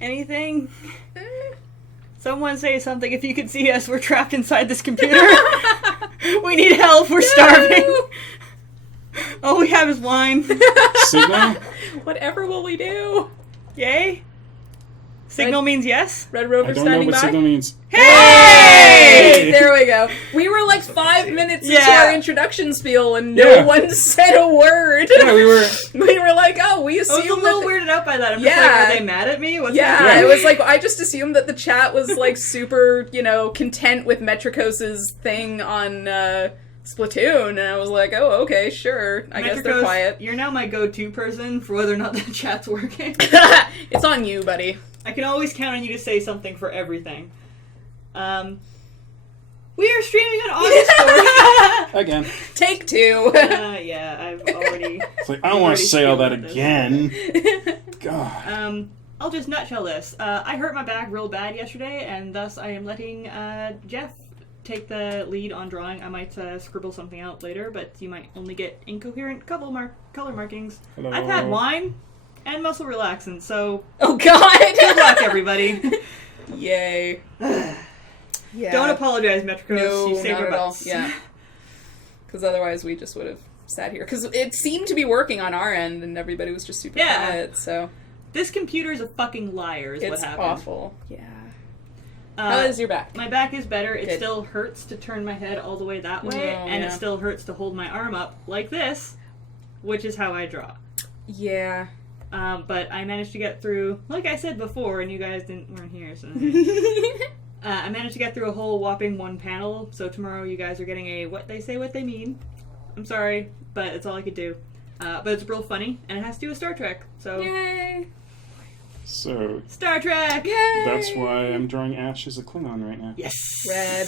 Anything? Someone say something. If you could see us, we're trapped inside this computer. We need help. We're starving. All we have is wine. Signal? Whatever will we do? Yay? Signal means yes? Red Rover I don't standing know what by? signal means. Hey! There we go. We were like 5 minutes into our introduction spiel and no one said a word. Yeah, we were like, oh, we assumed I was a little weirded out by that. I'm just like, are they mad at me? What's happening? It was like, I just assumed that the chat was like super, content with Metricos's thing on Splatoon, and I was like, oh, okay, sure. I guess they're quiet. You're now my go-to person for whether or not the chat's working. It's on you, buddy. I can always count on you to say something for everything. We are streaming on August 4th. again. Take 2. Yeah, I've already... It's like, I don't want to say all that again. God. I'll just nutshell this. I hurt my back real bad yesterday, and thus I am letting Geoff take the lead on drawing. I might scribble something out later, but you might only get incoherent color markings. Hello. I've had wine and muscle relaxant, so... Oh, God! Good luck, everybody. Yay. Yeah. Don't apologize, Metricos. No, you saved not our at all. butts. Yeah. Because otherwise we just would have sat here. Because it seemed to be working on our end, and everybody was just super quiet, so... This computer's a fucking liar, is what happened. It's awful. Yeah. How is your back? My back is better. It Good. still hurts to turn my head all the way that way, and it still hurts to hold my arm up like this, which is how I draw. Yeah. But I managed to get through, like I said before, and you guys weren't here, so... I managed to get through a whole whopping 1 panel, so tomorrow you guys are getting a what they say, what they mean. I'm sorry, but it's all I could do. But it's real funny, and it has to do with Star Trek, so... Yay! So... Star Trek! Yay! That's why I'm drawing Ash as a Klingon right now. Yes! Red.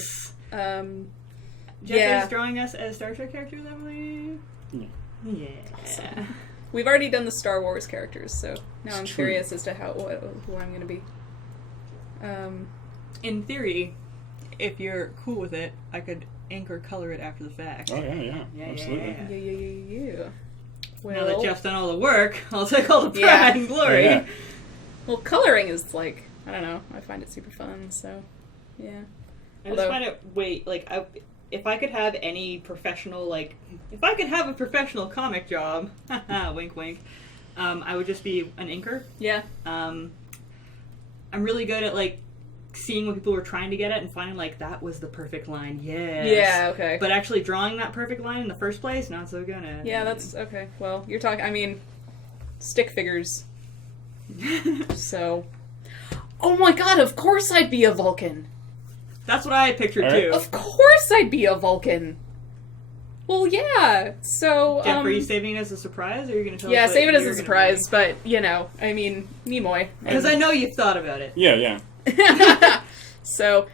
Jeff is drawing us as Star Trek characters, I believe? Yeah. Yeah. Awesome. We've already done the Star Wars characters, so now I'm true. curious as to who I'm going to be. In theory, if you're cool with it, I could ink or color it after the fact. Oh, yeah. Absolutely. Yeah. Well, Now that Jeff's done all the work, I'll take all the pride and glory. Yeah. Well, coloring is like, I don't know, I find it super fun, so, yeah. I just find it, if I could have any professional, if I could have a professional comic job, wink wink, I would just be an inker. Yeah. I'm really good at, seeing what people were trying to get at and finding, that was the perfect line, yes. Yeah, okay. But actually drawing that perfect line in the first place, not so good at. Yeah, that's, okay. Well, you're talking, stick figures. So. Oh my god, of course I'd be a Vulcan! That's what I pictured, All right. too. Of course I'd be a Vulcan! Well, yeah, so, Jeff, are you saving it as a surprise, or are you going to tell us? Yeah, what save it as you're a gonna surprise, but, Nimoy. Because I know you've thought about it. Yeah. So,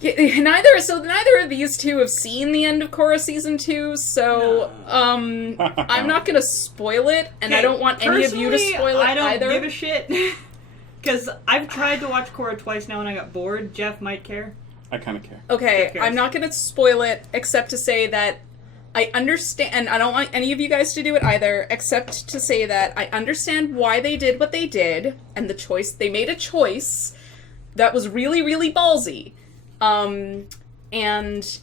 neither of these two have seen the end of Korra Season 2, so, I'm not gonna spoil it, and I don't want any of you to spoil it either. I don't give a shit. Because I've tried to watch Korra twice now and I got bored. Jeff might care. I kind of care. Okay, I'm not gonna spoil it, except to say that I understand, and I don't want any of you guys to do it either, except to say that I understand why they did what they did, and they made a choice that was really, really ballsy. And...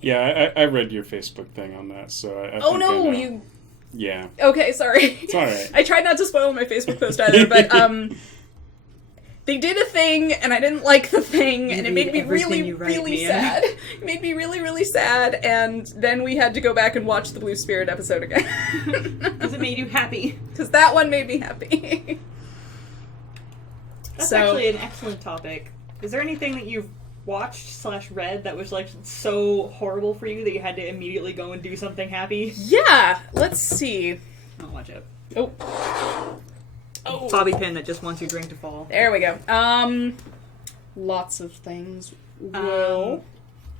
Yeah, I read your Facebook thing on that, so I Oh think no, I know. you... Yeah. Okay, sorry. It's alright. I tried not to spoil my Facebook post either, but, they did a thing, and I didn't like the thing, and it made me really, really sad. It made me really, really sad, and then we had to go back and watch the Blue Spirit episode again. Because it made you happy. Because that one made me happy. That's actually an excellent topic. Is there anything that you've watched/read that was, so horrible for you that you had to immediately go and do something happy? Yeah, let's see. I'll watch it. Oh. Bobby pin that just wants your drink to fall. There we go. Lots of things. Well,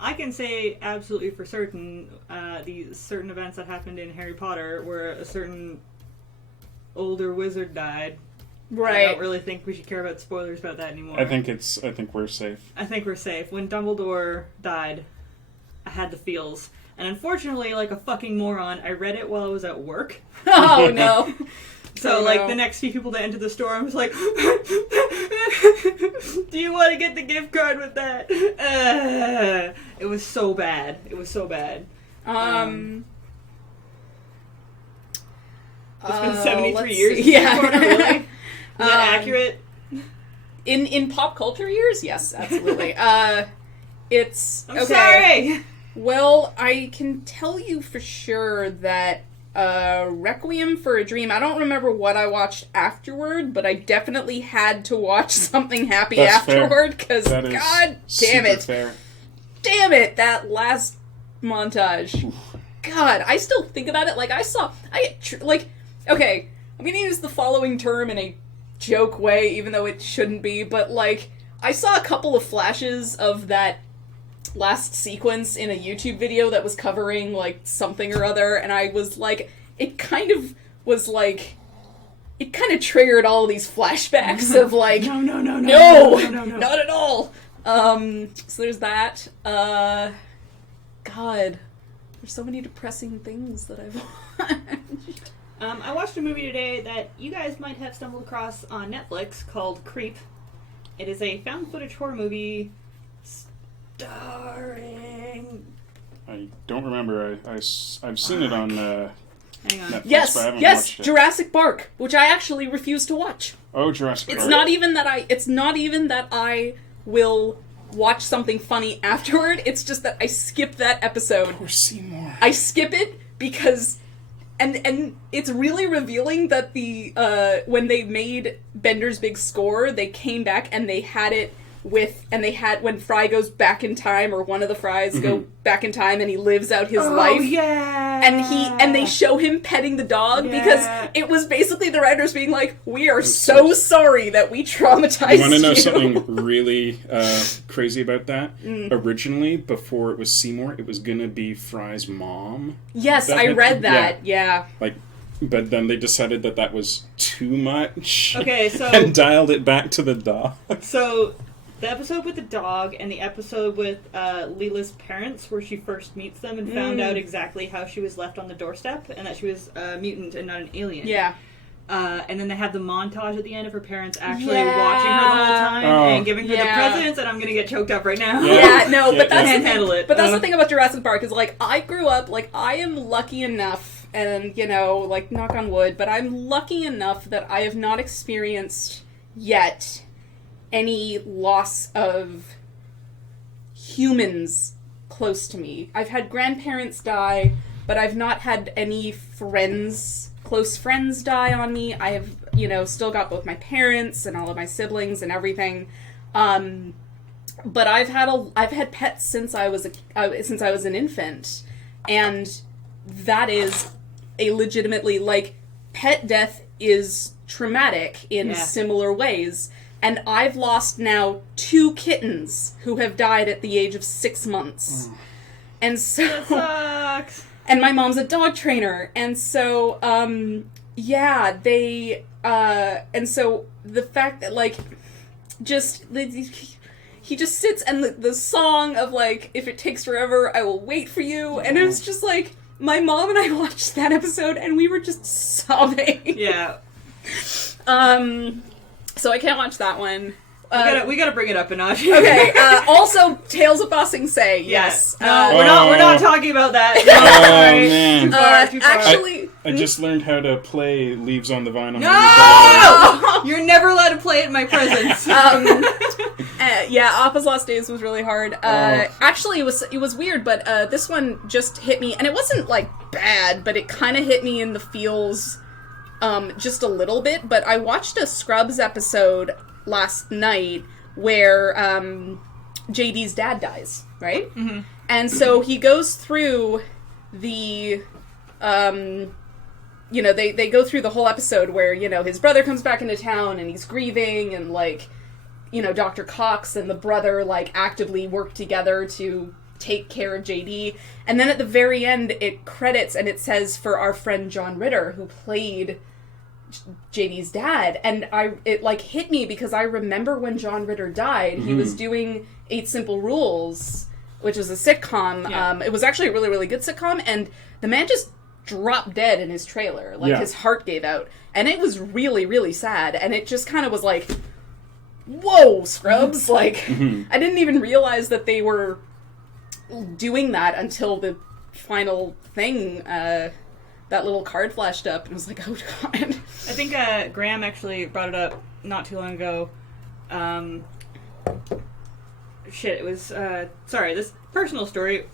I can say absolutely for certain these certain events that happened in Harry Potter where a certain older wizard died. right. I don't really think we should care about spoilers about that anymore. I think we're safe. I think we're safe. When Dumbledore died, I had the feels. And unfortunately, like a fucking moron, I read it while I was at work. Oh, no. So, like, the next few people that enter the store, I was like, do you want to get the gift card with that? It was so bad. It was so bad. It's been 73 years. Yeah. Really? Is that accurate? In pop culture years? Yes, absolutely. It's... I'm sorry! Well, I can tell you for sure that Requiem for a Dream, I don't remember what I watched afterward, but I definitely had to watch something happy afterward, because god damn it. Fair. Damn it, that last montage. Oof. God, I still think about it, like, okay, I'm gonna use the following term in a joke way, even though it shouldn't be, but, like, I saw a couple of flashes of that last sequence in a YouTube video that was covering, like, something or other, and I was like, it kind of triggered all these flashbacks of, like, no, not at all. So there's that. God, there's so many depressing things that I've watched. I watched a movie today that you guys might have stumbled across on Netflix called Creep. It is a found footage horror movie starring... I don't remember. I've seen it on Hang on. Netflix, Yes, but I haven't yes, watched it. Jurassic Park, which I actually refuse to watch. Oh, Jurassic Park. It's not even that I will watch something funny afterward. It's just that I skip that episode. Poor Seymour. I skip it because, and it's really revealing that the when they made Bender's Big Score, they came back and they had it when Fry goes back in time, or one of the Frys go back in time, and he lives out his life. Oh yeah. And they show him petting the dog because it was basically the writers being like, "We are so sorry that we traumatized you." Want to know something really crazy about that? Originally, before it was Seymour, it was gonna be Fry's mom. Yes, I read that. Yeah. Like, but then they decided that was too much. Okay, so and dialed it back to the dog. So the episode with the dog and the episode with Leela's parents, where she first meets them and found out exactly how she was left on the doorstep and that she was a mutant and not an alien. Yeah. And then they have the montage at the end of her parents actually watching her the whole time and giving her the presents, and I'm gonna get choked up right now. But that's can't handle it. But that's the thing about Jurassic Park is, like, I grew up, like, I am lucky enough, and, you know, like, knock on wood, but I'm lucky enough that I have not experienced yet any loss of humans close to me. I've had grandparents die, but I've not had any close friends die on me. I have, you know, still got both my parents and all of my siblings and everything. But I've had pets since I was an infant, and that is a legitimately, like, pet death is traumatic in similar ways. And I've lost now 2 kittens who have died at the age of 6 months. And so... That sucks! And my mom's a dog trainer. And so, and so the fact that, like, he just sits, and the song of, like, if it takes forever, I will wait for you. And it was just like, my mom and I watched that episode, and we were just sobbing. Yeah. So I can't watch that one. We gotta bring it up a notch. Okay. Also, Tales of Ba Sing Se. Yes. No, we're not talking about that. Oh man. Too far. Actually, I just learned how to play Leaves on the Vine. No! You're never allowed to play it in my presence. Appa's Lost Days was really hard. Actually, it was weird, but this one just hit me, and it wasn't, like, bad, but it kind of hit me in the feels just a little bit. But I watched a Scrubs episode last night where JD's dad dies, right? Mm-hmm. And so he goes through the they go through the whole episode where, you know, his brother comes back into town and he's grieving, and, like, you know, Dr. Cox and the brother, like, actively work together to take care of JD. And then at the very end, it credits and it says, for our friend John Ritter, who played JD's dad. And it hit me because I remember when John Ritter died, he was doing 8 Simple Rules, which was a sitcom. It was actually a really, really good sitcom, and the man just dropped dead in his trailer. Like, Yeah. his heart gave out. And it was really, really sad. And it just kind of was like, whoa, Scrubs! Like, I didn't even realize that they were doing that until the final thing, that little card flashed up, and I was like, oh god. I think Graham actually brought it up not too long ago. It was, sorry, this personal story.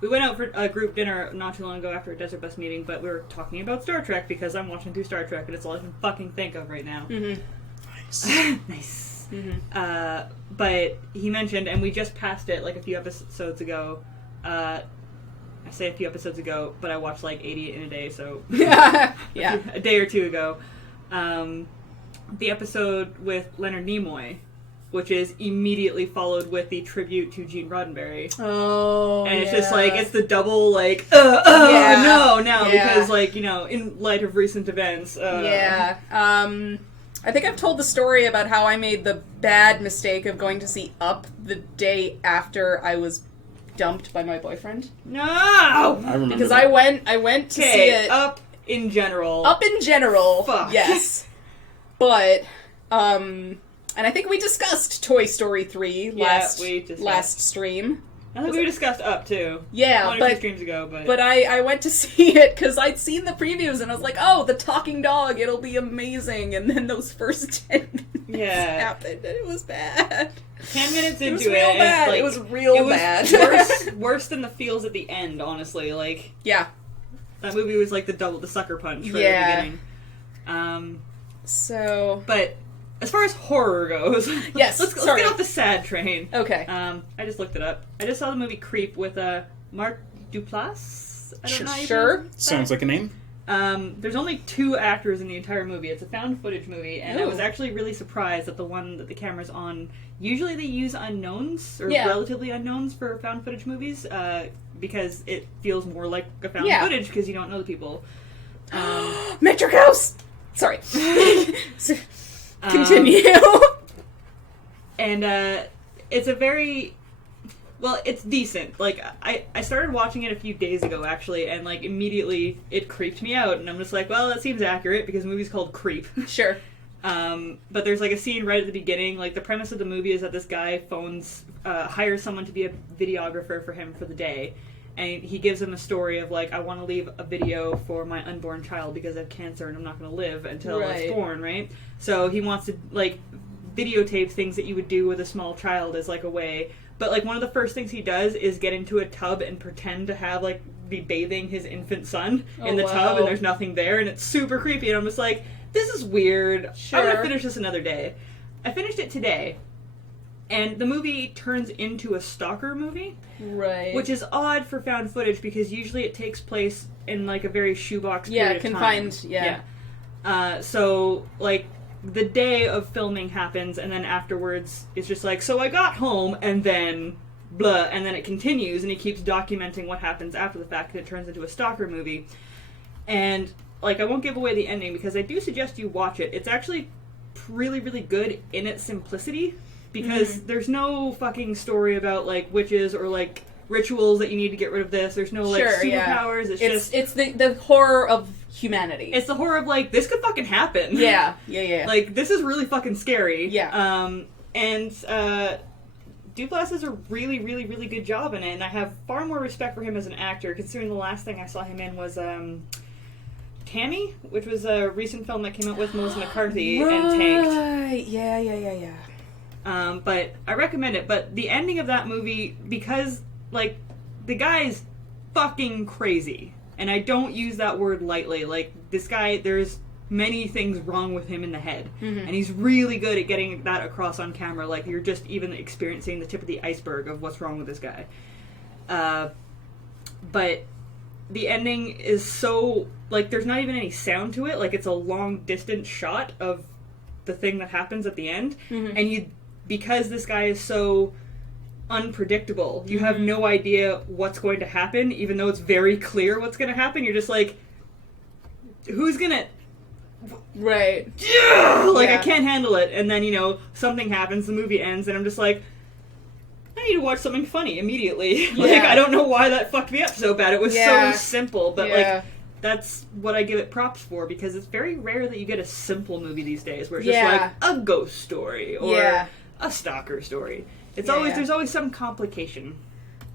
We went out for a group dinner not too long ago after a Desert Bus meeting, but we were talking about Star Trek because I'm watching through Star Trek and it's all I can fucking think of right now. Nice. Nice. But he mentioned, and we just passed it like a few episodes ago. I say a few episodes ago, but I watched like 80 in a day, so Yeah. a day or two ago. The episode with Leonard Nimoy, which is immediately followed with the tribute to Gene Roddenberry. Oh, And it's yeah. just like, it's the double, like, Yeah. no, now, Yeah. because, like, you know, in light of recent events. Yeah. I think I've told the story about how I made the bad mistake of going to see Up the day after I was dumped by my boyfriend. No! I remember Because that. I went to see it. Up in general. Up in general, Fuck. yes. But, and I think we discussed Toy Story 3 we discussed. last stream. I think we discussed Up, too. Yeah, One or two but streams ago, but... But I went to see it because I'd seen the previews and I was like, oh, the talking dog, it'll be amazing. And then those first 10 minutes happened and it was bad. 10 minutes into it, was real bad. like, It was real bad. worse than the feels at the end, honestly. Like, Yeah. that movie was like the sucker punch right Yeah. at the beginning. So... But as far as horror goes, Yes, let's sorry. get off the sad train. Okay. I just looked it up. I just saw the movie Creep with Mark Duplass. I don't know how you Sure. pronounce that. Sounds like a name. There's only 2 actors in the entire movie. It's a found footage movie, and I Ooh. was actually really surprised that the one that the camera's on. Usually they use unknowns or Yeah. relatively unknowns for found footage movies, because it feels more like a found Yeah. footage because you don't know the people. Metric House! Sorry. Continue. And it's a very... Well, it's decent. Like, I started watching it a few days ago, actually, and, like, immediately it creeped me out, and I'm just like, well, that seems accurate, because the movie's called Creep. Sure. But there's, like, a scene right at the beginning. Like, the premise of the movie is that this guy hires someone to be a videographer for him for the day, and he gives him a story of, like, I want to leave a video for my unborn child because I have cancer and I'm not going to live until it's born, right? So he wants to, like, videotape things that you would do with a small child as, like, a way. But, like, one of the first things he does is get into a tub and pretend to have, like, be bathing his infant son in the tub, and there's nothing there, and it's super creepy, and I'm just like, this is weird. Sure. I'm gonna finish this another day. I finished it today, and the movie turns into a stalker movie, Right. which is odd for found footage, because usually it takes place in, like, a very shoebox period of confined, time. yeah. So, like, the day of filming happens, and then afterwards it's just like, so I got home, and then blah, and then it continues, and he keeps documenting what happens after the fact, and it turns into a stalker movie. And, like, I won't give away the ending, because I do suggest you watch it. It's actually really, really good in its simplicity, because there's no fucking story about, like, witches or, like, rituals that you need to get rid of this. There's no, like, superpowers. It's the horror of humanity. It's the horror of, like, this could fucking happen. Yeah. Like, this is really fucking scary. Yeah. And Duplass does a really, really, really good job in it, and I have far more respect for him as an actor, considering the last thing I saw him in was, Tammy, which was a recent film that came out with Melissa McCarthy and tanked. Right. Yeah. But I recommend it. But the ending of that movie, because, like, the guy's fucking crazy. And I don't use that word lightly. Like, this guy, there's many things wrong with him in the head. And he's really good at getting that across on camera. Like, you're just even experiencing the tip of the iceberg of what's wrong with this guy. But the ending is so, like, there's not even any sound to it. Like, it's a long distance shot of the thing that happens at the end. And because this guy is so unpredictable, you have no idea what's going to happen, even though it's very clear what's going to happen. You're just like, who's gonna... Right. Like, Yeah. I can't handle it. And then, you know, something happens, the movie ends, and I'm just like, I need to watch something funny immediately. Like, Yeah. I don't know why that fucked me up so bad. It was Yeah. so simple, but, Yeah. like, that's what I give it props for, because it's very rare that you get a simple movie these days where it's just Yeah. like a ghost story or Yeah. a stalker story. It's Yeah, always yeah. there's always some complication.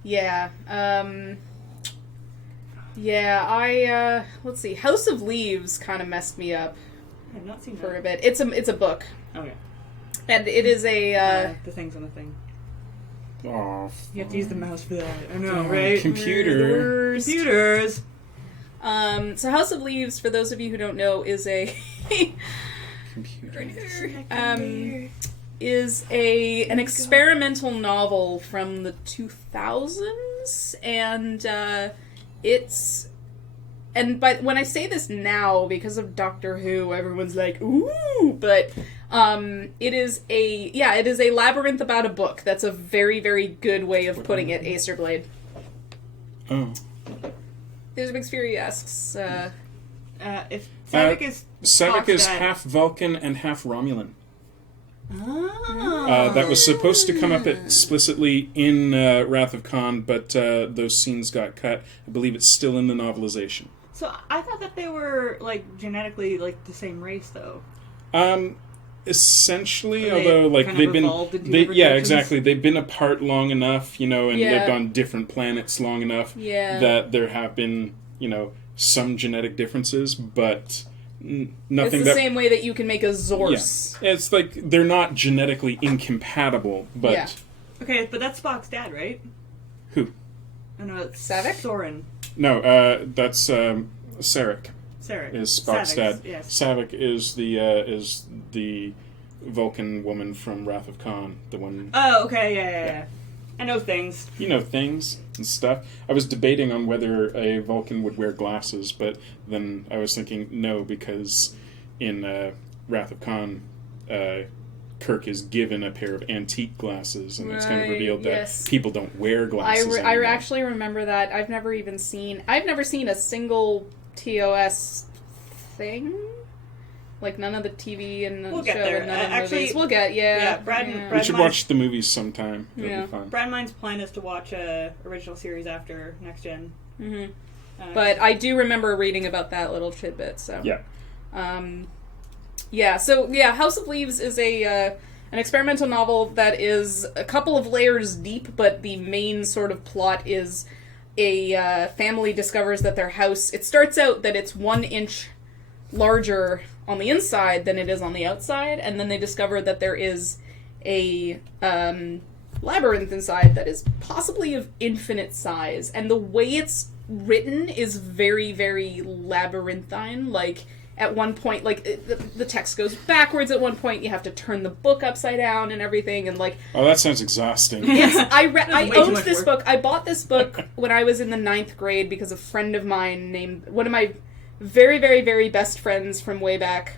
Yeah. Let's see. House of Leaves kind of messed me up I've not seen for a that. bit. It's a book. Okay. And it is a, The thing's on the thing. Oh, You have to use the mouse for that. I know, Oh, right? computer. Computers. So House of Leaves, for those of you who don't know, is a, computer. is an experimental novel from the 2000s, and but when I say this now, because of Doctor Who, everyone's like, ooh, but it is a labyrinth about a book. That's a very, very good way of putting it, Acer Blade. Oh. There's a big Fury asks, If Savick is Savick is dad- half Vulcan and half Romulan. Oh. That was supposed to come up explicitly in Wrath of Khan, but those scenes got cut. I believe it's still in the novelization. So I thought that they were like genetically like the same race, though. Essentially, Or they although like kind of they've been, evolved into different directions? exactly. They've been apart long enough, and Yeah. lived on different planets long enough that there have been, some genetic differences, but nothing It's the same way that you can make a Zorse. Yeah. It's like they're not genetically incompatible, but Yeah. Okay, but that's Spock's dad, right? who? Oh, no, it's Savick? Soren. No, that's Sarek. Sarek. Is Spock's Savick's, dad. Yes. Savick is the Vulcan woman from Wrath of Khan, the one. Oh, okay, yeah. I know things. You know things and stuff. I was debating on whether a Vulcan would wear glasses, but then I was thinking no, because in Wrath of Khan, Kirk is given a pair of antique glasses, and it's kind of Right, revealed that yes. people don't wear glasses I anymore. actually remember that. I've never seen a single TOS thing. Like none of the TV and the We'll show get there. and none of the Actually, movies. We'll get, Brad We should Mind's- watch the movies sometime. It'll Yeah. be fun. Brad Mind's plan is to watch a original series after Next Gen. Mhm. But I do remember reading about that little tidbit, so. Yeah. House of Leaves is an experimental novel that is a couple of layers deep, but the main sort of plot is a family discovers that their house, it starts out that it's 1 inch larger on the inside than it is on the outside, and then they discover that there is a labyrinth inside that is possibly of infinite size, and the way it's written is very, very labyrinthine. Like, at one point, like, the text goes backwards at one point, you have to turn the book upside down and everything, and like, Oh, that sounds exhausting. I way too owned much this work. book. I bought this book when I was in the 9th grade because a friend of mine named, one of my very, very, very best friends from way back,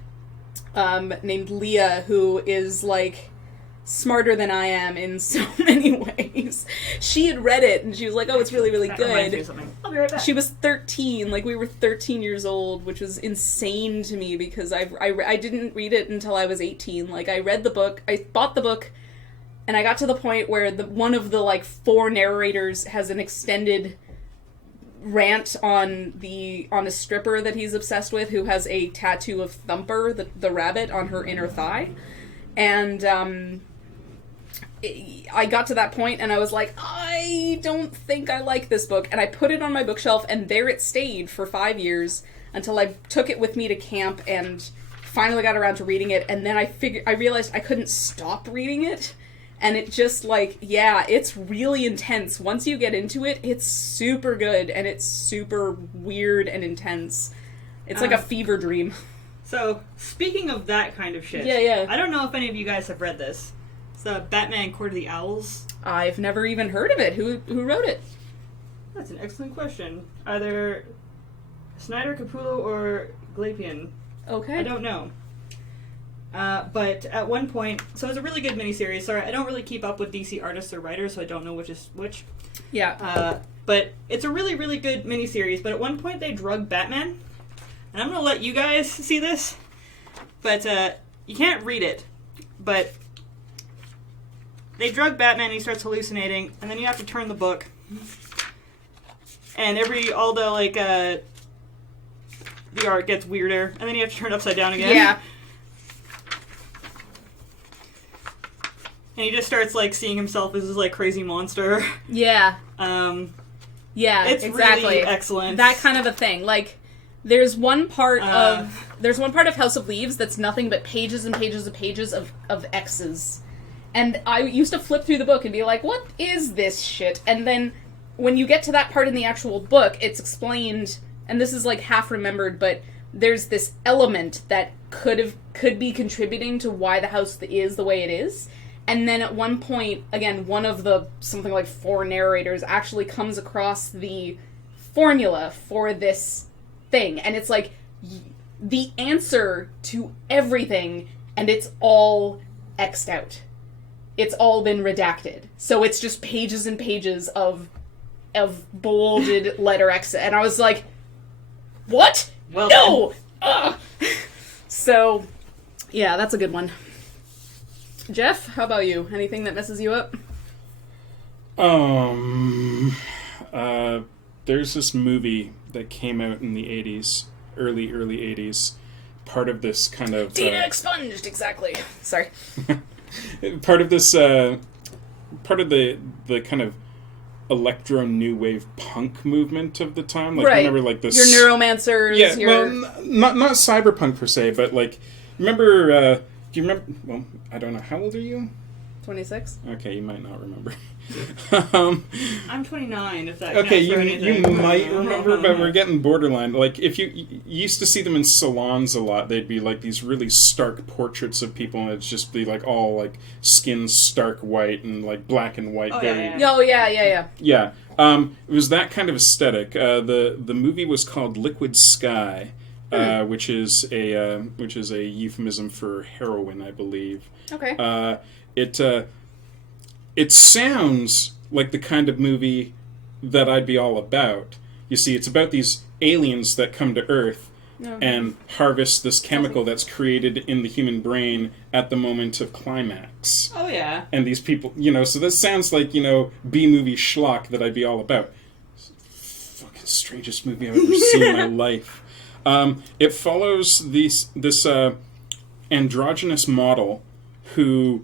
named Leah, who is like smarter than I am in so many ways. She had read it and she was like, oh, it's really, really That reminds me good. of something. I'll be right back. She was 13, like we were 13 years old, which was insane to me because I didn't read it until I was 18. Like, I read the book, I bought the book, and I got to the point where one of the like 4 narrators has an extended rant on a stripper that he's obsessed with, who has a tattoo of Thumper, the rabbit, on her inner thigh, and I got to that point and I was like, I don't think I like this book, and I put it on my bookshelf, and there it stayed for 5 years until I took it with me to camp and finally got around to reading it, and then I realized I couldn't stop reading it. And it just, like, yeah, it's really intense. Once you get into it, it's super good, and it's super weird and intense. It's like a fever dream. So, speaking of that kind of shit. Yeah. I don't know if any of you guys have read this. It's the Batman Court of the Owls. I've never even heard of it. Who wrote it? That's an excellent question. Either Snyder, Capullo, or Glapian. Okay. I don't know. But at one point, so it's a really good miniseries. Sorry, I don't really keep up with DC artists or writers, so I don't know which is which. Yeah. But it's a really, really good miniseries. But at one point, they drug Batman, and I'm gonna let you guys see this. But you can't read it. But they drug Batman, he starts hallucinating, and then you have to turn the book. And all the the art gets weirder, and then you have to turn it upside down again. Yeah. And he just starts, like, seeing himself as this, like, crazy monster. Yeah. Yeah, It's exactly. really excellent. That kind of a thing. Like, there's one part of House of Leaves that's nothing but pages and pages and pages of X's. And I used to flip through the book and be like, what is this shit? And then when you get to that part in the actual book, it's explained, and this is like half remembered, but there's this element that could be contributing to why the house is the way it is. And then at one point, again, one of the something like 4 narrators actually comes across the formula for this thing. And it's like the answer to everything, and it's all X'd out. It's all been redacted. So it's just pages and pages of bolded letter X. And I was like, what? Well, no! Ugh. So, yeah, that's a good one. Jeff, how about you? Anything that messes you up? There's this movie that came out in the 80s, early 80s, part of this kind of... Data expunged, exactly. Sorry. part of this, part of the kind of electro new wave punk movement of the time. Like, right. remember, like, this... Your neuromancers, Yeah, your... well, not cyberpunk per se, but, like, remember, do you remember... Well, I don't know. How old are you? 26? Okay, you might not remember. I'm 29, if that Okay, counts for you anything. might remember, but we're getting borderline. Like, if you used to see them in salons a lot, they'd be, like, these really stark portraits of people, and it'd just be, like, all, like, skin stark white and, like, black and white. Oh, very... yeah. Oh, yeah. Yeah. It was that kind of aesthetic. The movie was called Liquid Sky, which is a euphemism for heroin, I believe. Okay. It sounds like the kind of movie that I'd be all about. You see, it's about these aliens that come to Earth and harvest this chemical that's created in the human brain at the moment of climax. Oh, yeah. And these people, so this sounds like, B-movie schlock that I'd be all about. It's the fucking strangest movie I've ever seen in my life. It follows this androgynous model who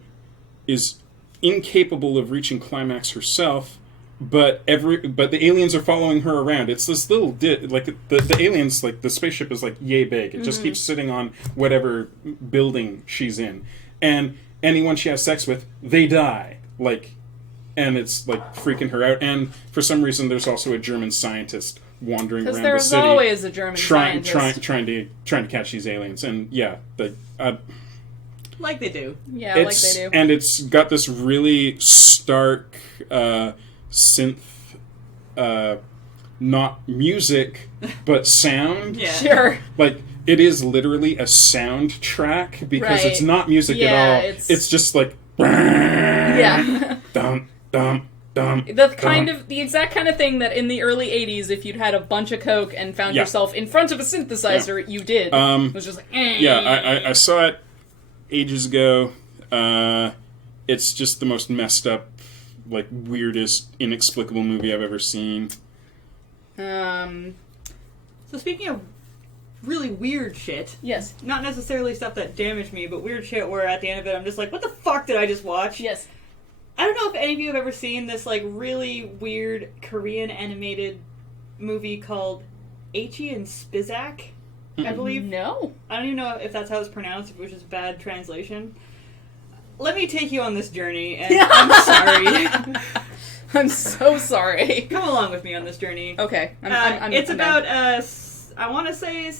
is incapable of reaching climax herself, but the aliens are following her around. It's this little the aliens, like, the spaceship is, like, yay big. It just keeps sitting on whatever building she's in, and anyone she has sex with, they die. Like, and it's, like, freaking her out. And for some reason, there's also a German scientist wandering around the there's city, always a German scientist trying to catch these aliens. And yeah, Like they do. Yeah, like they do. And it's got this really stark synth, not music, but sound. Yeah. Sure. Like, it is literally a soundtrack because Right. it's not music Yeah, at all. It's just like... Yeah. Dum, dum, dum. The exact kind of thing that in the early 80s, if you'd had a bunch of coke and found yourself in front of a synthesizer, you did. It was just like... Yeah, I saw it ages ago. It's just the most messed up, like, weirdest, inexplicable movie I've ever seen. So speaking of really weird shit, Yes. not necessarily stuff that damaged me, but weird shit where at the end of it I'm just like, what the fuck did I just watch? Yes. I don't know if any of you have ever seen this, like, really weird Korean animated movie called Aichi and Spizak, I believe. No. I don't even know if that's how it's pronounced, if it was just bad translation. Let me take you on this journey, and I'm sorry. I'm so sorry. Come along with me on this journey. Okay. It's I'm about down. I want to say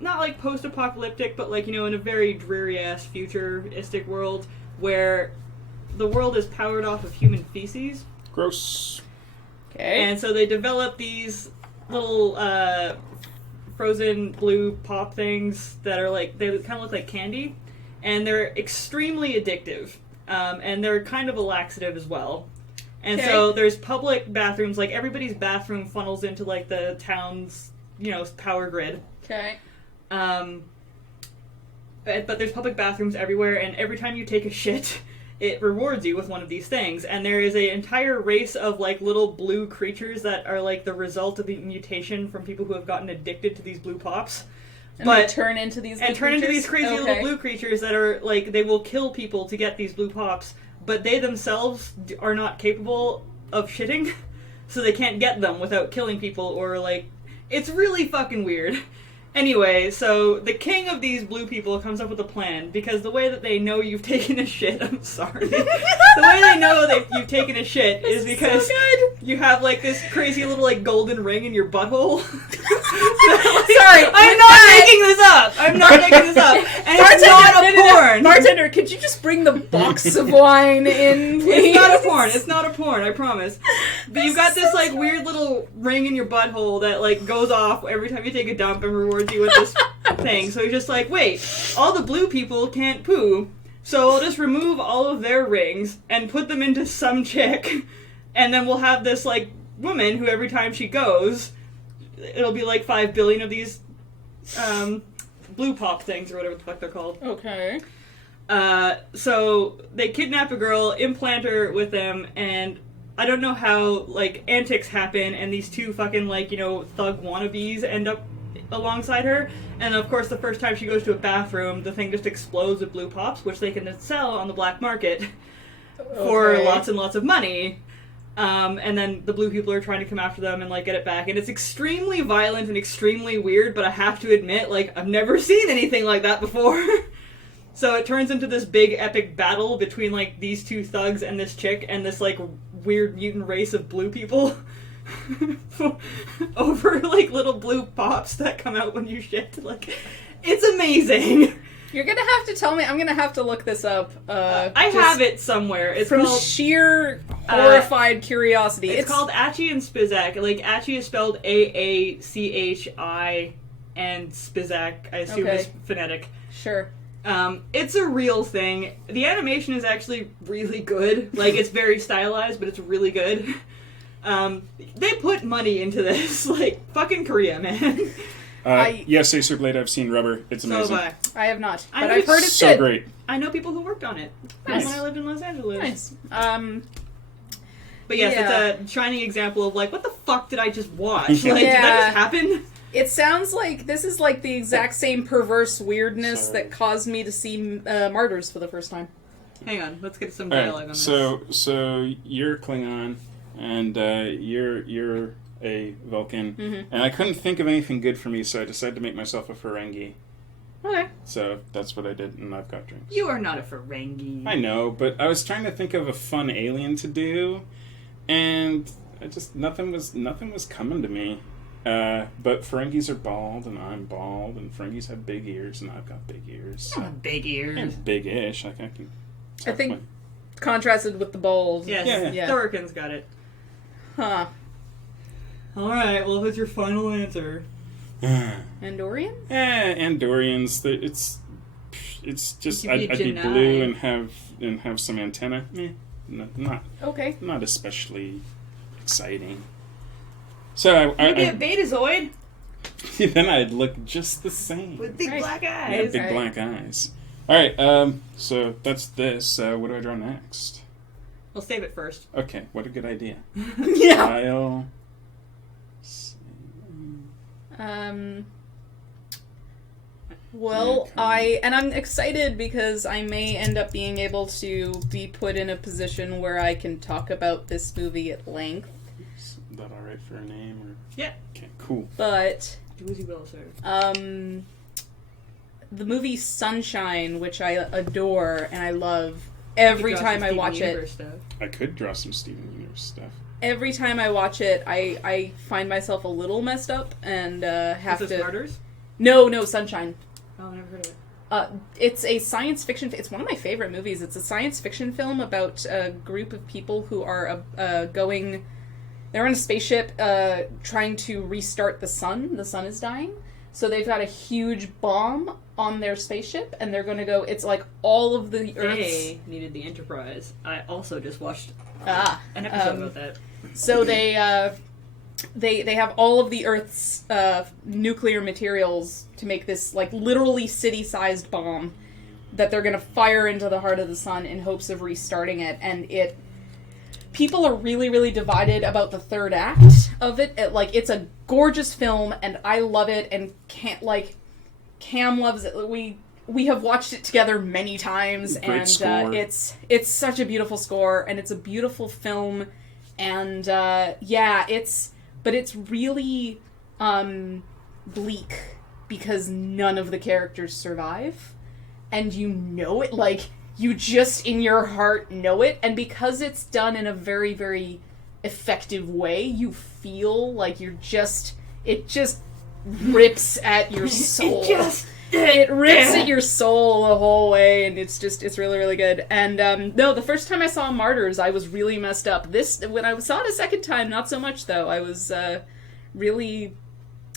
not like post-apocalyptic, but like, in a very dreary-ass futuristic world where the world is powered off of human feces. Gross. Okay. And so they develop these little frozen blue pop things that are like, they kind of look like candy, and they're extremely addictive, and they're kind of a laxative as well. And so there's public bathrooms, like everybody's bathroom funnels into like the town's, power grid. Okay. But there's public bathrooms everywhere, and every time you take a shit, it rewards you with one of these things. And there is an entire race of like little blue creatures that are like the result of the mutation from people who have gotten addicted to these blue pops. And they turn into these crazy little blue creatures that are like, they will kill people to get these blue pops, but they themselves are not capable of shitting, so they can't get them without killing people, or like, it's really fucking weird. Anyway, so the king of these blue people comes up with a plan, because the way that they know you've taken a shit, I'm sorry. The way they know that you've taken a shit is because you have like this crazy little like golden ring in your butthole. Sorry, I'm not making this up. I'm not making this up. And it's not a porn. Bartender, could you just bring the box of wine in, please? It's not a porn. It's not a porn, I promise. But you've got this like weird little ring in your butthole that like goes off every time you take a dump and rewards you with this thing. So you're just like, wait, all the blue people can't poo, so I'll just remove all of their rings and put them into some chick, and then we'll have this like woman who every time she goes, it'll be like 5 billion of these blue pop things or whatever the fuck they're called. Okay. So they kidnap a girl, implant her with them, and I don't know how like antics happen, and these two fucking like, you know, thug wannabes end up alongside her, and of course the first time she goes to a bathroom, the thing just explodes with blue pops, which they can then sell on the black market for lots and lots of money. And then the blue people are trying to come after them and like get it back, and it's extremely violent and extremely weird, but I have to admit, like, I've never seen anything like that before. So it turns into this big epic battle between like these two thugs and this chick and this like weird mutant race of blue people. Over like little blue pops that come out when you shit. Like, it's amazing. You're gonna have to tell me. I'm gonna have to look this up. I have it somewhere. It's from called, sheer horrified curiosity. It's called Achi and Spizak. Like, Achi is spelled Aachi, and Spizak, I assume, is phonetic. Sure. It's a real thing. The animation is actually really good. Like, it's very stylized, but it's really good. They put money into this. Like, fucking Korea, man. Yes, Acer Blade, I've seen Rubber. It's amazing. So I have not, I but know I've heard it's so good. great. I know people who worked on it. Nice. When I lived in Los Angeles. Nice. But yes, Yeah. it's a shining example of like, what the fuck did I just watch? Yeah. Like, did that just happen? It sounds like this is like the exact same perverse weirdness that caused me to see Martyrs for the first time. Hang on, let's get some All dialogue right, on this. so you're Klingon, and you're a Vulcan, and I couldn't think of anything good for me, so I decided to make myself a Ferengi. Okay. So that's what I did, and I've got drinks. You are not a Ferengi. I know, but I was trying to think of a fun alien to do, and nothing was coming to me. But Ferengis are bald, and I'm bald, and Ferengis have big ears, and I've got big ears. You don't have big ears. And big-ish. Like I can. I think contrasted with the bald. Yes, Yeah. Thorkin's got it. Huh. Alright, well, what's your final answer? Andorian? Andorians. It's just You could I'd be be Janai. blue and have some antenna. Not Okay. not especially exciting. So You be a Betazoid then I'd look just the same. with big Right. black Yeah, eyes. big Right. black eyes. All right. So that's this. What do I draw next? We'll save it first. Okay. What a good idea. Yeah. I'll. Well, Okay. I'm excited because I may end up being able to be put in a position where I can talk about this movie at length. Is that all right for a name? Or? Yeah. Okay. Cool. But Do as you will, sir. the movie Sunshine, which I adore and I love every time I watch it. I could draw some Steven Universe stuff. Every time I watch it, I find myself a little messed up and have Is this to. Martyrs? No, Sunshine. Oh, I've never heard of it. It's a science fiction. It's one of my favorite movies. It's a science fiction film about a group of people who are going. They're on a spaceship trying to restart the sun. The sun is dying, so they've got a huge bomb on their spaceship, and they're going to go. It's like all of the Earth's. They needed the Enterprise. I also just watched an episode about that. So they have all of the Earth's nuclear materials to make this like literally city-sized bomb, that they're gonna fire into the heart of the sun in hopes of restarting it, and people are really, really divided about the third act of it. It's a gorgeous film, and I love it, and Cam loves it. We have watched it together many times, Great and score. it's such a beautiful score, and it's a beautiful film, and but it's really bleak because none of the characters survive, and you know it, you just in your heart know it, and because it's done in a very, very effective way, you feel like it just rips at your soul. It rips at your soul the whole way, and it's really, really good. And no, the first time I saw Martyrs, I was really messed up. When I saw it a second time, not so much though. I was really,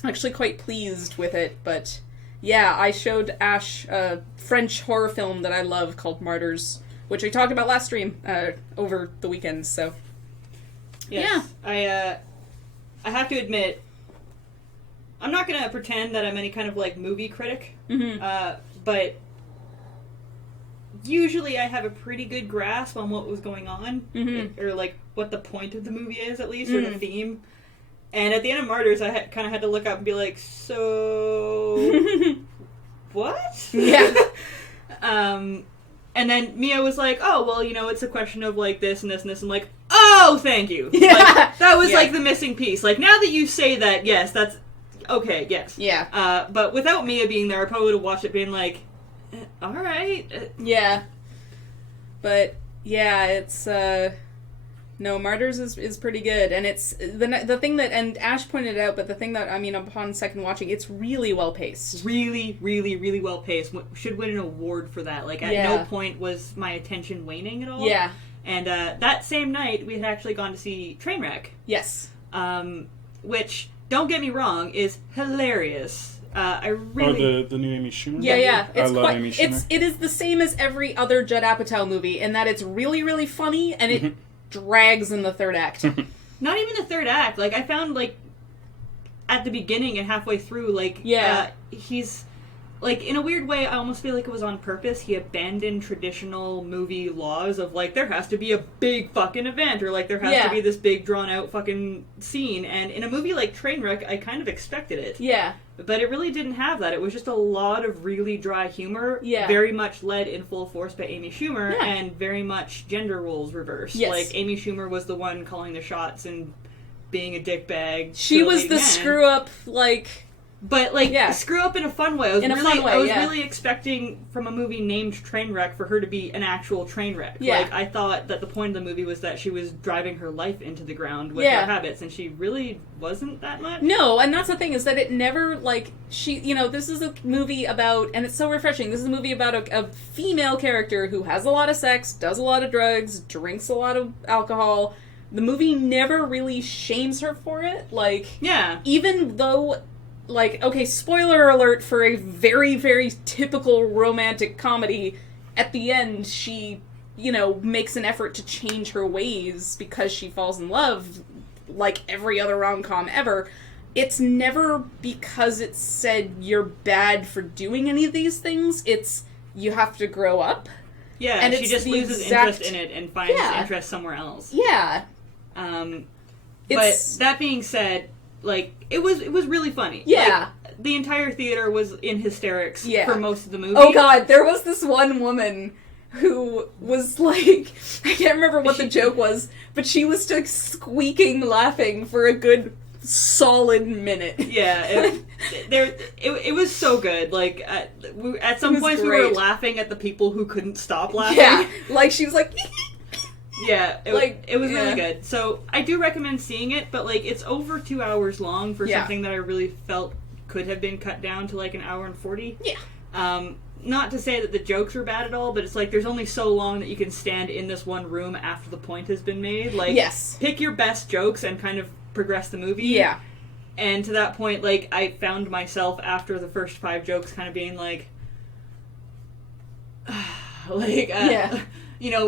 actually quite pleased with it. But yeah, I showed Ash a French horror film that I love called Martyrs, which I talked about last stream over the weekend. So yes. Yeah, I have to admit, I'm not going to pretend that I'm any kind of, movie critic, but usually I have a pretty good grasp on what was going on, or, what the point of the movie is, at least, or the theme. And at the end of Martyrs, I kind of had to look up and be like, so... what? Yeah. And then Mia was like, oh, well, it's a question of, this and this and this. I'm like, oh, thank you. Yeah. That was, the missing piece. Now that you say that, yes, that's... okay, yes. Yeah. But without Mia being there, I probably would have watched it being like, alright. Yeah. But, yeah, it's, no, Martyrs is pretty good, and it's, the thing that, and Ash pointed out, but the thing that, upon second watching, it's really well-paced. Really, really, really well-paced. Should win an award for that. At no point was my attention waning at all. Yeah. And, that same night, we had actually gone to see Trainwreck. Yes. Which... don't get me wrong, is hilarious. I really... the new Amy Schumer? Yeah. I love Amy Schumer. It is the same as every other Judd Apatow movie, in that it's really, really funny, and it drags in the third act. Not even the third act. I found, at the beginning and halfway through, he's... in a weird way, I almost feel like it was on purpose. He abandoned traditional movie laws of, there has to be a big fucking event, or, there has to be this big, drawn-out fucking scene. And in a movie like Trainwreck, I kind of expected it. Yeah. But it really didn't have that. It was just a lot of really dry humor, very much led in full force by Amy Schumer, and very much gender roles reversed. Yes. Amy Schumer was the one calling the shots and being a dickbag. She was the screw-up, But, screw up in a fun way. I was really expecting from a movie named Trainwreck for her to be an actual train wreck. Yeah. I thought that the point of the movie was that she was driving her life into the ground with her habits, and she really wasn't that much. No, and that's the thing, is that it never, this is a movie about, and it's so refreshing, this is a movie about a female character who has a lot of sex, does a lot of drugs, drinks a lot of alcohol. The movie never really shames her for it. Even though... okay, spoiler alert for a very, very typical romantic comedy, at the end, she, makes an effort to change her ways because she falls in love, like every other rom-com ever. It's never because it's said you're bad for doing any of these things, it's you have to grow up. Yeah, and she just loses interest in it and finds interest somewhere else. Yeah. But that being said... it was really funny. Yeah. The entire theater was in hysterics for most of the movie. Oh god, there was this one woman who was I can't remember what the joke was, but she was squeaking laughing for a good solid minute. Yeah, it was so good. At some points great. we were laughing at the people who couldn't stop laughing. Yeah, she was like... Yeah, it was really good. So, I do recommend seeing it, but, it's over 2 hours long for something that I really felt could have been cut down to, an hour and 40. Yeah. Not to say that the jokes are bad at all, but it's there's only so long that you can stand in this one room after the point has been made. Yes. Pick your best jokes and kind of progress the movie. Yeah. And to that point, I found myself after the first 5 jokes kind of being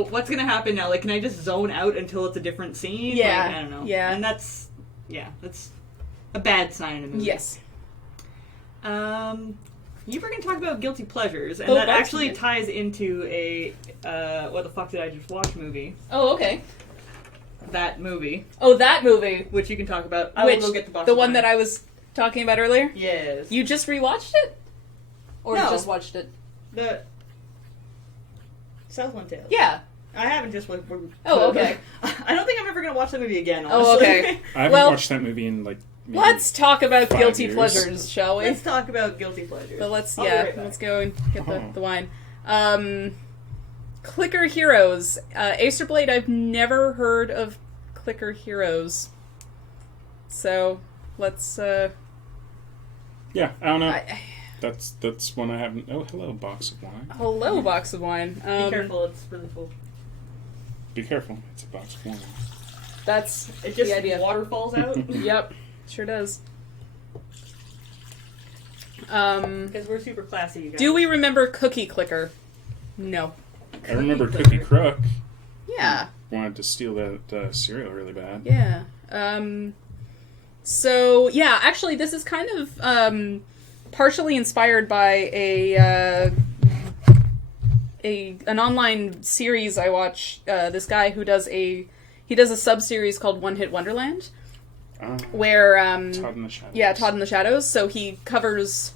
what's gonna happen now? Can I just zone out until it's a different scene? Yeah. I don't know. Yeah. And that's a bad sign in a movie. Yes. You were going to talk about guilty pleasures, and Oh, that that's actually good. ties into a what the fuck did I just watch movie. Oh, okay. That movie, Oh, that movie. which you can talk about. I Which, will go get the box. the of one wine. that I was talking about earlier? Yes. You just rewatched it? Or No. just watched it? The Southland Tales. Yeah. I haven't just Oh, okay. I don't think I'm ever going to watch that movie again, Oh, honestly. okay. I haven't Well- watched that movie in like. Maybe Let's talk about 5 guilty years. pleasures, shall we? Let's talk about guilty pleasures. But let's, I'll be right back. let's go and get Oh. the wine. Clicker Heroes. Acerblade, I've never heard of Clicker Heroes. So, let's, Yeah, I don't know. I, That's one I haven't. Oh, hello, box of wine. hello, box of wine. Be careful, it's really full. Be careful, it's a box of wine. That's It just the idea. waterfalls out. Yep, sure does. Because we're super classy, you guys. Do we remember Cookie Clicker? No. I remember Cookie Cookie Clicker. Crook. Yeah. Wanted to steal that cereal really bad. Yeah. So, yeah, actually, this is kind of partially inspired by an online series I watch. This guy who does a sub-series called One Hit Wonderland, where Todd in the Shadows. yeah, Todd in the Shadows. So he covers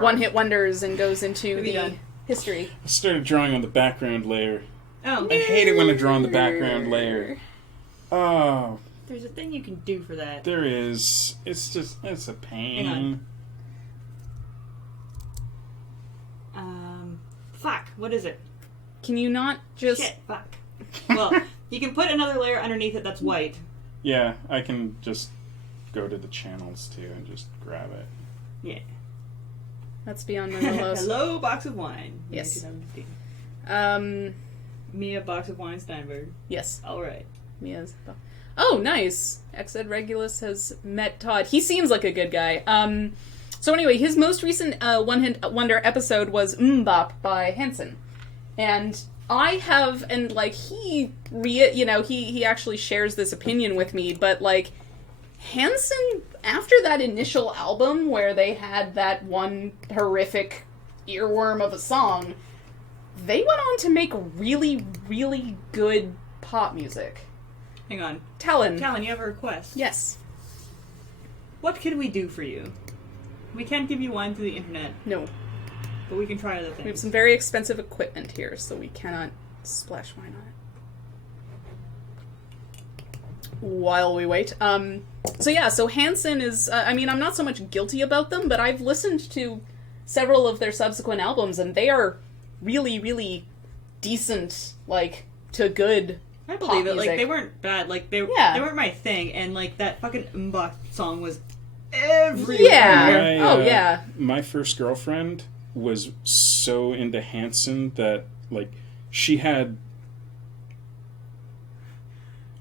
one-hit wonders and goes into What have you the done? history. I started drawing on the background layer. Oh, I hate it when I draw on the background layer. Oh, there's a thing you can do for that. there is. It's a pain. Hang Fuck, what is it? Can you not just... Shit, fuck. Well, you can put another layer underneath it that's white. Yeah, I can just go to the channels too and just grab it. Yeah. That's beyond my willows. Hello, box of wine. Yes. 1915. Mia, box of wine, Steinberg. Yes. All right. Mia's. Oh, nice. Exed Regulus has met Todd. He seems like a good guy. So anyway, his most recent One Hit Wonder episode was Mbop by Hanson. And I have, and like, he actually shares this opinion with me, but like, Hanson, after that initial album where they had that one horrific earworm of a song, they went on to make really, really good pop music. Hang on. Talon. Talon, you have a request. Yes. What can we do for you? We can't give you wine through the internet, No. but we can try other We have things. some very expensive equipment here, so we cannot splash wine on it. While we wait. So Hanson is, I'm not so much guilty about them, but I've listened to several of their subsequent albums, and they are really, really decent, like, to good I believe pop it. Like, music. they weren't bad. Like, they Yeah. weren't my thing. And, like, that fucking Mbop song was everywhere. Yeah. Oh, yeah. My first girlfriend was so into Hanson that like she had.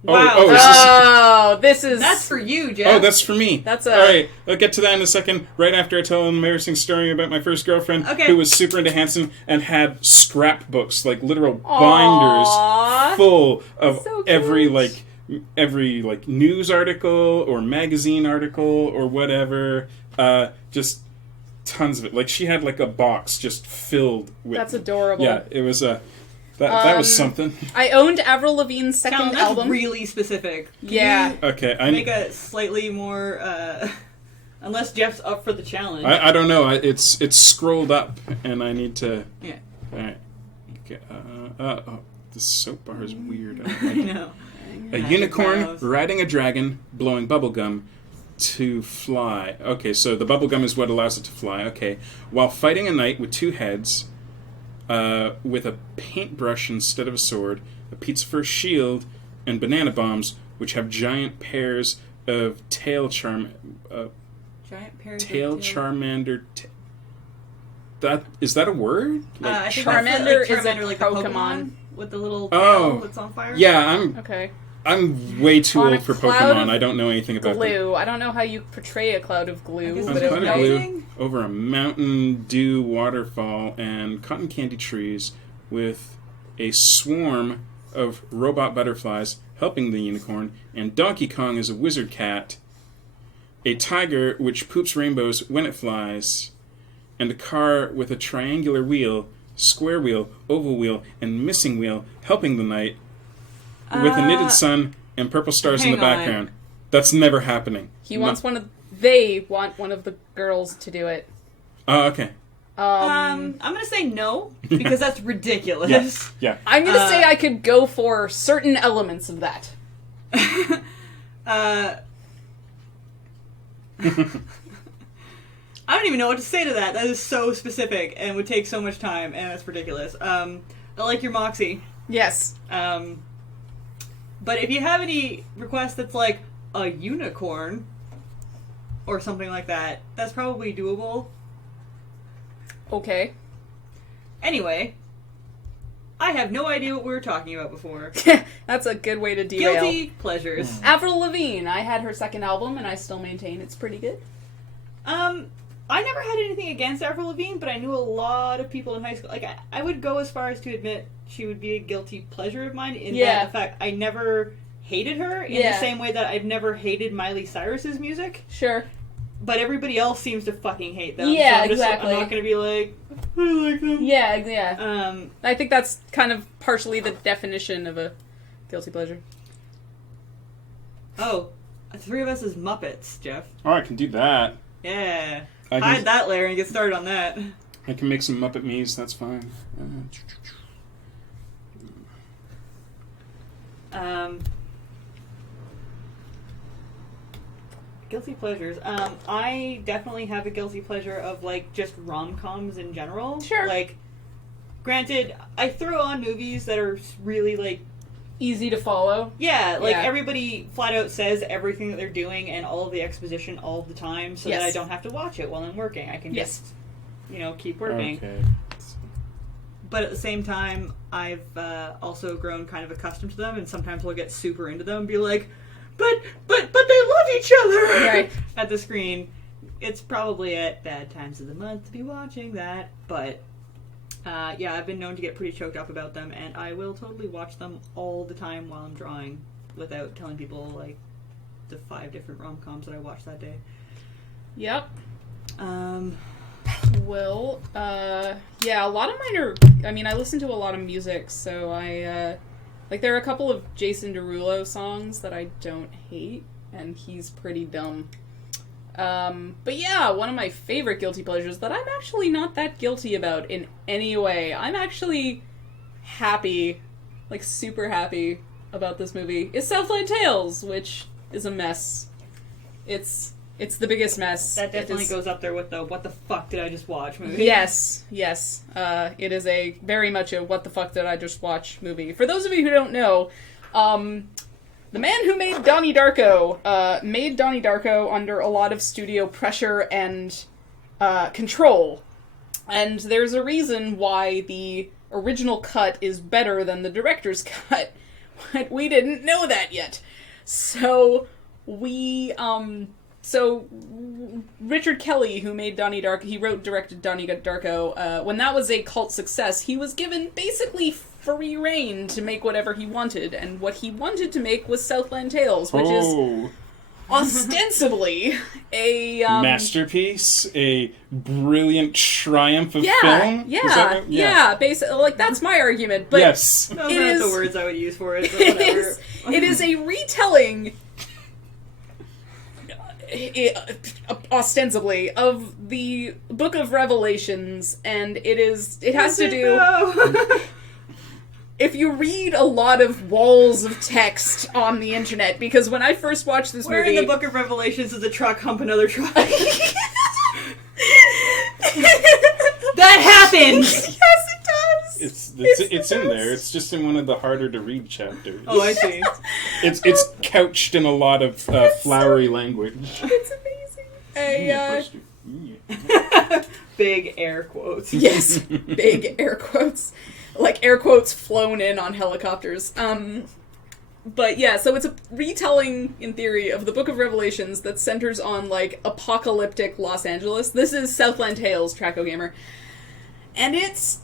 Wow. This is... That's for you, Jeff. Oh, that's for me. That's a- All right, I'll get to that in a second. Right after I tell an embarrassing story about my first girlfriend Okay. who was super into Hanson and had scrapbooks, like literal Aww. binders full of So cute. every news article or magazine article or whatever. Just tons of it. Like she had like a box just filled with. That's adorable. Yeah, it was that was something. I owned Avril Lavigne's second Talon, that's album. really specific. Can Yeah. you Okay, make a slightly more, unless Jeff's up for the challenge. I don't know. It's scrolled up, and I need to. Yeah. All right. Okay. The soap bar is weird. I don't I like it. know. A Yeah, unicorn gross. riding a dragon, blowing bubblegum to fly. Okay, so the bubblegum is what allows it to fly. Okay. While fighting a knight with two heads, with a paintbrush instead of a sword, a pizza for a shield, and banana bombs, which have giant pairs of Giant pairs of Charmander. Is that a word? I think Charmander that's the, is a Charmander, like the Pokemon. with the little Oh. tail that's on fire. Yeah, Okay. I'm way too On a old for cloud Pokemon. of I don't know anything about them. Glue. I don't know how you portray a cloud of glue, Is On but it a cloud of okay. glue melting? over a mountain dew waterfall and cotton candy trees with a swarm of robot butterflies helping the unicorn, and Donkey Kong is a wizard cat, a tiger which poops rainbows when it flies, and a car with a triangular wheel, square wheel, oval wheel, and missing wheel helping the knight with a knitted sun and purple stars in the hang on. background. That's never happening. They want one of the girls to do it. Oh, okay. I'm gonna say no, because that's ridiculous. Yeah. I'm gonna say I could go for certain elements of that. I don't even know what to say to that. That is so specific and would take so much time, and that's ridiculous. I like your moxie. Yes. But if you have any requests that's like a unicorn or something like that, that's probably doable. Okay. Anyway, I have no idea what we were talking about before. That's a good way to derail. Guilty pleasures. Avril Lavigne. I had her second album, and I still maintain it's pretty good. I never had anything against Avril Lavigne, but I knew a lot of people in high school. Like, I would go as far as to admit she would be a guilty pleasure of mine in that the fact I never hated her in the same way that I've never hated Miley Cyrus's music. Sure. But everybody else seems to fucking hate them. Yeah, so exactly. I'm not going to be like, I like them. Yeah. I think that's kind of partially the definition of a guilty pleasure. Oh, the three of us as Muppets, Jeff. Oh, I can do that. Yeah. I can- Hide that layer and get started on that. I can make some Muppet Me's, that's fine. Guilty pleasures. I definitely have a guilty pleasure of, like, just rom-coms in general. Sure. Like, granted, I throw on movies that are really, like... Easy to follow. Yeah, like, Yeah. everybody flat out says everything that they're doing and all of the exposition all of the time so that I don't have to watch it while I'm working. I can just, keep working. Okay. But at the same time, I've also grown kind of accustomed to them, and sometimes we'll get super into them and be like, but they love each other! Right. At the screen. It's probably at bad times of the month to be watching that, but I've been known to get pretty choked up about them, and I will totally watch them all the time while I'm drawing without telling people, like, the 5 different rom-coms that I watched that day. Yep. Well, a lot of mine are... I mean, I listen to a lot of music, so I, there are a couple of Jason Derulo songs that I don't hate, and he's pretty dumb. But yeah, one of my favorite guilty pleasures that I'm actually not that guilty about in any way. I'm actually happy, like super happy about this movie, is Southland Tales, which is a mess. It's the biggest mess. that definitely goes up there with the what the fuck did I just watch movie. Yes. It is a very much a what the fuck did I just watch movie. For those of you who don't know, the man who made Donnie Darko under a lot of studio pressure and control. And there's a reason why the original cut is better than the director's cut. But we didn't know that yet. So Richard Kelly, who made Donnie Darko, he directed Donnie Darko, when that was a cult success, he was given basically free reign to make whatever he wanted, and what he wanted to make was Southland Tales, which is ostensibly a... masterpiece? A brilliant triumph of film? Basically, like, that's my argument, but yes. Those aren't the words I would use for it, but whatever. it is a retelling... ostensibly of the Book of Revelations, and it has to do if you read a lot of walls of text on the internet, because when I first watched this Where movie... in the Book of Revelations does a truck hump another truck? That happens! Yes, it does! It's in there. It's just in one of the harder to read chapters. Oh, I see. It's couched in a lot of flowery language. It's amazing. Big air quotes. Yes, big air quotes. Like air quotes flown in on helicopters. But yeah, so it's a retelling, in theory, of the Book of Revelations that centers on, like, apocalyptic Los Angeles. This is Southland Tales, Traco Gamer. And it's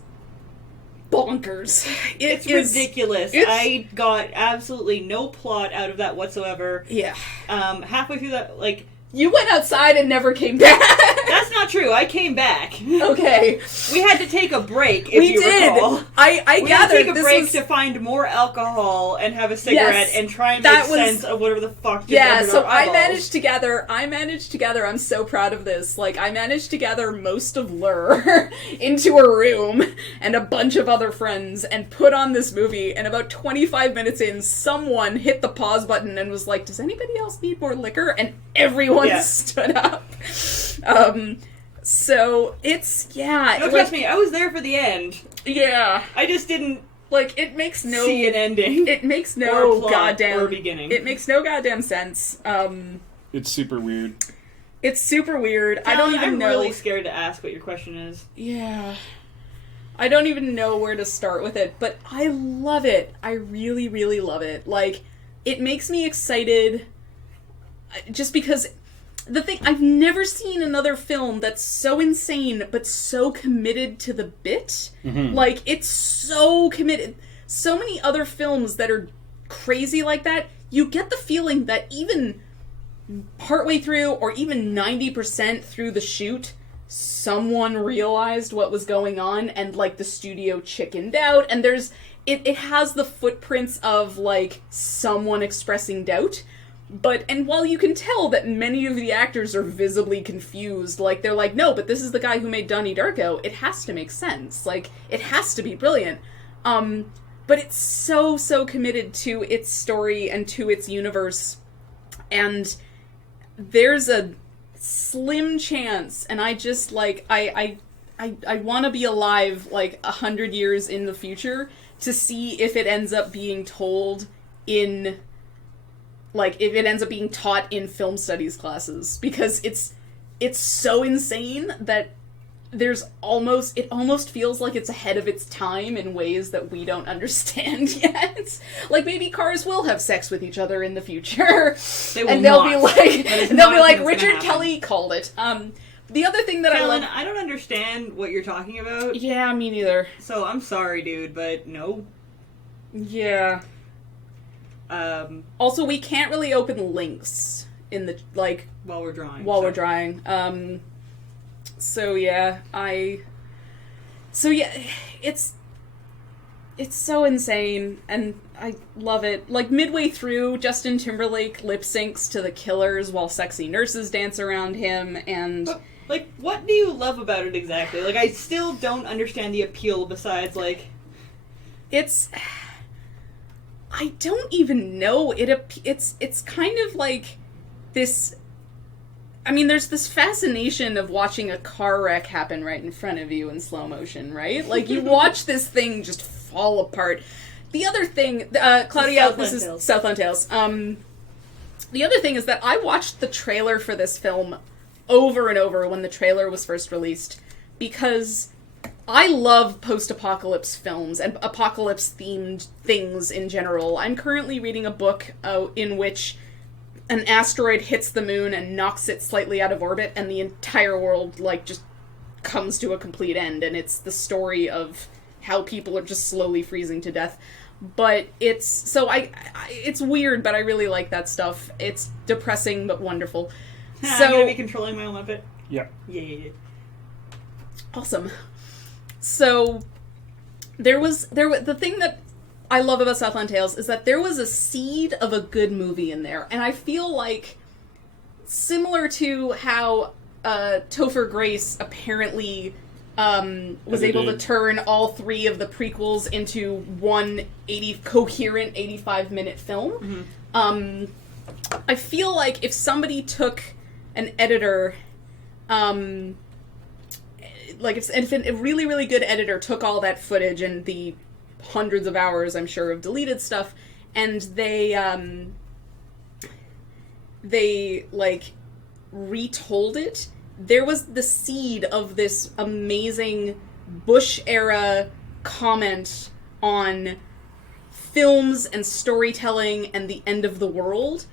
bonkers. It's ridiculous. I got absolutely no plot out of that whatsoever. Yeah. Halfway through that, like, You went outside and never came back. That's not true. I came back. Okay. We had to take a break, if you recall. I We gathered had to take a this break was... to find more alcohol and have a cigarette Yes, and try and that make was- sense of whatever the fuck just Yeah, entered so our I eyeballs. managed to gather, I'm so proud of this, like, I managed to gather most of Lur into a room and a bunch of other friends and put on this movie, and about 25 minutes in, someone hit the pause button and was like, does anybody else need more liquor? And everyone stood up. So, it's, yeah. No, trust me, I was there for the end. Yeah. I just didn't Like, it makes no... see an ending. It makes no or plot, goddamn... or beginning. It makes no goddamn sense. It's super weird. It's super weird. I don't even I'm know... really scared to ask what your question is. Yeah. I don't even know where to start with it, but I love it. I really, really love it. Like, it makes me excited just because... The thing, I've never seen another film that's so insane, but so committed to the bit. Mm-hmm. Like, it's so committed. So many other films that are crazy like that, you get the feeling that even partway through, or even 90% through the shoot, someone realized what was going on, and, like, the studio chickened out, and there's... It has the footprints of, like, someone expressing doubt. But, and while you can tell that many of the actors are visibly confused, like, they're like, no, but this is the guy who made Donnie Darko, it has to make sense. Like, it has to be brilliant. But it's so, so committed to its story and to its universe. And there's a slim chance, and I just, like, I want to be alive, like, 100 years in the future to see if it ends up being told in... Like, if it ends up being taught in film studies classes, because it's so insane that it almost feels like it's ahead of its time in ways that we don't understand yet. Like, maybe cars will have sex with each other in the future. They will and they'll be not. like, That is and they'll not be like, what's gonna Richard happen. Kelly called it. The other thing that Kellen, I love... I don't understand what you're talking about. Yeah, me neither. So I'm sorry, dude, but no. Yeah. Also, we can't really open links in the, like... While we're drawing. We're drawing. So yeah, it's so insane, and I love it. Like, midway through, Justin Timberlake lip syncs to The Killers while sexy nurses dance around him, and... But, like, what do you love about it exactly? Like, I still don't understand the appeal besides, like... It's... I don't even know. It's kind of like this... I mean, there's this fascination of watching a car wreck happen right in front of you in slow motion, right? Like, you watch this thing just fall apart. The other thing... Claudia, this is Southland Tales. The other thing is that I watched the trailer for this film over and over when the trailer was first released, because... I love post-apocalypse films and apocalypse-themed things in general. I'm currently reading a book in which an asteroid hits the moon and knocks it slightly out of orbit, and the entire world, like, just comes to a complete end, and it's the story of how people are just slowly freezing to death. But it's... So it's weird, but I really like that stuff. It's depressing, but wonderful. I'm gonna be controlling my own Muppet. Yeah. Yeah. Awesome. So, the thing that I love about Southland Tales is that there was a seed of a good movie in there, and I feel like, similar to how Topher Grace apparently was able to turn all three of the prequels into one coherent 85-minute film, I feel like if somebody took an editor... Like, if a really, really good editor took all that footage and the hundreds of hours, I'm sure, of deleted stuff, and they like, retold it, there was the seed of this amazing Bush-era comment on films and storytelling and the end of the world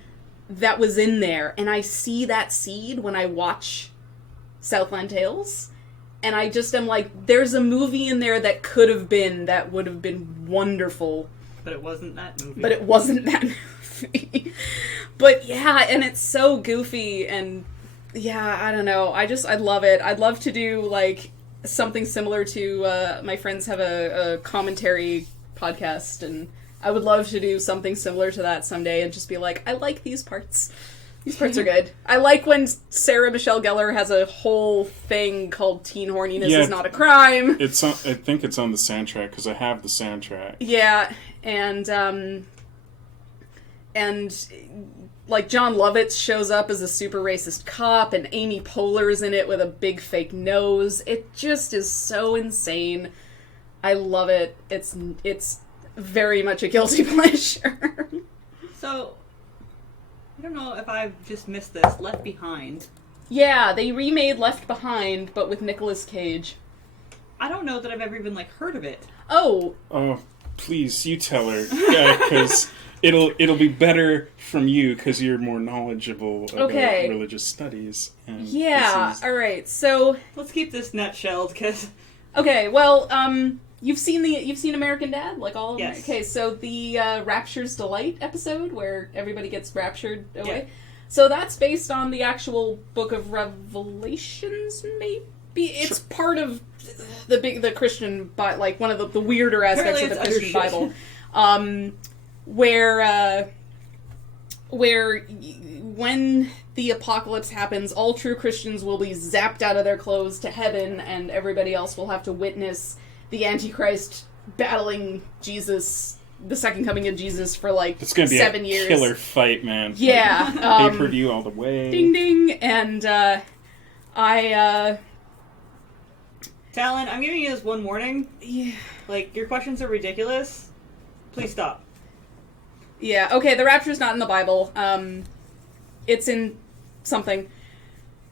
that was in there, and I see that seed when I watch Southland Tales. And I just am like, there's a movie in there that would have been wonderful. But it wasn't that movie. But it wasn't that movie. goofy. But yeah, and it's so goofy, and yeah, I don't know. I love it. I'd love to do, like, something similar to, my friends have a commentary podcast, and I would love to do something similar to that someday and just be like, I like these parts. These parts are good. I like when Sarah Michelle Gellar has a whole thing called Teen Horniness is Not a Crime. I think it's on the soundtrack, because I have the soundtrack. Yeah, and like, John Lovitz shows up as a super racist cop, and Amy Poehler's in it with a big fake nose. It just is so insane. I love it. It's very much a guilty pleasure. So, I don't know if I've just missed this. Left Behind. Yeah, they remade Left Behind, but with Nicolas Cage. I don't know that I've ever even, like, heard of it. Oh. Oh, please, you tell her. Because it'll be better from you, because you're more knowledgeable about religious studies. And yeah, alright, so... Let's keep this nutshelled, because... Okay, well, you've seen American Dad? Like, all of them? Yes. Okay, so the Rapture's Delight episode, where everybody gets raptured away. Yeah. So that's based on the actual Book of Revelations, maybe? It's part of the Christian, like, one of the weirder aspects of the Christian Bible. Where when the apocalypse happens, all true Christians will be zapped out of their clothes to heaven, and everybody else will have to witness the Antichrist battling Jesus, the second coming of Jesus, for like it's gonna be 7 years. A killer fight, man. Yeah, pay-per-view all the way. Ding ding, and Talon, I'm giving you this one warning. Yeah. Like, your questions are ridiculous. Please stop. Yeah, okay, the rapture's not in the Bible. It's in something.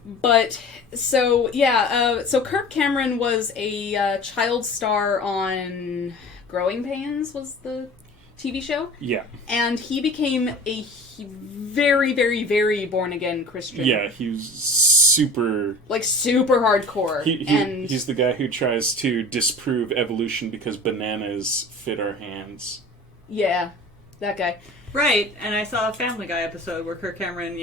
But, so, yeah, so Kirk Cameron was a child star on Growing Pains, was the TV show? Yeah. And he became a very, very, very born-again Christian. Yeah, he was super... Like, super hardcore. He's the guy who tries to disprove evolution because bananas fit our hands. Yeah, that guy. Right, and I saw a Family Guy episode where Kirk Cameron,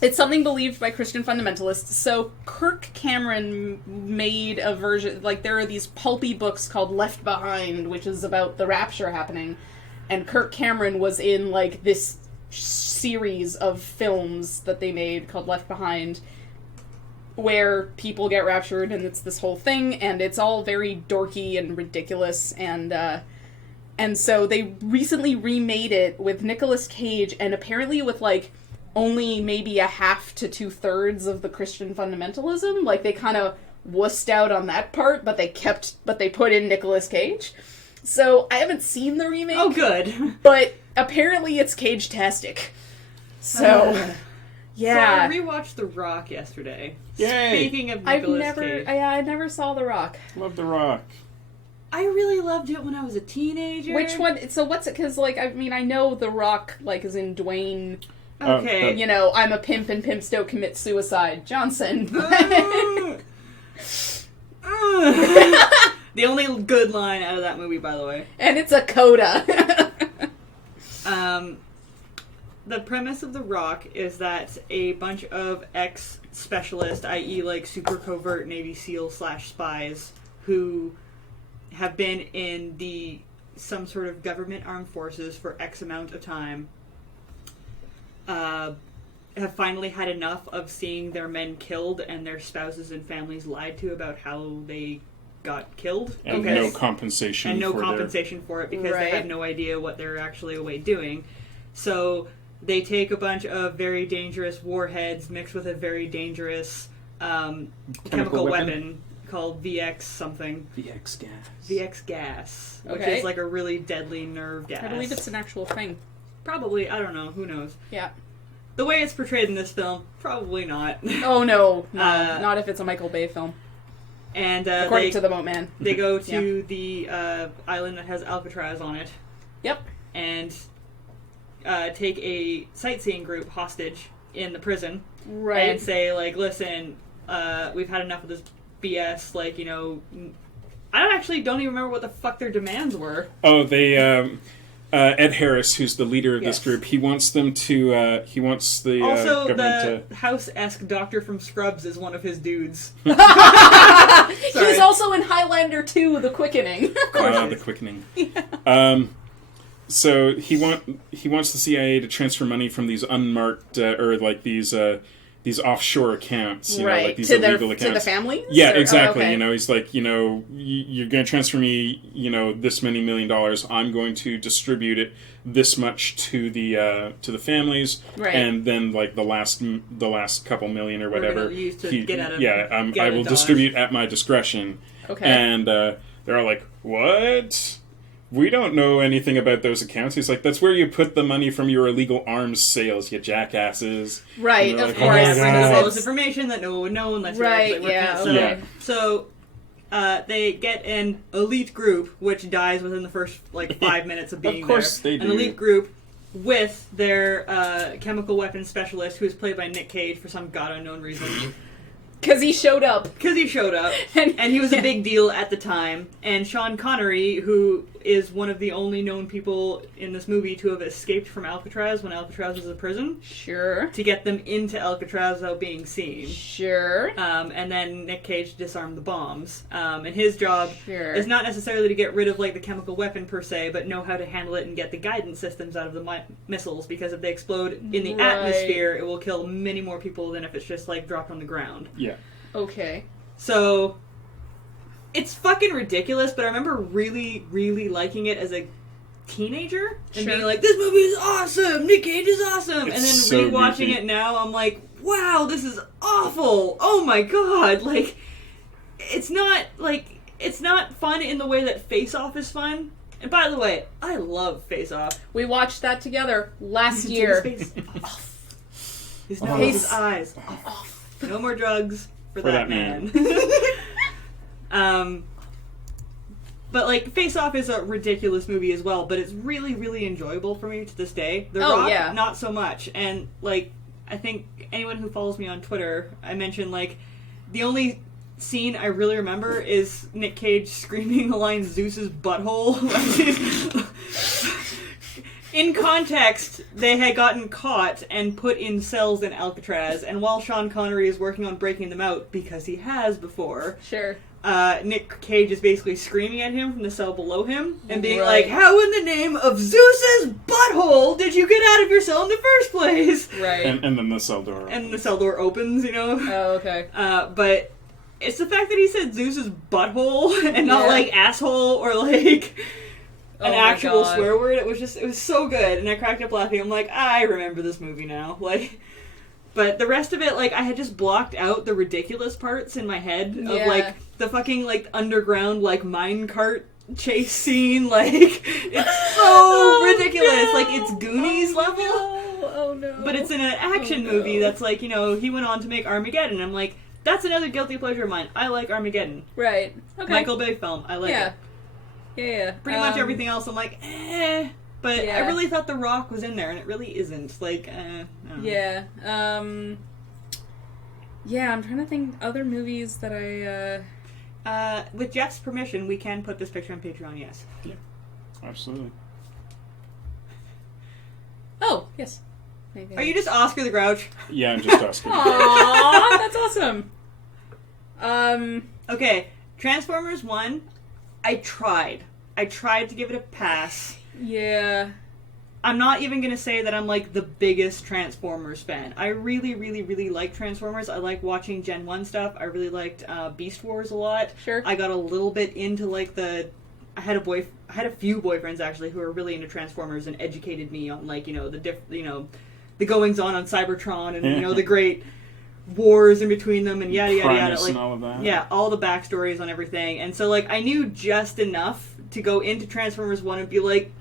it's something believed by Christian fundamentalists. So Kirk Cameron made a version, like, there are these pulpy books called Left Behind, which is about the rapture happening, and Kirk Cameron was in, like, this series of films that they made called Left Behind, where people get raptured, and it's this whole thing, and it's all very dorky and ridiculous, and so they recently remade it with Nicolas Cage, and apparently with, like, only maybe a half to 2/3 of the Christian fundamentalism. Like, they kind of wussed out on that part, but they put in Nicolas Cage. So, I haven't seen the remake. Oh, good. But apparently it's Cage-tastic. So, yeah. So I rewatched The Rock yesterday. Yay! Speaking of Nicolas Cage. I never saw The Rock. Love The Rock. I really loved it when I was a teenager. Which one? So what's it? Because, like, I mean, I know The Rock, like, is in Dwayne... Okay. You know, I'm a pimp and pimps don't commit suicide. Johnson. The only good line out of that movie, by the way. And it's a coda. The premise of The Rock is that a bunch of ex-specialists, i.e. like super covert Navy SEAL / spies, who have been in some sort of government armed forces for X amount of time, have finally had enough of seeing their men killed and their spouses and families lied to about how they got killed. And no compensation for it because they have no idea what they're actually away doing. So they take a bunch of very dangerous warheads mixed with a very dangerous chemical weapon called VX something. VX gas. VX gas, which is like a really deadly nerve gas. I believe it's an actual thing. Probably, I don't know, who knows. Yeah. The way it's portrayed in this film, probably not. Oh, no. Not if it's a Michael Bay film. And according to the Moat Man. They go to the island that has Alcatraz on it. Yep. And take a sightseeing group hostage in the prison. Right. And say, like, listen, we've had enough of this BS, like, you know... I don't even remember what the fuck their demands were. Oh, they Ed Harris, who's the leader of this Yes. group, he wants them to. He wants the Also, government the house-esque doctor from Scrubs is one of his dudes. He Sorry. was also in Highlander 2, The Quickening. the quickening. So he wants the CIA to transfer money from these unmarked or like these offshore accounts, you know, like these illegal accounts to the families. Yeah, Or- exactly. oh, okay. You know, he's like, you know, you're going to transfer me, you know, this many $1 million. I'm going to distribute it this much to the families, Right. and then like the last couple million or We're whatever. gonna use to get out of- yeah, get I out of will Dodge. distribute at my discretion. Okay. And they're all like, what? We don't know anything about those accounts. He's like, that's where you put the money from your illegal arms sales, you jackasses. Right, And they're of like, course. "Oh, Yeah, God." bring divulge information that no one would know unless you're Right, actually working yeah, it. So, okay. so they get an elite group, which dies within the first, 5 minutes of being Of course there. they An do. elite group with their chemical weapons specialist, who is played by Nick Cage for some god unknown reason. Because he showed up. Because he showed up, And- and he was a big deal at the time. And Sean Connery, who is one of the only known people in this movie to have escaped from Alcatraz when Alcatraz was a prison, Sure. to get them into Alcatraz without being seen. Sure. And then Nick Cage disarmed the bombs. And his job Sure. is not necessarily to get rid of the chemical weapon per se, but know how to handle it and get the guidance systems out of the missiles. Because if they explode in the Right. atmosphere, it will kill many more people than if it's just dropped on the ground. Yeah. Okay. So it's fucking ridiculous. But I remember really, really liking it as a teenager and Sure. being like, "This movie is awesome. Nick Cage is awesome." It's and then so rewatching goofy. it now, I'm like, "Wow, this is awful. Oh my god!" It's not fun in the way that Face Off is fun. And by the way, I love Face Off. We watched that together last year. His Oh. nose, his eyes. No more drugs for that man. But Face Off is a ridiculous movie as well, but it's really, really enjoyable for me to this day. The Oh, Rock, yeah. not so much. And I think anyone who follows me on Twitter, I mentioned the only scene I really remember is Nick Cage screaming the line "Zeus's butthole." In context, they had gotten caught and put in cells in Alcatraz, and while Sean Connery is working on breaking them out, because he has before, Sure. Nick Cage is basically screaming at him from the cell below him, and being Right. like, "How in the name of Zeus's butthole did you get out of your cell in the first place?" Right. And then the cell door. And the cell door opens, Oh, okay. But it's the fact that he said Zeus's butthole, and not Yeah. asshole, or Oh an my actual God. swear word. It was so good, and I cracked up laughing. I'm like, I remember this movie now. But the rest of it, I had just blocked out the ridiculous parts in my head of Yeah. the fucking underground minecart chase scene. It's so ridiculous. No. It's Goonies level. Oh no. But it's in an action no. movie that's he went on to make Armageddon. I'm like, that's another guilty pleasure of mine. I like Armageddon. Right. Okay. Michael Bay film. I like Yeah. it. Yeah. Pretty much everything else I'm like, eh. But Yeah. I really thought The Rock was in there, and it really isn't. I don't know. Yeah. Yeah, I'm trying to think other movies that I With Jeff's permission, we can put this picture on Patreon, yes. Absolutely. Oh, yes. Maybe. Are you just Oscar the Grouch? Yeah, I'm just asking. Aww, that's awesome. Okay, Transformers 1, I tried. I tried to give it a pass. Yeah. I'm not even going to say that I'm the biggest Transformers fan. I really, really, really like Transformers. I like watching Gen 1 stuff. I really liked Beast Wars a lot. Sure. I got a little bit into I had a few boyfriends actually who were really into Transformers and educated me on the goings on Cybertron and the great wars in between them and yada yada Primus yada. and all of that. Yeah, all the backstories on everything. And so I knew just enough to go into Transformers 1 and be like,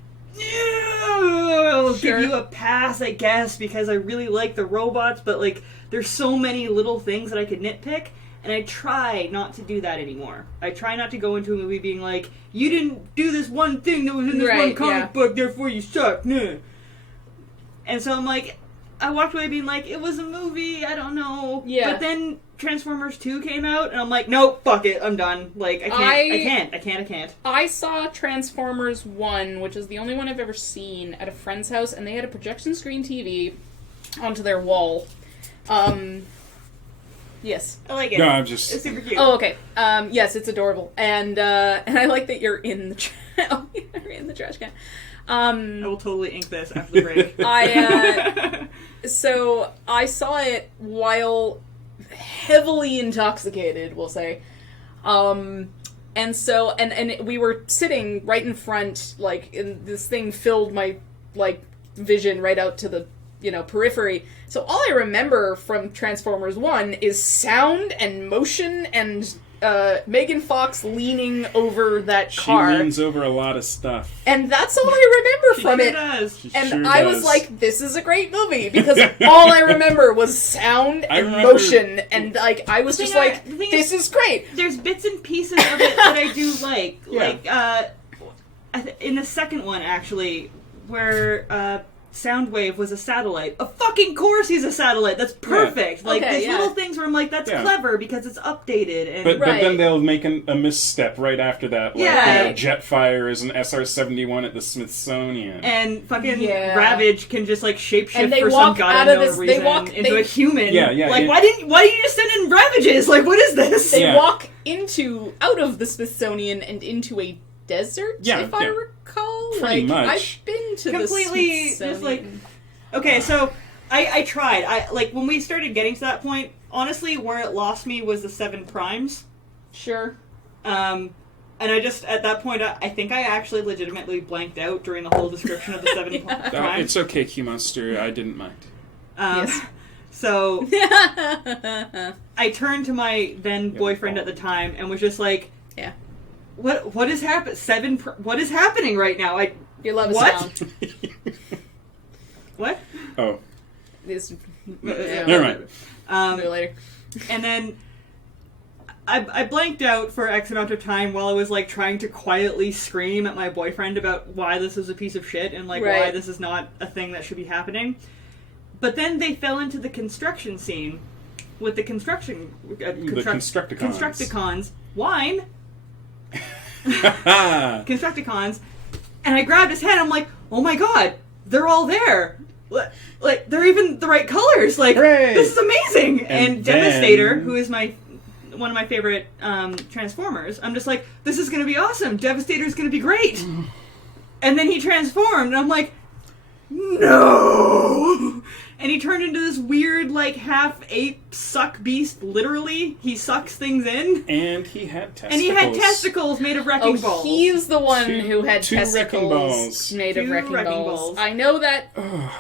I'll Sure. give you a pass, I guess, because I really like the robots, but there's so many little things that I could nitpick, and I try not to do that anymore. I try not to go into a movie being like, you didn't do this one thing that was in this one Right, comic yeah. book, therefore you suck. Nah. And so I'm like, I walked away being like, it was a movie, I don't know. Yeah. But then Transformers 2 came out, and I'm like, nope, fuck it, I'm done. Like, I can't. I saw Transformers 1, which is the only one I've ever seen, at a friend's house, and they had a projection screen TV onto their wall. Yes. I like it. No, I'm just... It's super cute. Oh, okay. Yes, it's adorable. And I like that you're in the you're in the trash can. I will totally ink this after the break. So I saw it while heavily intoxicated, we'll say. And so, and we were sitting right in front, like, and this thing filled my, like, vision right out to the, periphery. So all I remember from Transformers 1 is sound and motion and Megan Fox leaning over that car. She leans over a lot of stuff. And that's all I remember from it. Does. And I was like, this is a great movie, because all I remember was sound and motion, and, like, I was just like, this is great. There's bits and pieces of it that I do like. Yeah. Like, in the second one, actually, where, Soundwave was a satellite. Of fucking course he's a satellite. That's perfect. Yeah. Like, Okay, these yeah. little things where I'm like, that's clever because it's updated. And But Right. then they'll make a misstep right after that. Like, Yeah. Jetfire is an SR-71 at the Smithsonian. And fucking Yeah. Ravage can just, like, shapeshift And they for walk some out goddamn of this- reason they walk- into they- a human. Yeah, yeah, Like, it- why didn't you just send in Ravages? Like, what is this? They Yeah. walk out of the Smithsonian and into a desert, if I recall. Pretty like, much. I've been to Completely the Smithsonian. just like... Okay, so I tried. Like, when we started getting to that point, honestly, where it lost me was the 7 primes. Sure. And I just, at that point, I think I actually legitimately blanked out during the whole description of the 7 primes. It's okay, Q-Monster. I didn't mind. Yes. So, I turned to my then boyfriend at the time and was just like, Yeah. What is happening? What is happening right now? Your love is What? down. What? Oh. This, Never mind. do it later. And then I blanked out for X amount of time while I was, like, trying to quietly scream at my boyfriend about why this is a piece of shit and, like, why this is not a thing that should be happening. But then they fell into the construction scene with the Constructicons. Wine. Constructicons. And I grabbed his head. I'm like, oh my god, they're all there. Like, they're even the right colors. Like, Hooray! this is amazing. And then- Devastator, who is one of my favorite Transformers, I'm just like, this is going to be awesome. Devastator's going to be great. And then he transformed, and I'm like, no! And he turned into this weird, like, half-ape suck beast, literally. He sucks things in. And he had testicles. And he had testicles made of wrecking balls. He's the one Two- who had two wrecking testicles balls. made of Two wrecking wrecking balls. balls. I know that.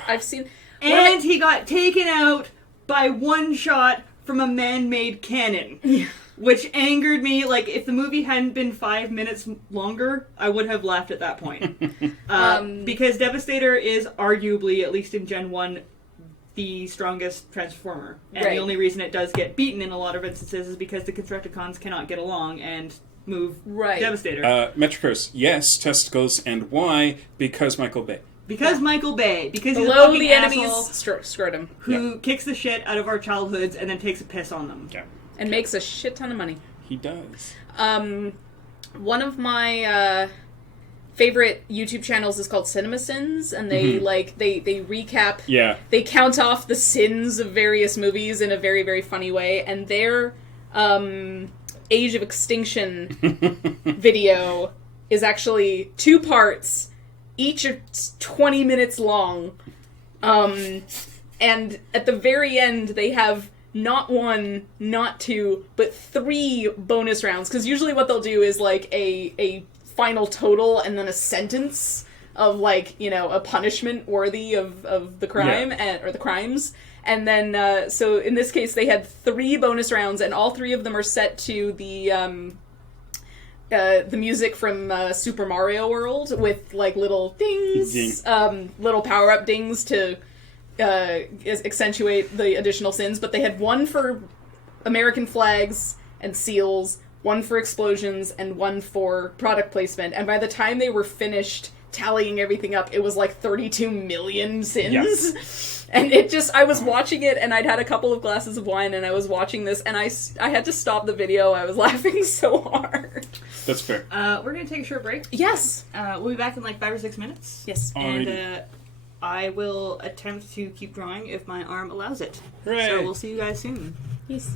I've seen. And he got taken out by one shot from a man-made cannon. Which angered me. Like, if the movie hadn't been 5 minutes longer, I would have laughed at that point. Because Devastator is arguably, at least in Gen 1, the strongest Transformer. And Right. the only reason it does get beaten in a lot of instances is because the Constructicons cannot get along and move Devastator. Metricus, yes, testicles, and why? Because Michael Bay. Because Michael Bay. Because he's a Below fucking the enemy's asshole scrotum. who kicks the shit out of our childhoods and then takes a piss on them. Yeah. And makes a shit ton of money. He does. One of my favorite YouTube channels is called CinemaSins, and they they recap. Yeah. They count off the sins of various movies in a very, very funny way, and their Age of Extinction video is actually 2 parts, each are 20 minutes long. And at the very end, they have not 1, not 2, but 3 bonus rounds. Because usually what they'll do is, like, a final total and then a sentence of, like, a punishment worthy of the crime, or the crimes. And then, so in this case, they had 3 bonus rounds, and all 3 of them are set to the music from Super Mario World, with, like, little dings, little power-up dings to accentuate the additional sins. But they had 1 for American flags and seals, one for explosions, and one for product placement. And by the time they were finished tallying everything up, it was like 32 million sins. Yeah. And I was watching it, and I'd had a couple of glasses of wine, and I was watching this, and I had to stop the video. I was laughing so hard. That's fair. We're going to take a short break. Yes. We'll be back in like 5 or 6 minutes. Yes. And I will attempt to keep drawing if my arm allows it. Hooray. So we'll see you guys soon. Peace.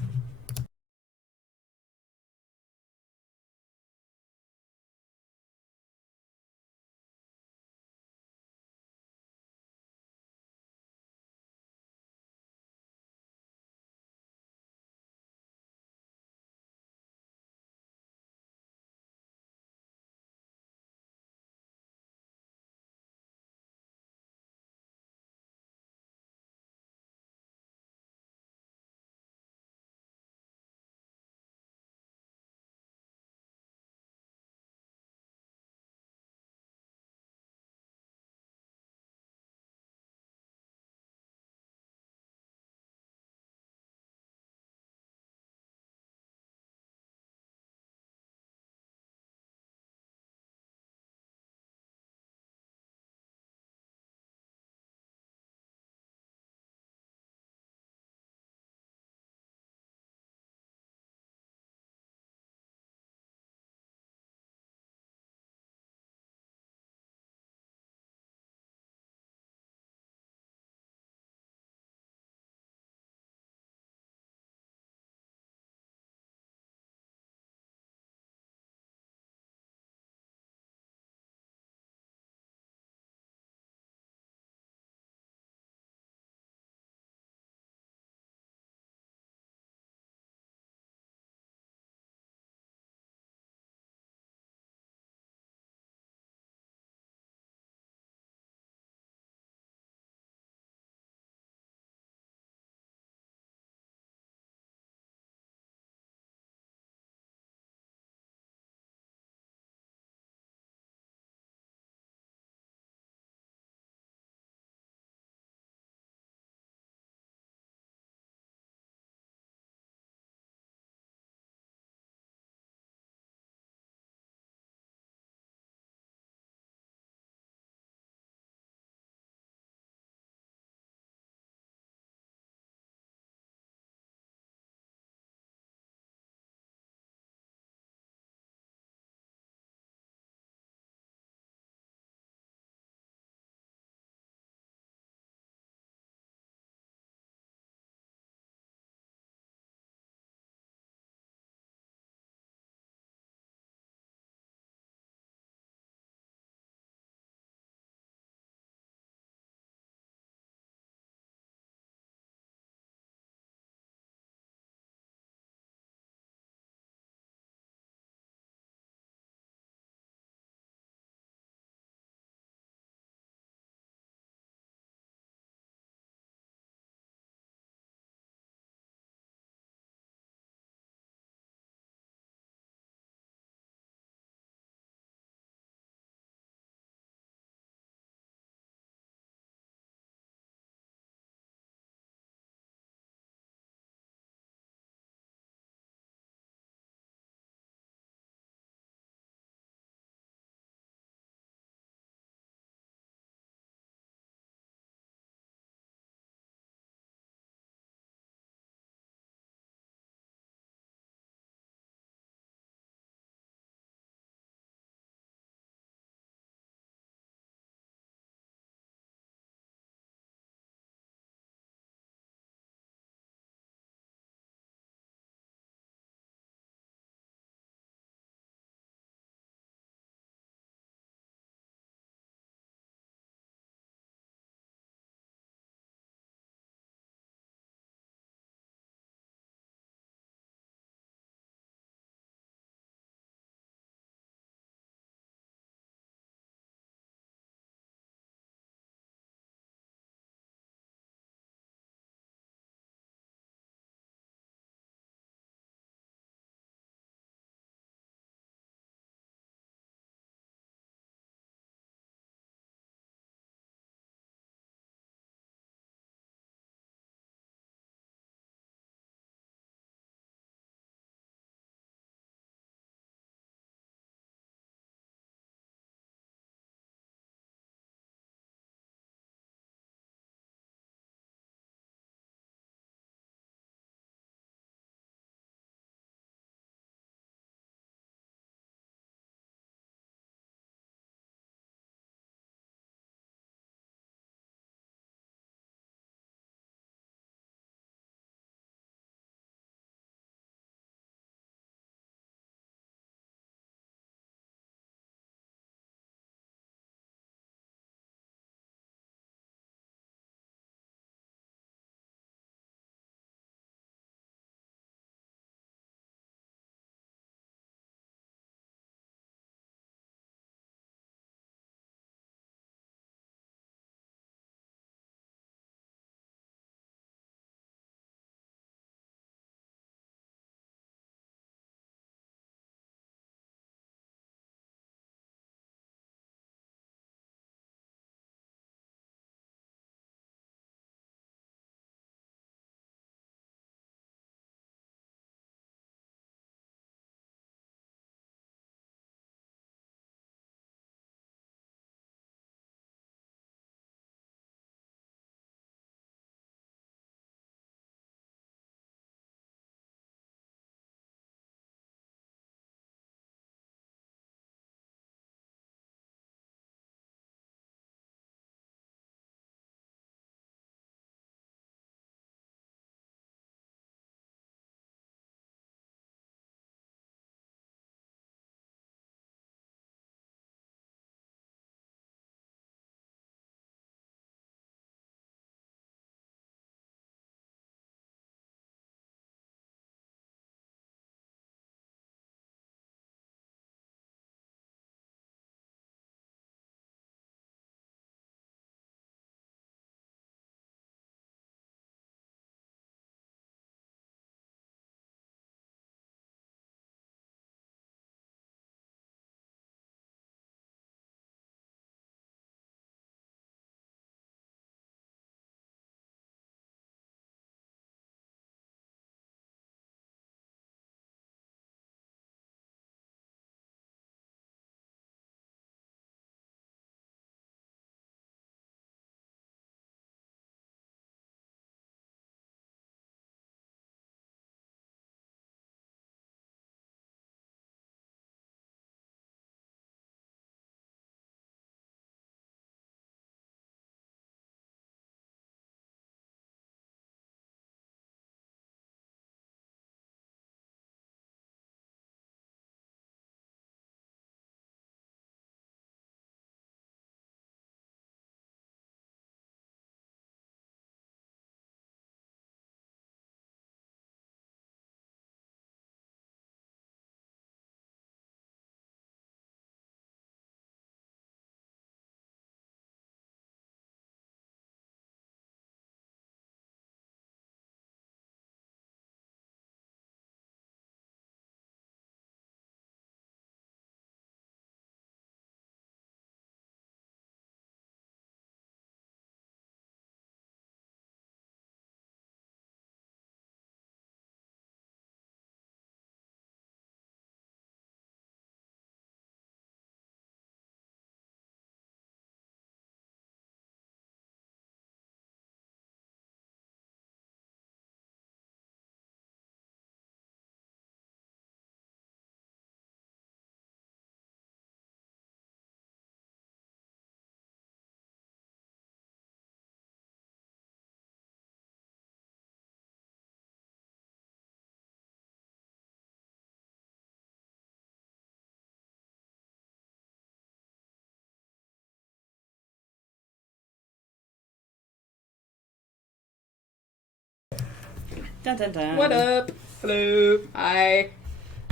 Dun dun dun. What up? Hello. Hi.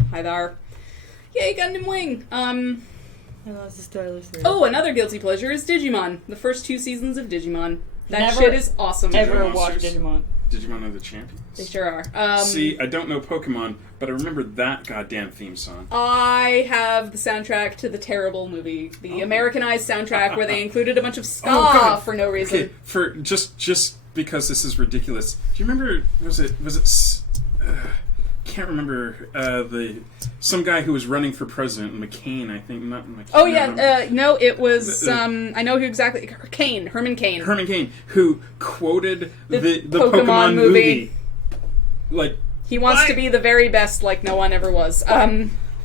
Hi there. Yay, Gundam Wing. I lost the stylus there. Oh, another guilty pleasure is Digimon. The first 2 seasons of Digimon. That Never shit is awesome. Ever Digimon watched Monsters? Digimon? Digimon are the champions. They sure are. See, I don't know Pokemon, but I remember that goddamn theme song. I have the soundtrack to the terrible movie, the Americanized soundtrack where they included a bunch of ska God. for no reason. Okay, for just because this is ridiculous. Do you remember? Was it? Can't remember some guy who was running for president, McCain, I think. Not McCain. Oh yeah, no, it was I know who exactly. Herman Cain. Herman Cain, who quoted the Pokemon movie. Like, he wants what? to be the very best, like no one ever was.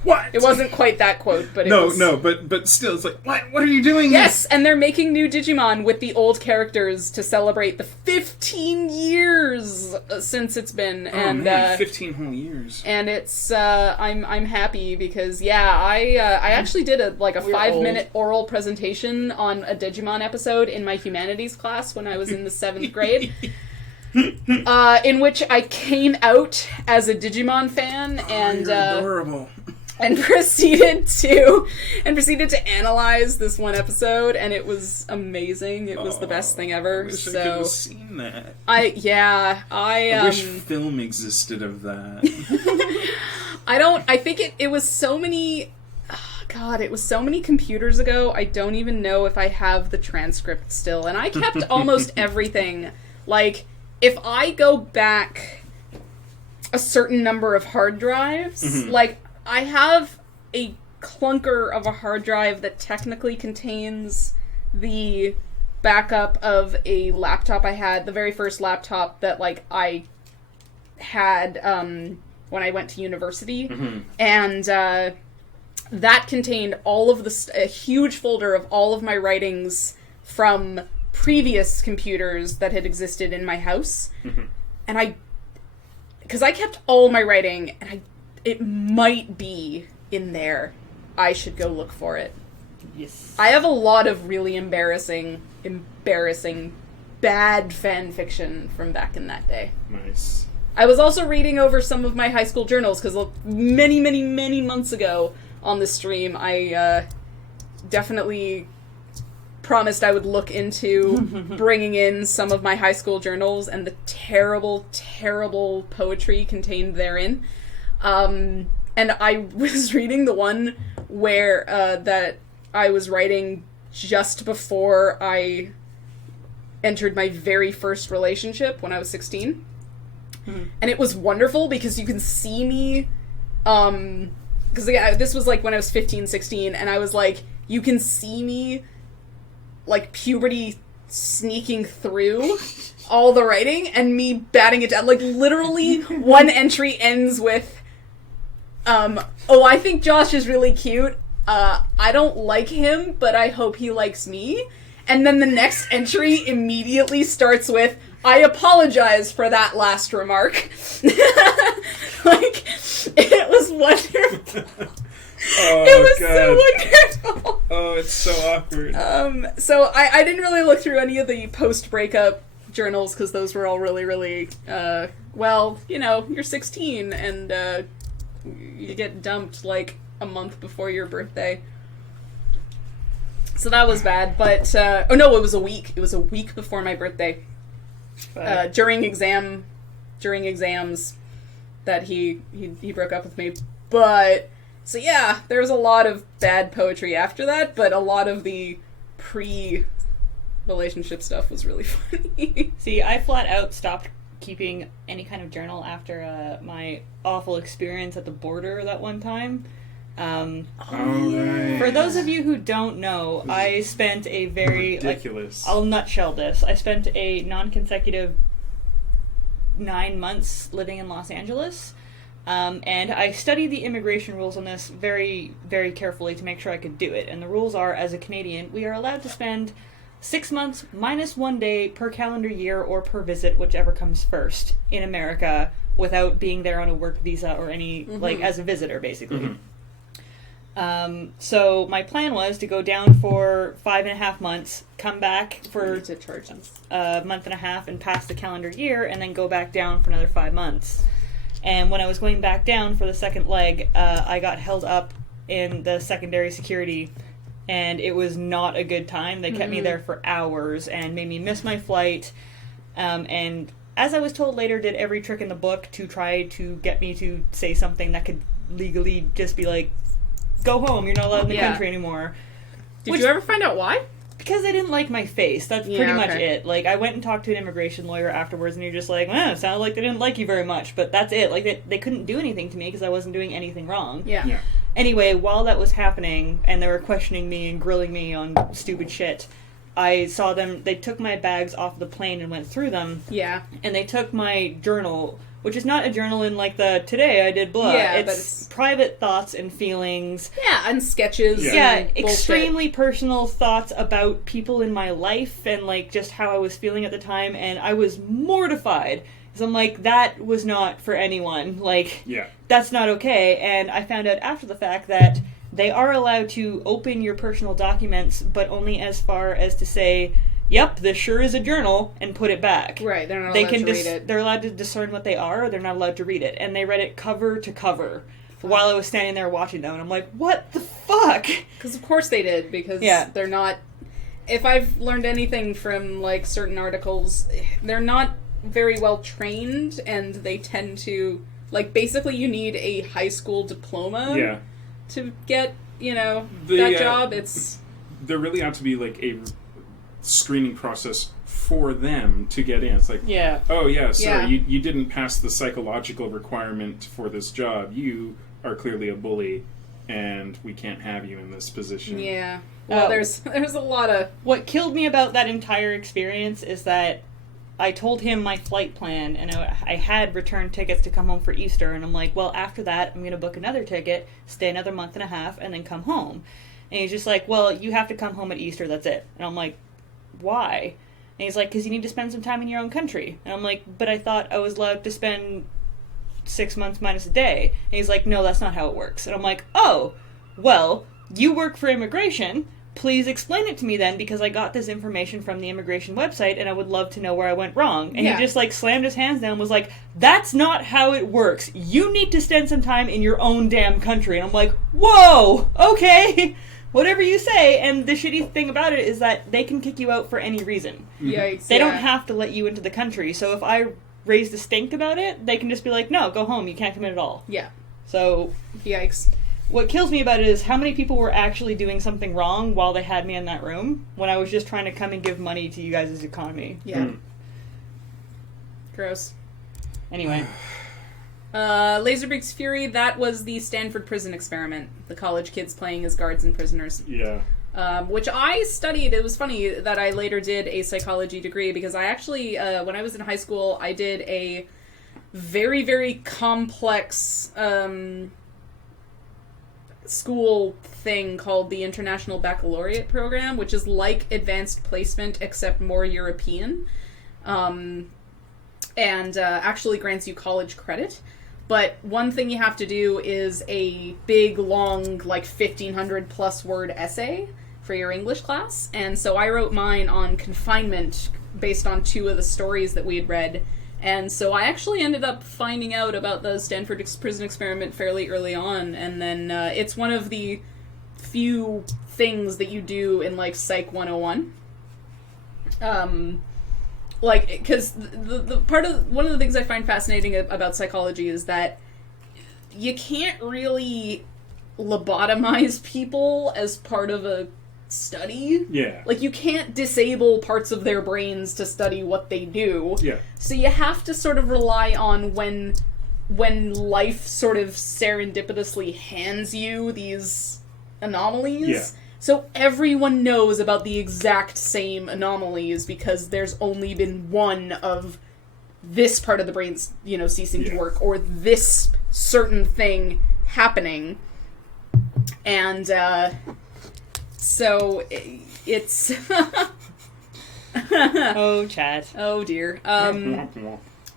What? It wasn't quite that quote, but it was. No, but still, it's like, what are you doing? Yes, and they're making new Digimon with the old characters to celebrate the 15 years since it's been. Oh, and man, 15 whole years. And it's I'm happy because I actually did a 5-minute oral presentation on a Digimon episode in my humanities class when I was in the 7th grade. In which I came out as a Digimon fan and you're adorable. and proceeded to analyze this one episode, and it was amazing. It was the best thing ever. I wish I so could have seen that. I wish film existed of that. I think it was so many. God, it was so many computers ago. I don't even know if I have the transcript still, and I kept almost everything. Like, if I go back a certain number of hard drives, like, I have a clunker of a hard drive that technically contains the backup of a laptop I had, the very first laptop that, like, I had when I went to university. And that contained all of a huge folder of all of my writings from previous computers that had existed in my house. And because I kept all my writing, and it might be in there. I should go look for it. Yes. I have a lot of really embarrassing, bad fan fiction from back in that day. Nice. I was also reading over some of my high school journals, because many, many, many months ago on the stream, I definitely promised I would look into bringing in some of my high school journals and the terrible, terrible poetry contained therein. And I was reading the one where that I was writing just before I entered my very first relationship when I was 16. And it was wonderful because you can see me, because this was like when I was 15, 16, and I was like, you can see me, like, puberty sneaking through all the writing and me batting it down. Like, literally, one entry ends with, I think Josh is really cute. I don't like him, but I hope he likes me. And then the next entry immediately starts with, I apologize for that last remark. Like, it was wonderful. Oh, it was God. so wonderful. Oh, it's so awkward. So I didn't really look through any of the post-breakup journals, because those were all really, really, you're 16, and you get dumped, like, a month before your birthday. So that was bad, but, it was a week. It was a week before my birthday. During exams that he broke up with me. But, so yeah, there was a lot of bad poetry after that, but a lot of the pre-relationship stuff was really funny. See, I flat out stopped keeping any kind of journal after my awful experience at the border that one time. Right. For those of you who don't know, I spent a very ridiculous. I'll nutshell this. I spent a non-consecutive 9 months living in Los Angeles, and I studied the immigration rules on this very, very carefully to make sure I could do it. And the rules are, as a Canadian, we are allowed to spend 6 months minus 1 day per calendar year or per visit, whichever comes first, in America without being there on a work visa or any, like, as a visitor, basically. So my plan was to go down for 5.5 months, come back for to charge them. a month and a half and pass the calendar year, and then go back down for another 5 months. And when I was going back down for the second leg, I got held up in the secondary security, and it was not a good time. They kept me there for hours and made me miss my flight. And as I was told later, did every trick in the book to try to get me to say something that could legally just be like, go home, you're not allowed in the country anymore. Did you ever find out why? Because they didn't like my face. That's pretty much it. Like, I went and talked to an immigration lawyer afterwards, and you're just like, it sounded like they didn't like you very much, but that's it. Like, they couldn't do anything to me because I wasn't doing anything wrong. Yeah. Anyway, while that was happening, and they were questioning me and grilling me on stupid shit, I saw them, they took my bags off the plane and went through them. Yeah. And they took my journal, which is not a journal in like the, today I did blah. Yeah, it's private thoughts and feelings. Yeah, and sketches. Yeah, and extremely personal thoughts about people in my life and like just how I was feeling at the time, and I was mortified. Because I'm like, that was not for anyone. Like, that's not okay. And I found out after the fact that they are allowed to open your personal documents, but only as far as to say, yep, this sure is a journal, and put it back. Right, they're not allowed to read it. They're allowed to discern what they are, or they're not allowed to read it. And they read it cover to cover while I was standing there watching them. And I'm like, what the fuck? Because of course they did, because they're not... If I've learned anything from, like, certain articles, they're not very well trained, and they tend to... Like, basically you need a high school diploma to get, that job. There really ought to be, like, a screening process for them to get in. It's like, sorry, you didn't pass the psychological requirement for this job. You are clearly a bully, and we can't have you in this position. Yeah. Well, there's a lot of... What killed me about that entire experience is that I told him my flight plan, and I had return tickets to come home for Easter, and I'm like, well, after that, I'm going to book another ticket, stay another month and a half, and then come home. And he's just like, well, you have to come home at Easter, that's it. And I'm like, why? And he's like, because you need to spend some time in your own country. And I'm like, but I thought I was allowed to spend 6 months minus a day. And he's like, no, that's not how it works. And I'm like, oh, well, you work for immigration. Please explain it to me then, because I got this information from the immigration website, and I would love to know where I went wrong. And he just, like, slammed his hands down and was like, that's not how it works. You need to spend some time in your own damn country. And I'm like, whoa, okay. Whatever you say. And the shitty thing about it is that they can kick you out for any reason. Yikes. They don't have to let you into the country. So if I raise the stink about it, they can just be like, no, go home. You can't come in at all. Yeah. So... Yikes. What kills me about it is how many people were actually doing something wrong while they had me in that room when I was just trying to come and give money to you guys' economy. Yeah. Gross. Anyway. Laserbeak's Fury, that was the Stanford prison experiment. The college kids playing as guards and prisoners. Yeah. Which I studied. It was funny that I later did a psychology degree, because I actually, when I was in high school, I did a very, very complex school thing called the International Baccalaureate Program, which is like advanced placement except more European, and actually grants you college credit. But one thing you have to do is a big, long, like 1,500 plus word essay for your English class. And so I wrote mine on confinement based on 2 of the stories that we had read. And so I actually ended up finding out about the Stanford prison experiment fairly early on. And then it's one of the few things that you do in, like, Psych 101. Like, because the part of one of the things I find fascinating about psychology is that you can't really lobotomize people as part of a study. Yeah. Like, you can't disable parts of their brains to study what they do. Yeah. So you have to sort of rely on when life sort of serendipitously hands you these anomalies. Yeah. So everyone knows about the exact same anomalies because there's only been one of this part of the brain's, ceasing to work, or this certain thing happening. And, so it's... Oh, chat. Oh, dear.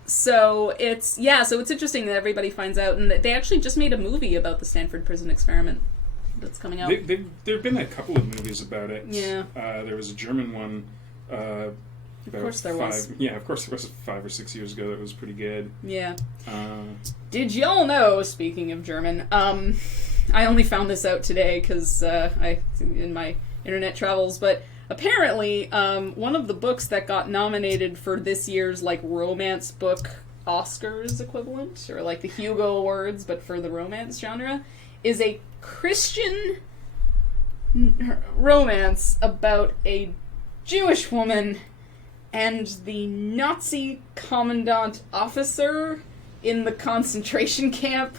So it's interesting that everybody finds out, and they actually just made a movie about the Stanford prison experiment. that's coming out. There have been a couple of movies about it. Yeah. There was a German one. Of course there was. Yeah, of course there was 5 or 6 years ago that was pretty good. Yeah. Did y'all know, speaking of German, I only found this out today because in my internet travels, but apparently one of the books that got nominated for this year's like romance book Oscars equivalent, or like the Hugo Awards, but for the romance genre, is a Christian romance about a Jewish woman and the Nazi commandant officer in the concentration camp,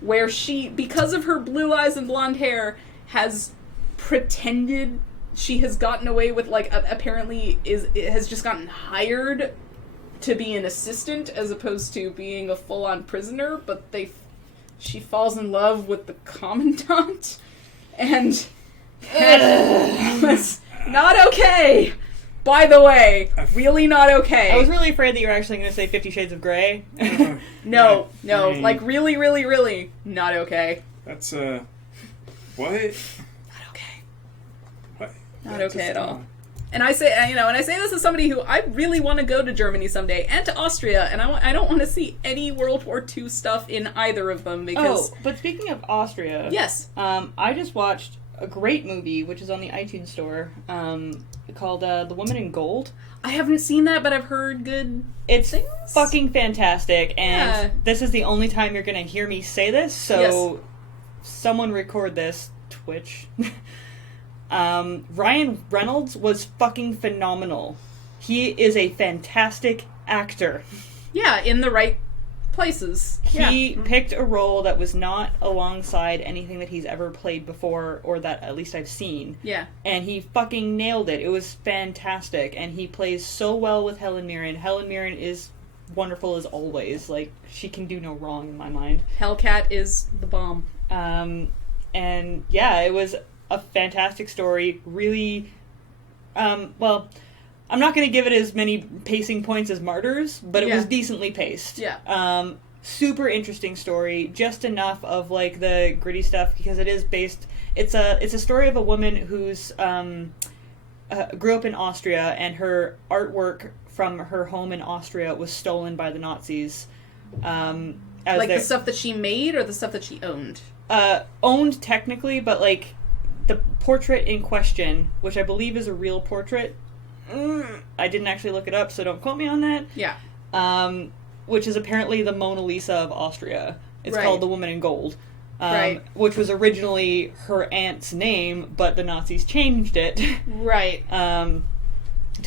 where she, because of her blue eyes and blonde hair, has pretended she has gotten away with, like, apparently has just gotten hired to be an assistant as opposed to being a full-on prisoner, but she falls in love with the commandant, and that was not okay. By the way, really not okay. I was really afraid that you were actually going to say 50 Shades of Grey. No, like really, really, really not okay. That's, what? Not okay. What? Not okay at all. And I say, this as somebody who I really want to go to Germany someday and to Austria, and I don't want to see any World War II stuff in either of them because. Oh, but speaking of Austria, yes, I just watched a great movie which is on the iTunes store, called The Woman in Gold. I haven't seen that, but I've heard good. It's things? fucking fantastic, and this is the only time you're gonna hear me say this. So, someone record this, Twitch. Ryan Reynolds was fucking phenomenal. He is a fantastic actor. Yeah, in the right places. He picked a role that was not alongside anything that he's ever played before, or that at least I've seen. Yeah. And he fucking nailed it. It was fantastic. And he plays so well with Helen Mirren. Helen Mirren is wonderful as always. Like, she can do no wrong in my mind. Hellcat is the bomb. And yeah, it was a fantastic story. Really, well, I'm not going to give it as many pacing points as Martyrs, but it was decently paced. Yeah. Super interesting story. Just enough of like the gritty stuff because it is based. It's a story of a woman who's grew up in Austria, and her artwork from her home in Austria was stolen by the Nazis. Like the stuff that she made or the stuff that she owned? Owned technically, but like the portrait in question, which I believe is a real portrait. I didn't actually look it up, so don't quote me on that. Yeah. Which is apparently the Mona Lisa of Austria. It's called The Woman in Gold. Which was originally her aunt's name, but the Nazis changed it. Right. To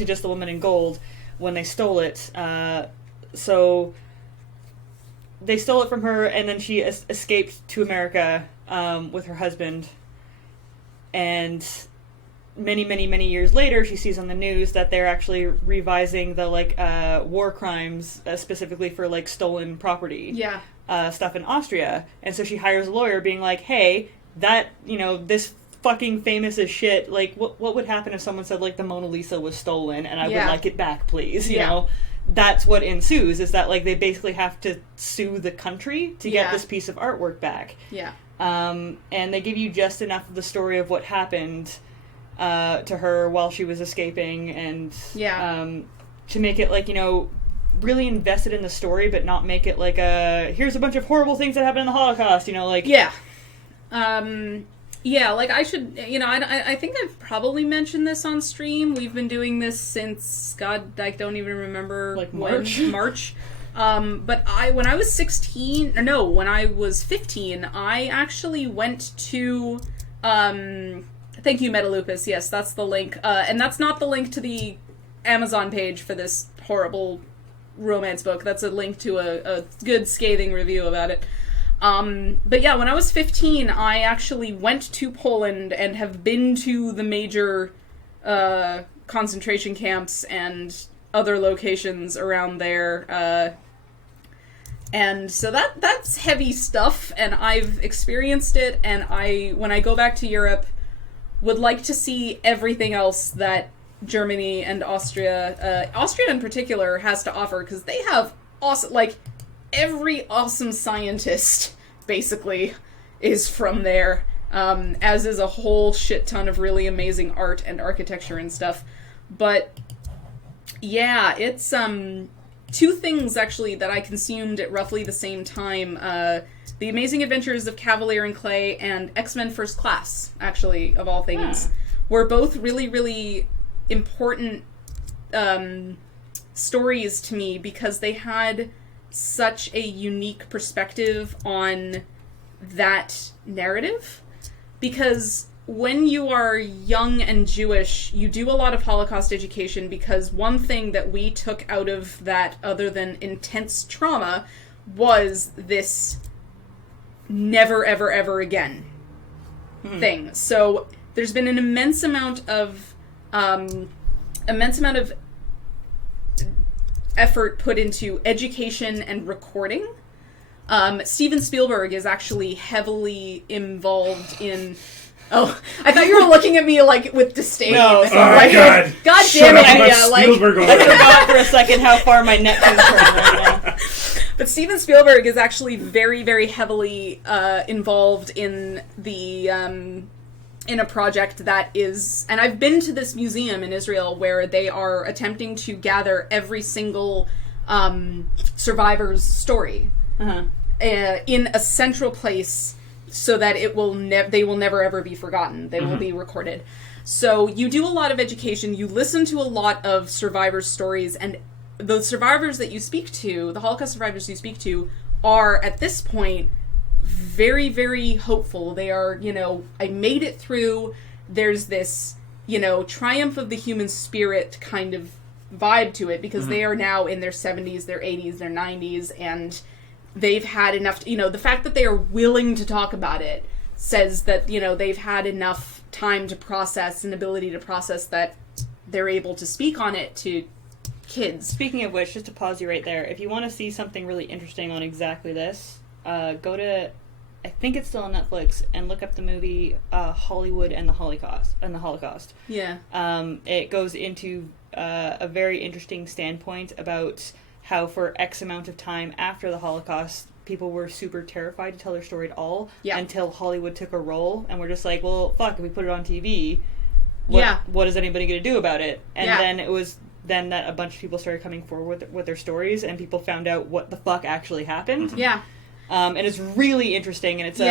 just The Woman in Gold when they stole it. So they stole it from her, and then she escaped to America with her husband. And many, many, many years later, she sees on the news that they're actually revising the war crimes specifically for like stolen property. Yeah. Stuff in Austria. And so she hires a lawyer being like, hey, that, this fucking famous as shit, like, what would happen if someone said, like, the Mona Lisa was stolen and I would like it back, please, you know? That's what ensues, is that, like, they basically have to sue the country to get this piece of artwork back. Yeah. And they give you just enough of the story of what happened to her while she was escaping, and to make it, like, really invested in the story, but not make it like here's a bunch of horrible things that happened in the Holocaust, like... Yeah. Like I should, I think I've probably mentioned this on stream. We've been doing this since, God, I don't even remember, like March. But when I was 15, I actually went to, thank you, Metalupus, yes, that's the link. And that's not the link to the Amazon page for this horrible romance book. That's a link to a good scathing review about it. But yeah, when I was 15, I actually went to Poland and have been to the major concentration camps and other locations around there. And so that's heavy stuff, and I've experienced it, and when I go back to Europe, would like to see everything else that Germany and Austria in particular, has to offer, because they have awesome, like, every awesome scientist, basically, is from there. as is a whole shit ton of really amazing art and architecture and stuff. But yeah, it's two things actually that I consumed at roughly the same time. The Amazing Adventures of Cavalier and Clay and X-Men First Class, actually, of all things, were both really, really important stories to me because they had such a unique perspective on that narrative. Because when you are young and Jewish, you do a lot of Holocaust education because one thing that we took out of that, other than intense trauma, was this never, ever, ever again thing. So there's been an immense amount of effort put into education and recording. Steven Spielberg is actually heavily involved in... Oh, I thought you were looking at me, like, with disdain. No, So, sorry. like, God. God Shut damn it, up about Mia, like... Spielberg I already. forgot for a second how far my neck can turn right now. But Steven Spielberg is actually very, very heavily involved in the... in a project that is... And I've been to this museum in Israel where they are attempting to gather every single survivor's story in a central place so that it will they will never ever be forgotten. They will be recorded. So you do a lot of education, you listen to a lot of survivors' stories, and the survivors that you speak to, the Holocaust survivors you speak to, are, at this point, very, very hopeful. They are, I made it through. There's this, triumph of the human spirit kind of vibe to it, because they are now in their 70s, their 80s, their 90s, and they've had enough, the fact that they are willing to talk about it says that, they've had enough time to process and ability to process that they're able to speak on it to kids. Speaking of which, just to pause you right there, if you want to see something really interesting on exactly this, go to, I think it's still on Netflix, and look up the movie Hollywood and the Holocaust. Yeah. It goes into a very interesting standpoint about how for X amount of time after the Holocaust, people were super terrified to tell their story at all until Hollywood took a role, and we're just like, well, fuck, if we put it on TV, what is anybody going to do about it? And then it was then that a bunch of people started coming forward with their stories, and people found out what the fuck actually happened. Yeah. And it's really interesting, and it's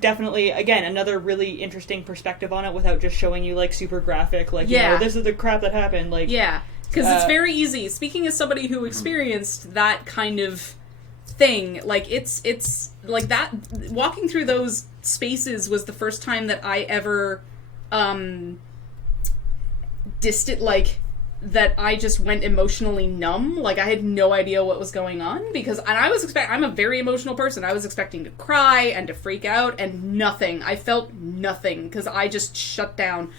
definitely, again, another really interesting perspective on it without just showing you, like, super graphic, like, this is the crap that happened, like... Yeah, because it's very easy. Speaking as somebody who experienced that kind of thing, like, it's like that, walking through those spaces was the first time that I ever, that I just went emotionally numb. Like, I had no idea what was going on, because, and I'm a very emotional person. I was expecting to cry and to freak out, and nothing. I felt nothing, because I just shut down.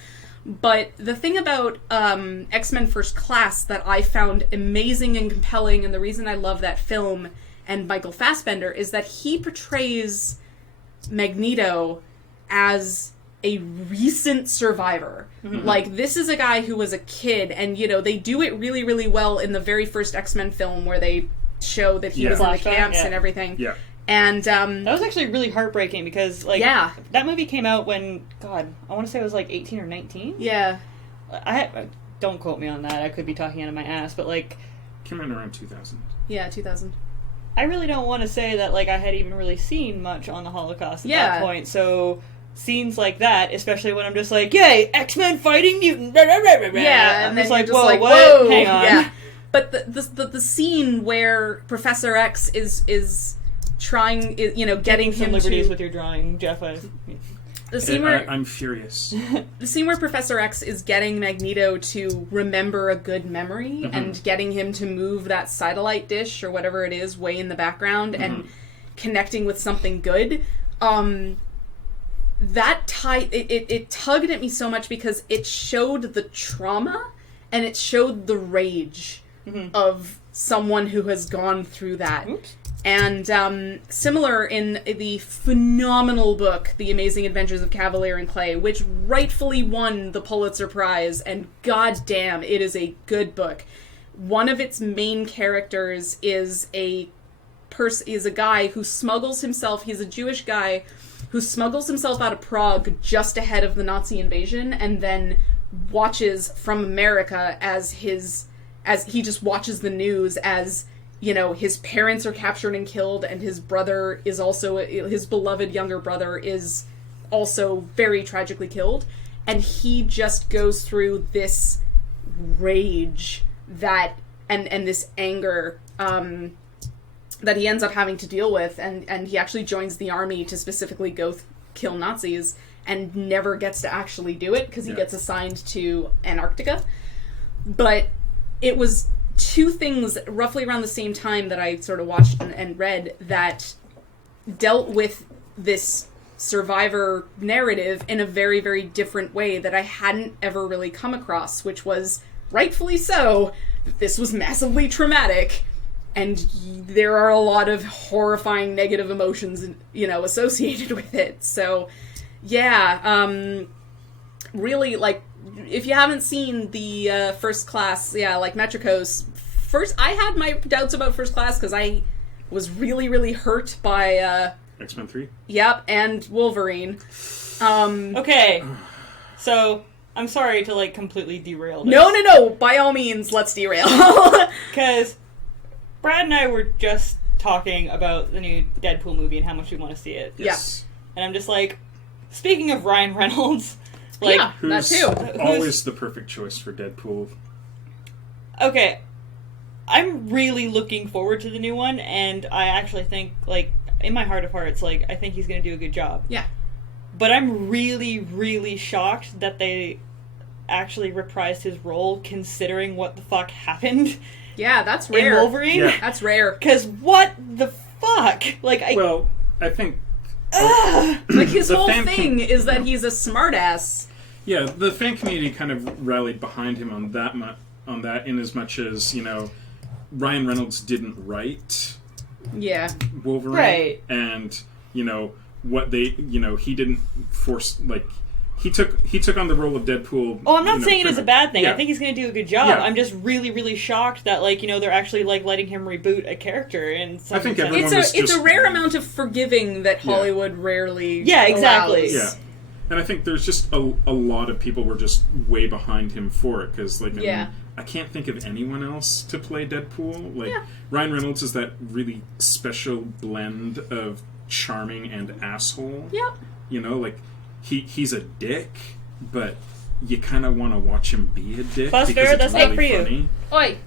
But the thing about X-Men First Class that I found amazing and compelling, and the reason I love that film and Michael Fassbender, is that he portrays Magneto as a recent survivor. Like, this is a guy who was a kid, and, they do it really, really well in the very first X-Men film where they show that he was in the camps and everything. Yeah. And that was actually really heartbreaking because, like, that movie came out when, God, I want to say I was like 18 or 19. Yeah. Don't quote me on that. I could be talking out of my ass, but, like, came out around 2000. Yeah, 2000. I really don't want to say that, like, I had even really seen much on the Holocaust at that point. So scenes like that, especially when I'm just like, yay, X-Men fighting mutant. Yeah, I'm and just then like, you're just whoa, like, what? whoa. Hang on. Yeah. But the scene where Professor X is trying, getting some him liberties to... with your drawing, Jeff. The scene where I'm furious. The scene where Professor X is getting Magneto to remember a good memory and getting him to move that satellite dish or whatever it is way in the background and connecting with something good. That it tugged at me so much because it showed the trauma and it showed the rage of someone who has gone through that. Oops. And similar in the phenomenal book, The Amazing Adventures of Cavalier and Clay, which rightfully won the Pulitzer Prize, and goddamn, it is a good book. One of its main characters is a guy who smuggles himself. He's a Jewish guy who smuggles himself out of Prague just ahead of the Nazi invasion, and then watches from America as he just watches the news as, you know, his parents are captured and killed, and his brother is also, his beloved younger brother is also very tragically killed, and he just goes through this rage that, and this anger, that he ends up having to deal with, and he actually joins the army to specifically go kill Nazis, and never gets to actually do it, because he gets assigned to Antarctica. But it was two things roughly around the same time that I sort of watched and read that dealt with this survivor narrative in a very, very different way that I hadn't ever really come across, which was, rightfully so, this was massively traumatic, and there are a lot of horrifying negative emotions, you know, associated with it. So, yeah, really, like, if you haven't seen the First Class, like Metricos, I had my doubts about First Class because I was really, really hurt by X-Men 3? Yep, and Wolverine. Okay, so I'm sorry to, like, completely derail this. No, by all means, let's derail. Because Brad and I were just talking about the new Deadpool movie and how much we want to see it. Yes. And I'm just like, speaking of Ryan Reynolds, like, yeah, that too. Always the perfect choice for Deadpool. Okay, I'm really looking forward to the new one, and I actually think, like, in my heart of hearts, like, I think he's going to do a good job. Yeah. But I'm really, really shocked that they actually reprised his role, considering what the fuck happened. Yeah, that's In rare. Wolverine. Yeah. That's rare. Because what the fuck? Like, Well, I think... Like, his The whole fan thing is that he's a smartass. Yeah, the fan community kind of rallied behind him on that in as much as, you know, Ryan Reynolds didn't write Yeah. Wolverine. Right. And, you know, he didn't force, like, he took on the role of Deadpool. Oh, I'm not saying it is a bad thing. Yeah. I think he's going to do a good job. Yeah. I'm just really, really shocked that, like, you know, they're actually, like, letting him reboot a character. And I think everyone It's was a rare amount of forgiving that Hollywood rarely Yeah, exactly. allows. Yeah. And I think there's just a lot of people were just way behind him for it, because, like, I can't think of anyone else to play Deadpool. Like, Ryan Reynolds is that really special blend of charming and asshole. Yep. You know, like, he's a dick, but you kind of want to watch him be a dick. Buster, because it's that's really not for you. funny. Oi!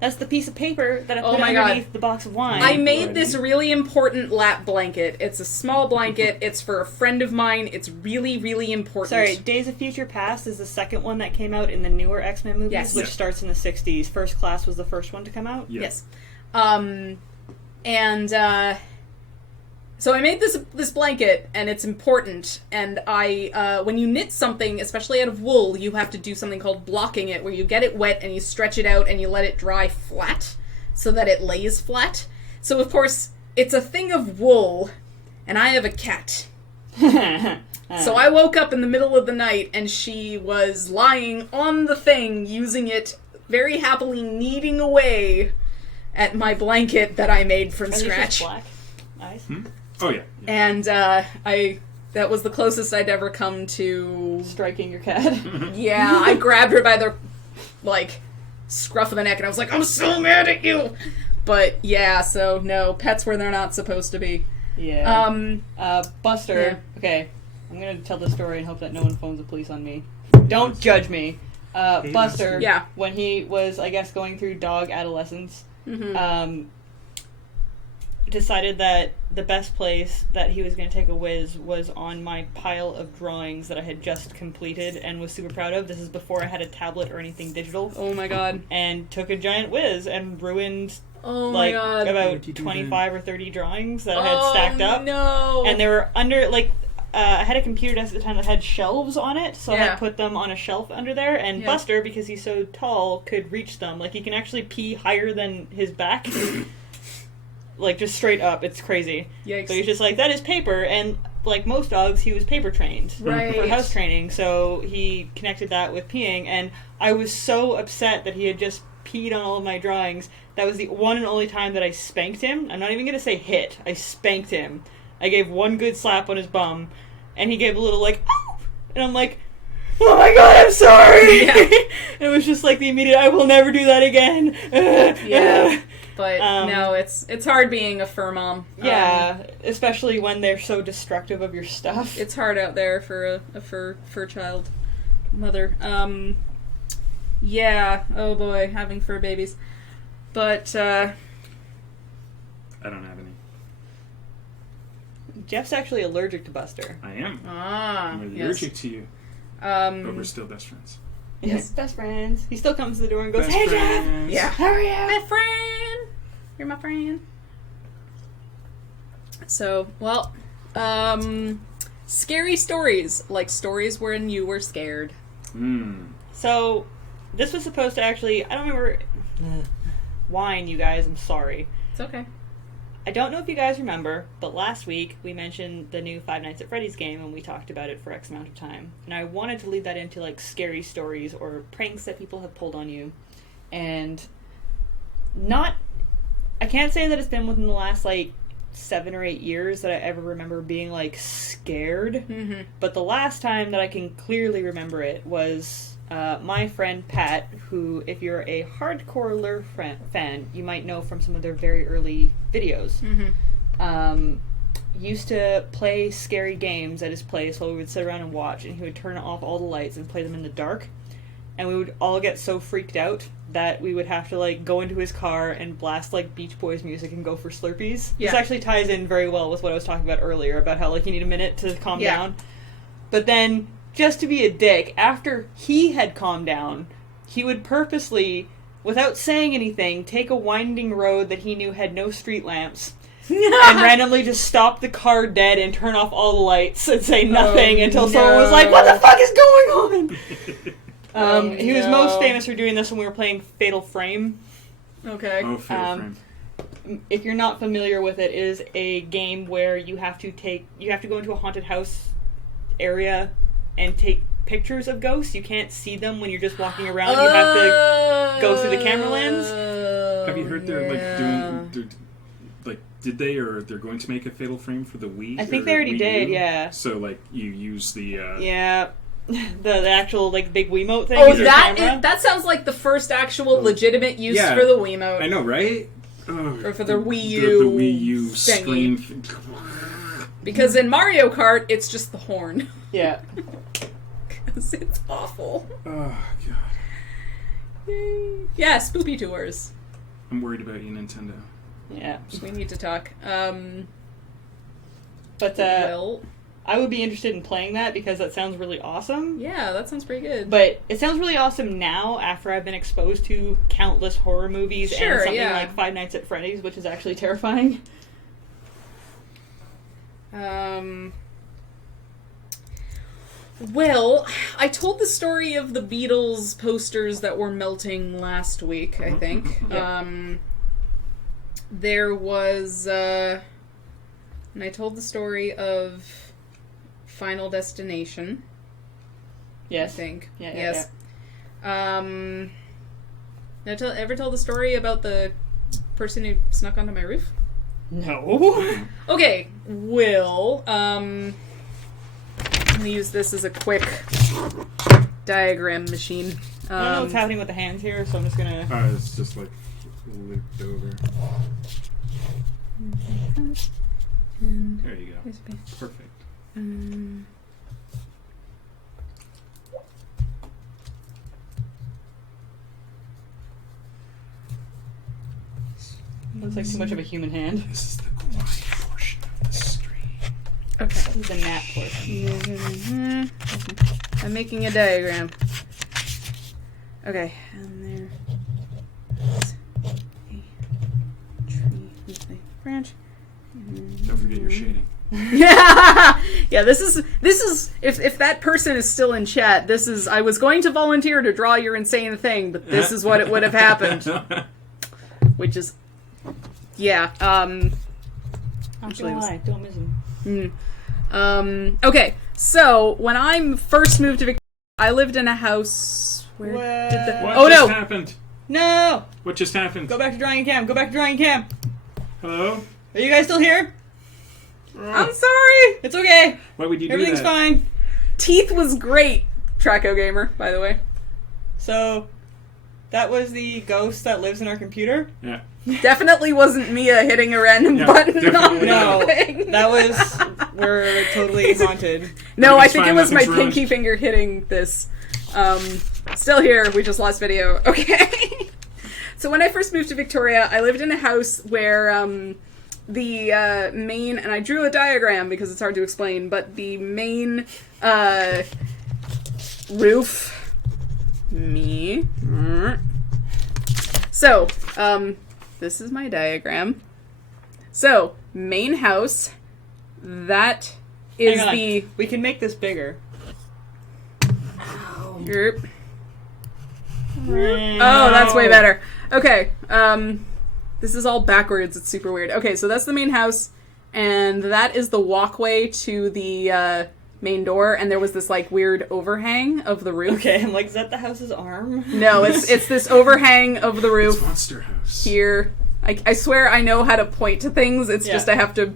That's the piece of paper that I Oh put my God. underneath the box of wine. I made this really important lap blanket. It's a small blanket. It's for a friend of mine. It's really, really important. Sorry, Days of Future Past is the second one that came out in the newer X-Men movies, Yes. which Yeah. starts in the 60s. First Class was the first one to come out. Yeah. Yes. So I made this blanket, and it's important, and when you knit something, especially out of wool, you have to do something called blocking it, where you get it wet, and you stretch it out, and you let it dry flat, so that it lays flat. So, of course, it's a thing of wool, and I have a cat. So I woke up in the middle of the night, and she was lying on the thing, using it very happily, kneading away at my blanket that I made from Are these just scratch. black eyes? Oh, yeah. And that was the closest I'd ever come to... Striking your cat. Yeah, I grabbed her by the, like, scruff of the neck, and I was like, I'm so mad at you! But, yeah, so, no, pets where they're not supposed to be. Yeah. Buster. Yeah. Okay, I'm gonna tell the story and hope that no one phones the police on me. Don't judge me. Buster, Yeah. when he was, I guess, going through dog adolescence, decided that the best place that he was going to take a whiz was on my pile of drawings that I had just completed and was super proud of. This is before I had a tablet or anything digital. Oh my god. And took a giant whiz and ruined Oh my like god. about you do 25 or 30 drawings that I had stacked up. No. And they were under, like, I had a computer desk at the time that had shelves on it, so I Yeah. had put them on a shelf under there, and Yeah. Buster, because he's so tall, could reach them. Like, he can actually pee higher than his back. Like, just straight up. It's crazy. Yikes. So he's just like, that is paper, and like most dogs, he was paper trained. Right. For house training, so he connected that with peeing, and I was so upset that he had just peed on all of my drawings. That was the one and only time that I spanked him. I'm not even going to say hit. I spanked him. I gave one good slap on his bum, and he gave a little like, "Ow!" And I'm like, oh my god, I'm sorry! Yeah. It was just like the immediate, I will never do that again. Yeah. But no, it's hard being a fur mom. Yeah, especially when they're so destructive of your stuff. It's hard out there for a fur child mother. Yeah, oh boy, having fur babies. But, I don't have any. Jeff's actually allergic to Buster. I am. yes. I'm allergic to you. But we're still best friends. Yes, best friends. He still comes to the door and goes, Best hey friends. Jeff! Yeah. How are you? My friend! You're my friend. So, well, scary stories. Like stories when you were scared. So, this was supposed to actually, I don't remember, whine you guys, I'm sorry. It's okay. I don't know if you guys remember, but last week we mentioned the new Five Nights at Freddy's game and we talked about it for X amount of time. And I wanted to lead that into like scary stories or pranks that people have pulled on you. And I can't say that it's been within the last like 7 or 8 years that I ever remember being like scared. Mm-hmm. But the last time that I can clearly remember it was my friend Pat, who, if you're a hardcore Lure fan, you might know from some of their very early videos, used to play scary games at his place while we would sit around and watch, and he would turn off all the lights and play them in the dark. And we would all get so freaked out that we would have to like go into his car and blast like Beach Boys music and go for Slurpees. Yeah. This actually ties in very well with what I was talking about earlier about how like you need a minute to calm Yeah. down. But then, just to be a dick, after he had calmed down, he would purposely, without saying anything, take a winding road that he knew had no street lamps and randomly just stop the car dead and turn off all the lights and say nothing until someone was like, what the fuck is going on? He was most famous for doing this when we were playing Fatal Frame. Okay. Oh, Fatal Frame. If you're not familiar with it, it is a game where you have to go into a haunted house area and take pictures of ghosts. You can't see them when you're just walking around. You have to go through the camera lens. Have you heard they're did they or they're going to make a Fatal Frame for the Wii? I think or they already Wii did, U? yeah. So like you use the Yeah. The actual like big Wiimote thing. Oh, with your camera. that sounds like the first actual legitimate use for the Wiimote. I know, right? Or for the Wii U. The Wii U thingy. screen. Because in Mario Kart, it's just the horn. Yeah. Because it's awful. Oh god. Yeah, Spoopy Tours. I'm worried about you, Nintendo. Yeah. We need to talk. But Well, I would be interested in playing that because that sounds really awesome. yeah, that sounds pretty good. But it sounds really awesome now after I've been exposed to countless horror movies Sure, and something yeah. like Five Nights at Freddy's, which is actually terrifying. Well, I told the story of the Beatles posters that were melting last week, I think. Yeah. There was, and I told the story of Final Destination. Yes. I think. Yeah, yes. Did I ever tell the story about the person who snuck onto my roof? No. Okay, Will, I'm gonna use this as a quick diagram machine. I don't know what's happening with the hands here, so I'm just gonna... It's just like looped over. There you go. Perfect. Looks like too much of a human hand. This is the quiet portion of the stream. Okay. This is the nap portion. I'm making a diagram. Okay, and there is a tree with a branch. Don't forget your shading. Yeah, this is if that person is still in chat, this is I was going to volunteer to draw your insane thing, but this is what it would have happened. Which is Actually, don't miss him. okay, so when I first moved to Victoria, I lived in a house where did the What Oh just no! happened? No! What just happened? Go back to drawing cam. Go back to drawing cam. Hello? Are you guys still here? I'm sorry. It's okay. Why would you do Everything's that? fine. Teeth was great. Traco Gamer, by the way. So, that was the ghost that lives in our computer? Yeah. Definitely wasn't Mia hitting a random Yeah, button on definitely the No, thing. that was... We're totally haunted. No, I Everything's think it fine, was my nothing's ruined. pinky finger hitting this. Still here. We just lost video. Okay. So when I first moved to Victoria, I lived in a house where the main, and I drew a diagram because it's hard to explain, but the main roof, So, this is my diagram. So, main house, that is Hang on. the... We can make this bigger. Group. Oh, that's way better. Okay, this is all backwards. It's super weird. Okay, so that's the main house, and that is the walkway to the main door, and there was this, like, weird overhang of the roof. Okay, I'm like, is that the house's arm? No, it's this overhang of the roof It's Monster House. here. I swear I know how to point to things, it's Yeah. just I have to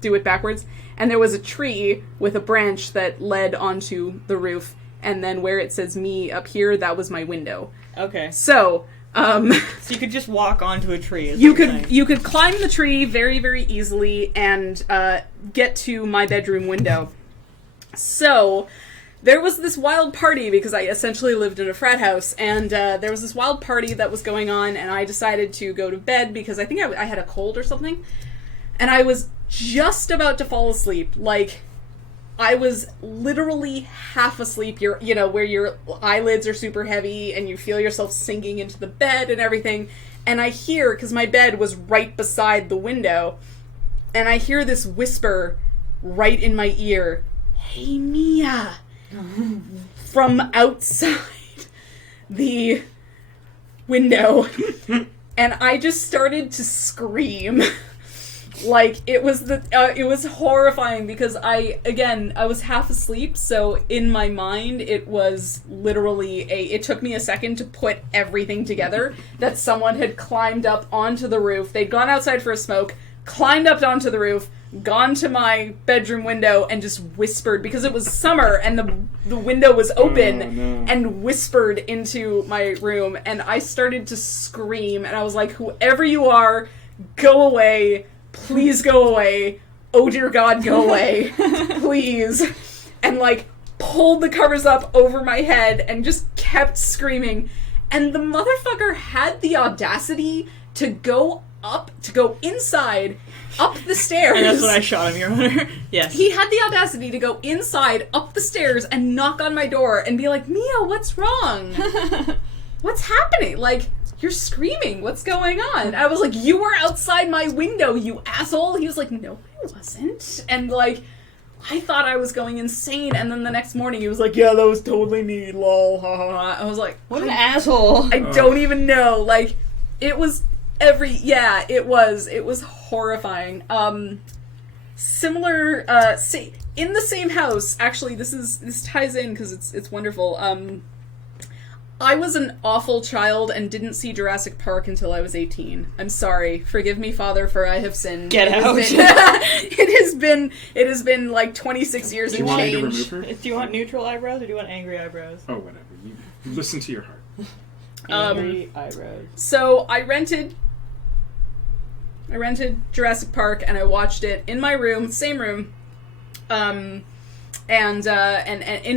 do it backwards. And there was a tree with a branch that led onto the roof, and then where it says me up here, that was my window. Okay. So, So you could just walk onto a tree. Is you what you're could saying. you could climb the tree very, very easily and get to my bedroom window. So, there was this wild party, because I essentially lived in a frat house, and there was this wild party that was going on, and I decided to go to bed because I think I had a cold or something, and I was just about to fall asleep. Like, I was literally half asleep, where your eyelids are super heavy and you feel yourself sinking into the bed and everything. And I hear, because my bed was right beside the window, and I hear this whisper right in my ear, "Hey, Mia," from outside the window. And I just started to scream. Like, it was horrifying because I was half asleep, so in my mind it was literally it took me a second to put everything together, that someone had climbed up onto the roof, they'd gone outside for a smoke, climbed up onto the roof, gone to my bedroom window, and just whispered, because it was summer and the window was open, Oh, no. and whispered into my room, and I started to scream, and I was like, whoever you are, go away. Please go away. Oh dear God, go away. Please. And like pulled the covers up over my head and just kept screaming. And the motherfucker had the audacity to go inside, up the stairs. And that's when I shot him, Your Honor. Yes. He had the audacity to go inside, up the stairs, and knock on my door and be like, "Mia, what's wrong? What's happening? Like, you're screaming. What's going on?" I was like, "You were outside my window, you asshole." He was like, "No, I wasn't." And like, I thought I was going insane. And then the next morning he was like, "Yeah, that was totally me, lol, ha ha ha." I was like, What an asshole. I don't even know. Like, it was it was horrifying. Similar, in the same house, actually, this ties in because it's wonderful. I was an awful child and didn't see Jurassic Park until I was 18. I'm sorry. Forgive me, Father, for I have sinned. Get out. It has been like 26 years Do you and want me to change. remove her? Do you want neutral eyebrows or do you want angry eyebrows? Oh, whatever. You listen to your heart. Angry eyebrows. So I rented Jurassic Park and I watched it in my room, same room, and in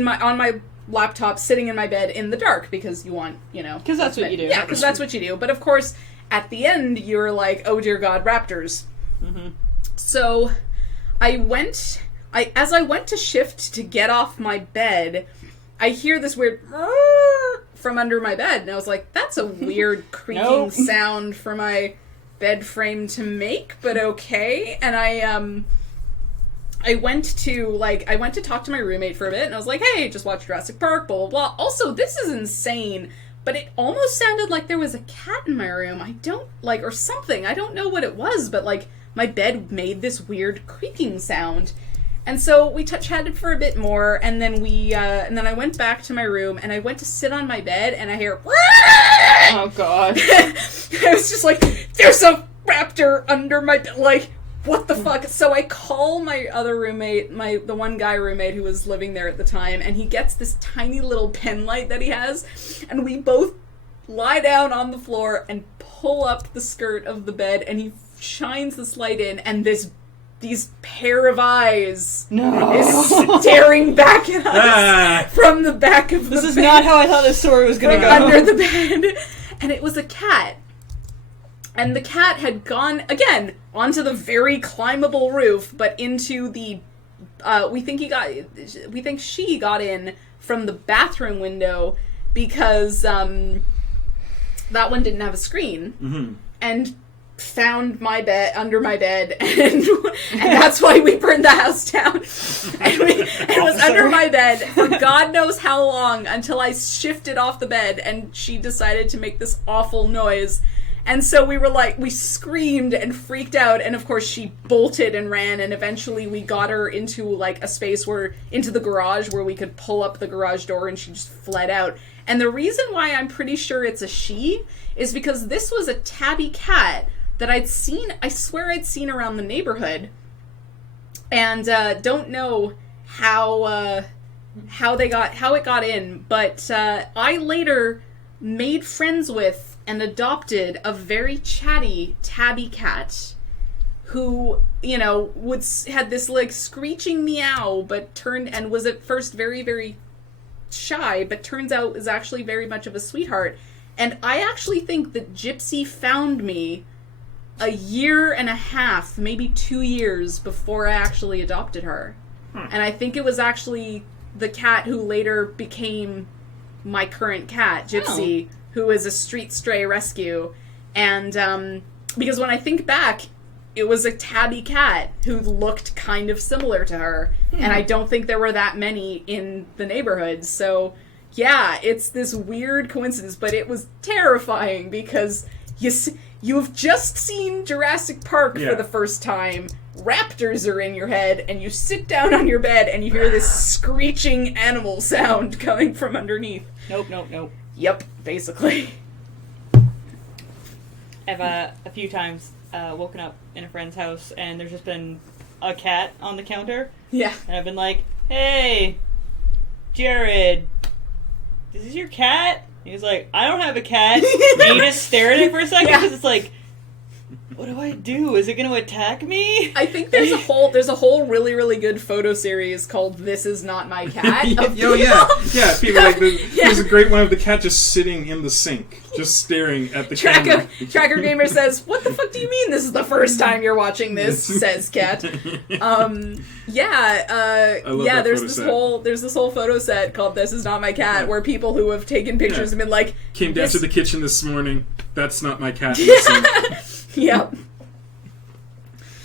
on my laptop, sitting in my bed in the dark, because you want, Because that's what you do. Yeah, because that's what you do. But of course, at the end, you're like, "Oh dear God, raptors." Mm-hmm. So as I went to shift to get off my bed, I hear this weird from under my bed, and I was like, "That's a weird creaking Nope. sound for my bed frame to make, but okay." And I went to talk to my roommate for a bit, and I was like, "Hey, just watched Jurassic Park, blah, blah, blah. Also, this is insane, but it almost sounded like there was a cat in my room. Or something. I don't know what it was, but, like, my bed made this weird creaking sound." And so we chatted for a bit more, and then and then I went back to my room, and I went to sit on my bed, and I hear, Oh, God. I was just like, "There's a raptor under my bed." Like, what the fuck? So I call my other roommate, the one guy roommate who was living there at the time, and he gets this tiny little pen light that he has, and we both lie down on the floor and pull up the skirt of the bed, and he shines this light in, and these pair of eyes is staring back at us from the back of the bed. This is not how I thought this story was going to go. Under the bed. And it was a cat. And the cat had gone, again, onto the very climbable roof, but into the, we think she got in from the bathroom window because, that one didn't have a screen. Mm-hmm. And found my bed under my bed, and that's why we burned the house down. And it was under my bed for God knows how long until I shifted off the bed, and she decided to make this awful noise. And so we screamed and freaked out, and of course she bolted and ran, and eventually we got her into like a space into the garage where we could pull up the garage door, and she just fled out. And the reason why I'm pretty sure it's a she is because this was a tabby cat that I swear I'd seen around the neighborhood, and don't know how it got in, but I later made friends with and adopted a very chatty tabby cat who, had this like screeching meow, but was at first very, very shy, but turns out is actually very much of a sweetheart. And I actually think that Gypsy found me a year and a half, maybe 2 years before I actually adopted her. And I think it was actually the cat who later became my current cat, Gypsy, who is a street stray rescue. And because when I think back, it was a tabby cat who looked kind of similar to her. And I don't think there were that many in the neighborhood. So, yeah, it's this weird coincidence, but it was terrifying because you've just seen Jurassic Park for the first time. Raptors are in your head, and you sit down on your bed, and you hear this screeching animal sound coming from underneath. Nope. Yep, basically. I've a few times woken up in a friend's house, and there's just been a cat on the counter. Yeah. And I've been like, hey, Jared, is this your cat? He's like, I don't have a cat. And you just stare at it for a second because it's like, what do I do? Is it going to attack me? I think there's a whole really, really good photo series called "This Is Not My Cat." People like there's a great one of the cat just sitting in the sink, just staring at the camera. Tracker Gamer says, "What the fuck do you mean? This is the first time you're watching this?" Says Cat. There's this whole photo set called "This Is Not My Cat," where people who have taken pictures have been like, came down to the kitchen this morning. That's not my cat. In the sink. Yep.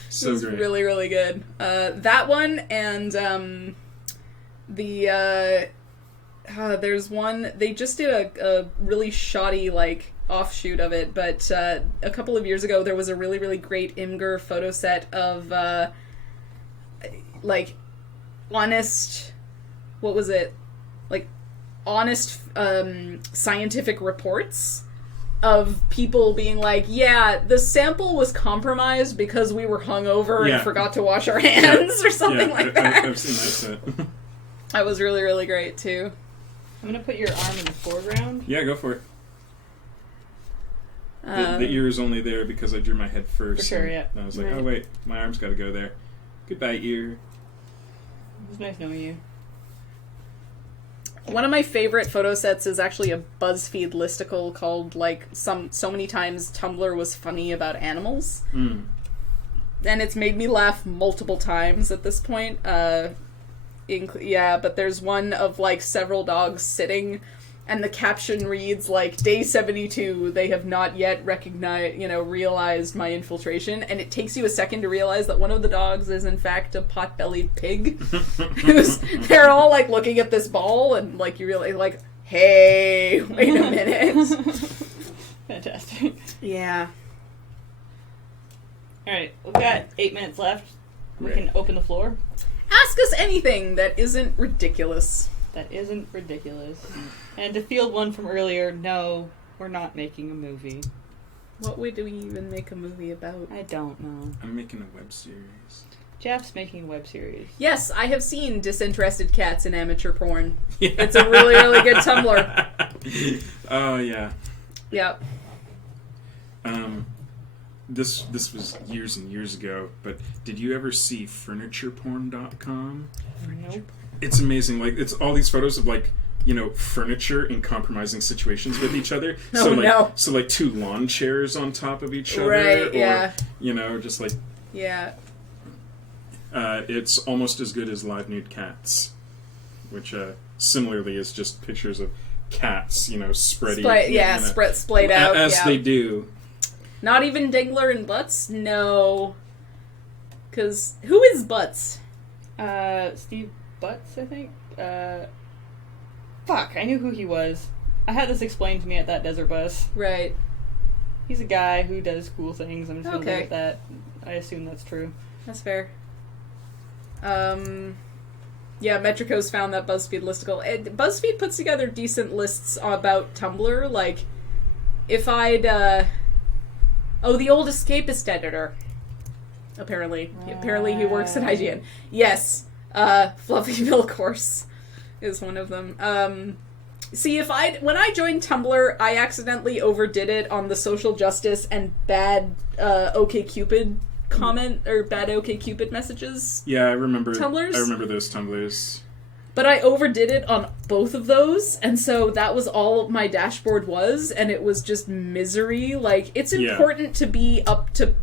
So it's great. Really, really good. That one and there's one, they just did a really shoddy like offshoot of it, but a couple of years ago there was a really, really great Imgur photo set of honest scientific reports of people being like, yeah, the sample was compromised because we were hungover and forgot to wash our hands or something like that. I've seen that set. That was really, really great, too. I'm going to put your arm in the foreground. Yeah, go for it. The ear is only there because I drew my head first. For sure, yeah. And I was like, oh wait, my arm's got to go there. Goodbye, ear. It was nice knowing you. One of my favorite photo sets is actually a BuzzFeed listicle called, like, so many times Tumblr was funny about animals. And it's made me laugh multiple times at this point. But there's one of, like, several dogs sitting, and the caption reads, like, Day 72, they have not yet realized my infiltration. And it takes you a second to realize that one of the dogs is, in fact, a pot-bellied pig. They're all, like, looking at this ball, and, like, you realize, like, hey, wait a minute. Fantastic. Yeah. Alright, we've got 8 minutes left. We can open the floor. Ask us anything that isn't ridiculous. That isn't ridiculous. And to field one from earlier, no, we're not making a movie. What would we even make a movie about? I don't know. I'm making a web series. Jeff's making a web series. Yes, I have seen Disinterested Cats in Amateur Porn. Yeah. It's a really, really good Tumblr. Oh, yeah. Yep. This was years and years ago, but did you ever see FurniturePorn.com? Nope. It's amazing. Like, it's all these photos of, like, you know, furniture in compromising situations with each other. So like two lawn chairs on top of each other. Right, or, yeah. you know, just like... Yeah. It's almost as good as Live Nude Cats, which similarly is just pictures of cats, you know, spreading... splayed out. As they do. Not even Dingler and Butts? No. Because, who is Butts? Steve Butts, I think? Fuck, I knew who he was. I had this explained to me at that desert bus. Right. He's a guy who does cool things. I'm just gonna Okay. leave it at that. I assume that's true. That's fair. Yeah, Metrico's found that BuzzFeed listicle. BuzzFeed puts together decent lists about Tumblr. Like, if I'd, the old escapist editor. Apparently. Apparently he works at IGN. Yes. Fluffy Bill Course is one of them. See, when I joined Tumblr, I accidentally overdid it on the social justice and bad, OkCupid comment, or bad OkCupid messages. Yeah, I remember Tumblrs? I remember those Tumblrs. But I overdid it on both of those, and so that was all my dashboard was, and it was just misery. Like, it's important to be up to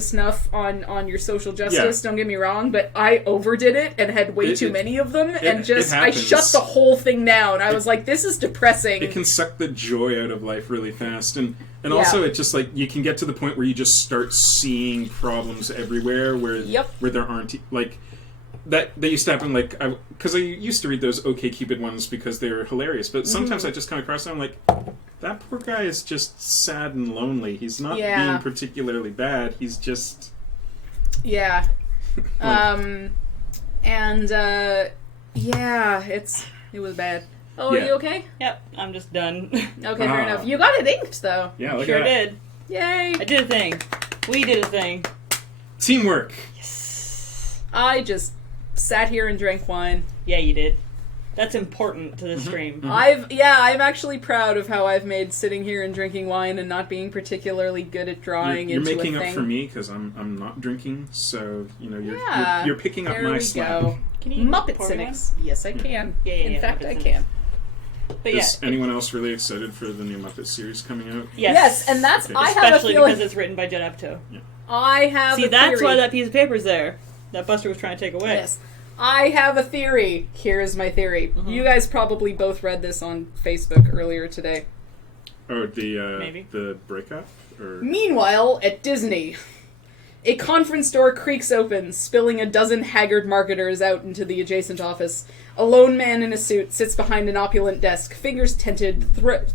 snuff on your social justice, don't get me wrong, but I overdid it and had way too many of them, and just, I shut the whole thing down. I was like, this is depressing. It can suck the joy out of life really fast, and also it just, like, you can get to the point where you just start seeing problems everywhere where there aren't, like... That used to happen, like, because I used to read those OkCupid ones because they were hilarious, but sometimes I just come across them, I'm like, that poor guy is just sad and lonely. He's not being particularly bad, he's just... Yeah. It was bad. Oh, are you okay? Yep, I'm just done. Okay, fair enough. You got it inked, though. Yeah, look Sure at that. did. Yay! I did a thing. We did a thing. Teamwork! I just sat here and drank wine. Yeah, you did. That's important to the stream. I'm actually proud of how I've made sitting here and drinking wine and not being particularly good at drawing You're into making a up thing. for me because I'm not drinking, so you know you're picking up there my we slack. go. Can you Muppet pour me Cynics. Yes, I can. Yeah, In fact, Muppet I Cynics. can. But yeah. Is anyone else really excited for the new Muppet series coming out? Yes, and that's Okay. I have a Especially feeling. because it's written by Judd Apatow. I have. See, a that's theory. why that piece of paper's there. That Buster was trying to take away. Yes. I have a theory. Here's my theory. You guys probably both read this on Facebook earlier today. Oh, Maybe. the breakup? Or... Meanwhile, at Disney, a conference door creaks open, spilling a dozen haggard marketers out into the adjacent office. A lone man in a suit sits behind an opulent desk, fingers tinted,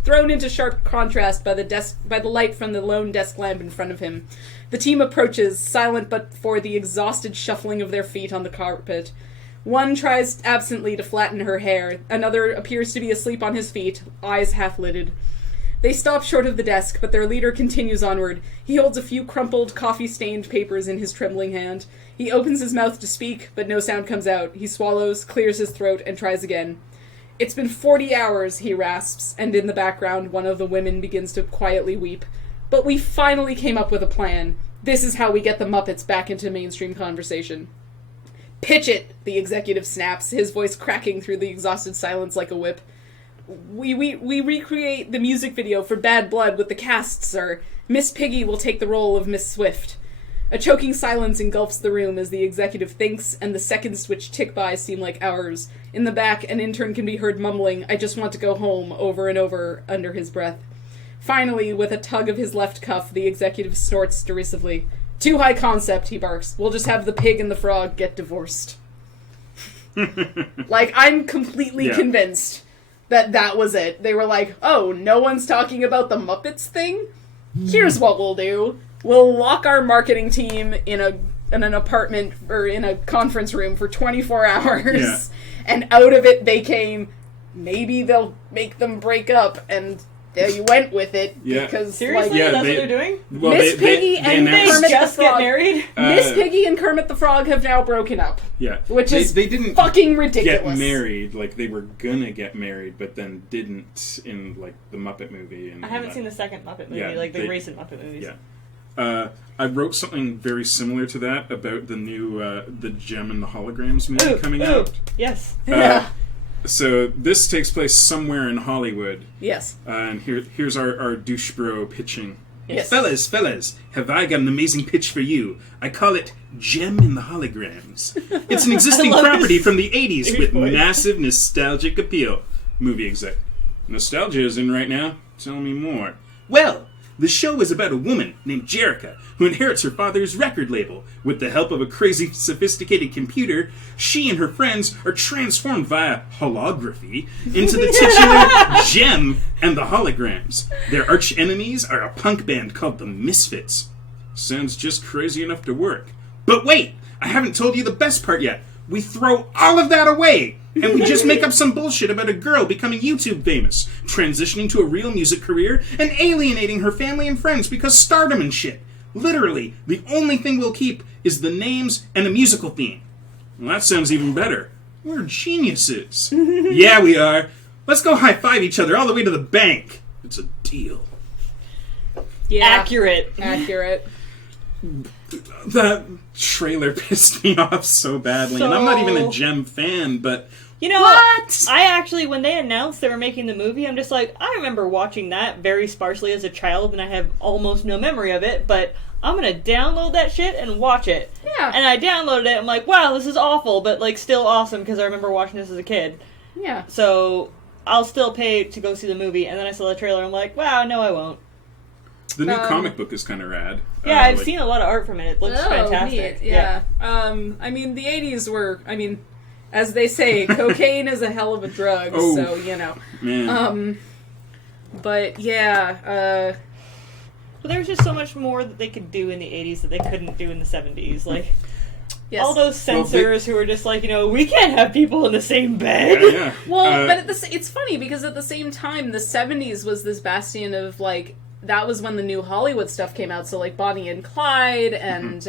thrown into sharp contrast by the light from the lone desk lamp in front of him. The team approaches, silent but for the exhausted shuffling of their feet on the carpet. One tries absently to flatten her hair. Another appears to be asleep on his feet, eyes half-lidded. They stop short of the desk, but their leader continues onward. He holds a few crumpled, coffee-stained papers in his trembling hand. He opens his mouth to speak, but no sound comes out. He swallows, clears his throat, and tries again. "It's been 40 hours, he rasps, and in the background one of the women begins to quietly weep. But we finally came up with a plan. This is how we get the Muppets back into mainstream conversation." "Pitch it," the executive snaps, his voice cracking through the exhausted silence like a whip. We recreate the music video for Bad Blood with the cast, sir. Miss Piggy will take the role of Miss Swift." A choking silence engulfs the room as the executive thinks, and the seconds which tick by seem like hours. In the back, an intern can be heard mumbling, "I just want to go home," over and over under his breath. Finally, with a tug of his left cuff, the executive snorts derisively. "Too high concept," he barks. "We'll just have the pig and the frog get divorced." Like, I'm completely convinced that was it. They were like, "Oh, no one's talking about the Muppets thing? Here's what we'll do. We'll lock our marketing team in an apartment or in a conference room for 24 hours. Yeah. And out of it they came, maybe they'll make them break up, and there you went with it. Yeah. Because, Seriously? Yeah, That's they- what they're doing? Well, Miss Piggy and They Kermit the just get Frog. married? Miss Piggy and Kermit the Frog have now broken up. Yeah. Which is they didn't fucking ridiculous. get married. Like, they were gonna get married, but then didn't in, like, the Muppet movie. And I haven't seen the second Muppet movie, Yeah, like the they- recent Muppet movies. Yeah. I wrote something very similar to that about the new the Gem and the Holograms movie coming out. Yes. So this takes place somewhere in Hollywood. Yes. And here's our douche bro pitching. Yes. Fellas, have I got an amazing pitch for you? I call it Gem in the Holograms. It's an existing love property his from the 80s with voice. massive nostalgic appeal. Movie exec. Nostalgia is in right now? Tell me more. Well, the show is about a woman named Jerica who inherits her father's record label. With the help of a crazy, sophisticated computer, she and her friends are transformed via holography into the titular Gem and the Holograms. Their arch enemies are a punk band called the Misfits. Sounds just crazy enough to work. But wait! I haven't told you the best part yet. We throw all of that away, and we just make up some bullshit about a girl becoming YouTube famous, transitioning to a real music career, and alienating her family and friends because stardom and shit. Literally, the only thing we'll keep is the names and a musical theme. Well, that sounds even better. We're geniuses. Yeah, we are. Let's go high-five each other all the way to the bank. It's a deal. Yeah. Accurate. That trailer pissed me off so badly, and I'm not even a Gem fan, but You know, What? I actually, when they announced they were making the movie, I'm just like, I remember watching that very sparsely as a child, and I have almost no memory of it, but I'm gonna download that shit and watch it. Yeah. And I downloaded it, I'm like, wow, this is awful, but, like, still awesome, because I remember watching this as a kid. Yeah. So, I'll still pay to go see the movie, and then I saw the trailer, I'm like, wow, no, I won't. the new comic book is kind of rad. Yeah, I've seen a lot of art from it. It looks fantastic. Neat. Yeah. I mean, the 80s were, as they say, cocaine is a hell of a drug, Oh. so, you know. Man. But, yeah, But there was just so much more that they could do in the 80s that they couldn't do in the 70s. Like, yes. all those censors who were just like, we can't have people in the same bed. Yeah. Well, but it's funny, because at the same time, the 70s was this bastion of, like, that was when the new Hollywood stuff came out, so, like, Bonnie and Clyde, and,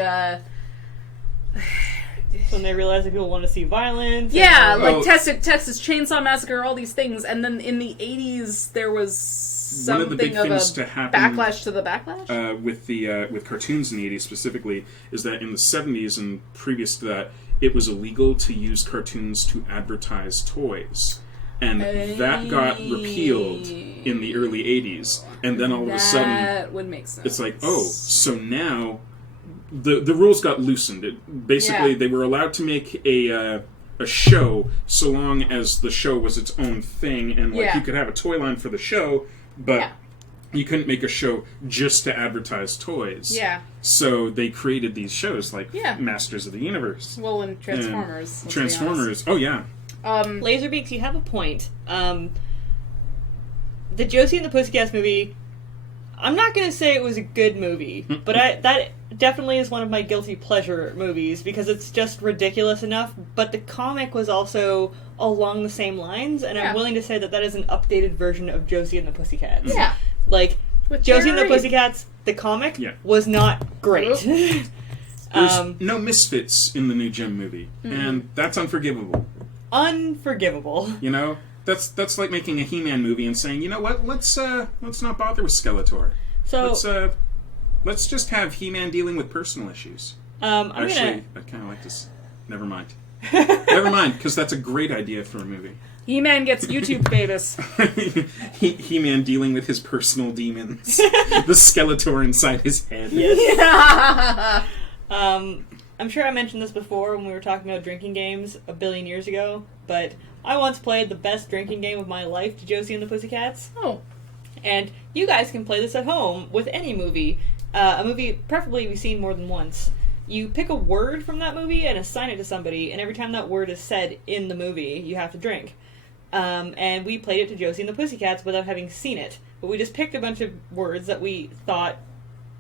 When they realized that people want to see violence. yeah, and, like Well- Texas Chainsaw Massacre, all these things, and then in the 80s, there was One of the big something of things a to happen backlash to the backlash? with cartoons in the 80s specifically is that in the 70s and previous to that, it was illegal to use cartoons to advertise toys. And that got repealed in the early 80s. And then all of a sudden, That would make sense. it's like, oh, so now the rules got loosened. Basically, Yeah. they were allowed to make a show so long as the show was its own thing, and like Yeah. you could have a toy line for the show, but Yeah. you couldn't make a show just to advertise toys. Yeah. So they created these shows like Yeah. Masters of the Universe, Well, and Transformers. and let's be honest. Transformers. Oh yeah, Laserbeaks, you have a point. The Josie and the Pussycats movie, I'm not going to say it was a good movie, but that definitely is one of my guilty pleasure movies because it's just ridiculous enough, but the comic was also along the same lines, and Yeah. I'm willing to say that is an updated version of Josie and the Pussycats. Yeah. Like, With Josie and the Jerry. Pussycats, the comic, Yeah. was not great. there's no misfits in the new Gem movie, and that's unforgivable. Unforgivable. You know, that's like making a He-Man movie and saying, you know what, let's not bother with Skeletor. So, Let's just have He-Man dealing with personal issues. I'm Actually, I kind of like this. Never mind. Never mind, because that's a great idea for a movie. He-Man gets YouTube famous. He-Man dealing with his personal demons. The Skeletor inside his head. I'm sure I mentioned this before when we were talking about drinking games a billion years ago, but I once played the best drinking game of my life to Josie and the Pussycats. Oh. And you guys can play this at home with any movie. A movie preferably we've seen more than once. You pick a word from that movie and assign it to somebody, and every time that word is said in the movie, you have to drink. And we played it to Josie and the Pussycats without having seen it. But we just picked a bunch of words that we thought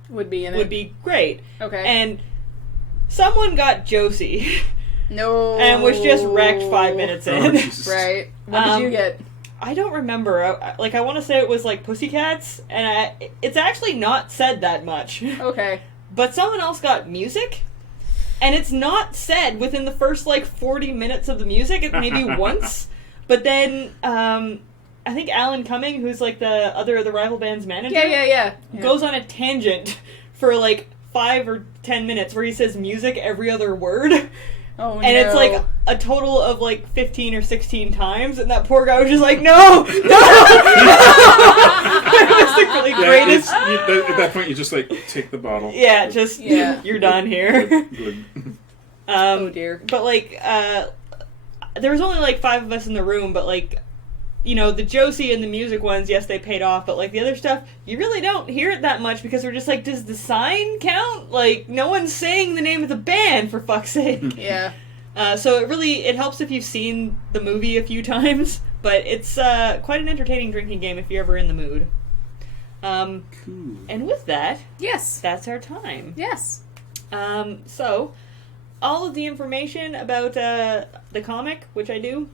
Would be in it. would be great. Okay. And someone got Josie no. and was just wrecked 5 minutes in. Oh, Jesus. Right. What did you get? I don't remember. I want to say it was like Pussycats, and it's actually not said that much. Okay. But someone else got music, and it's not said within the first, 40 minutes of the music. It maybe once. But then, I think Alan Cumming, who's, the other of the rival band's manager... Yeah. goes on a tangent for, 5 or 10 minutes where he says music every other word. Oh, and it's a total of 15 or 16 times, and that poor guy was just like, no! It was the really greatest. At that point, you just take the bottle. Yeah, you're done here. Good. Oh dear. But there was only 5 of us in the room, but the Josie and the music ones, yes, they paid off, but the other stuff, you really don't hear it that much because we're just does the sign count? No one's saying the name of the band, for fuck's sake. Yeah. So it helps if you've seen the movie a few times, but it's quite an entertaining drinking game if you're ever in the mood. Cool. And with that, Yes. that's our time. Yes. So, all of the information about the comic, which I do,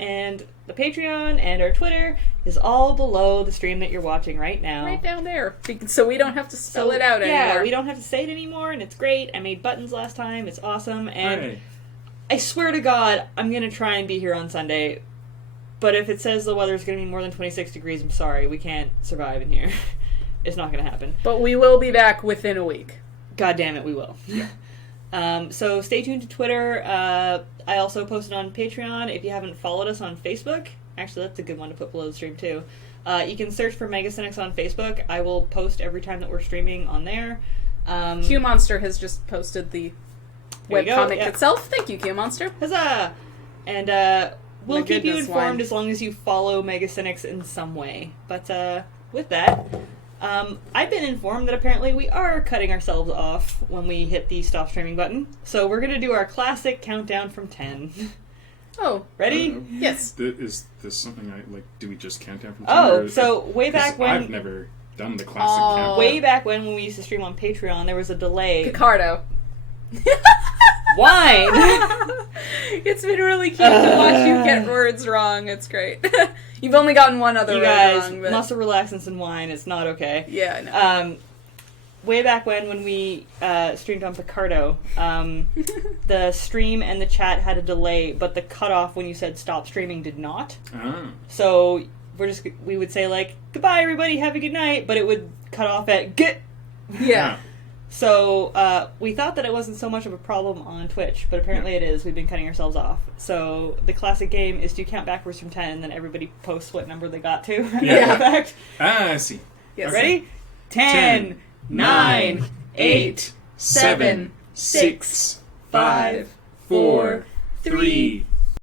and the Patreon and our Twitter is all below the stream that you're watching right now. Right down there. So we don't have to spell it out anymore. Yeah, we don't have to say it anymore, and it's great. I made buttons last time. It's awesome. And Hooray. I swear to God, I'm going to try and be here on Sunday. But if it says the weather's going to be more than 26 degrees, I'm sorry. We can't survive in here. It's not going to happen. But we will be back within a week. God damn it, we will. So stay tuned to Twitter. I also posted on Patreon. If you haven't followed us on Facebook, actually that's a good one to put below the stream too. You can search for MegaCynics on Facebook. I will post every time that we're streaming on there. Q Monster has just posted the webcomic itself. Thank you, Q Monster. Huzzah! And we'll My keep you goodness, informed wine. as long as you follow MegaCynics in some way. But with that, I've been informed that apparently we are cutting ourselves off when we hit the stop streaming button. So we're going to do our classic countdown from 10. Oh. Ready? Yes. Is this something do we just count down from 10? Oh, so way back when... I've never done the classic countdown. Way back when we used to stream on Patreon, there was a delay. Picardo. Wine! It's been really cute to watch you get words wrong. It's great. You've only gotten one other You word guys, wrong. But... muscle relaxants and wine, it's not okay. Yeah, I know. Way back when we streamed on Picardo, the stream and the chat had a delay, but the cutoff when you said stop streaming did not. Oh. So we would say goodbye everybody, have a good night, but it would cut off at get. Yeah. So we thought that it wasn't so much of a problem on Twitch, but apparently it is. We've been cutting ourselves off. So the classic game is to count backwards from 10, and then everybody posts what number they got to. Yeah. Fact. I see. Yes. Ready? 10, 9, 8, 7, 6, 5, 4, 3,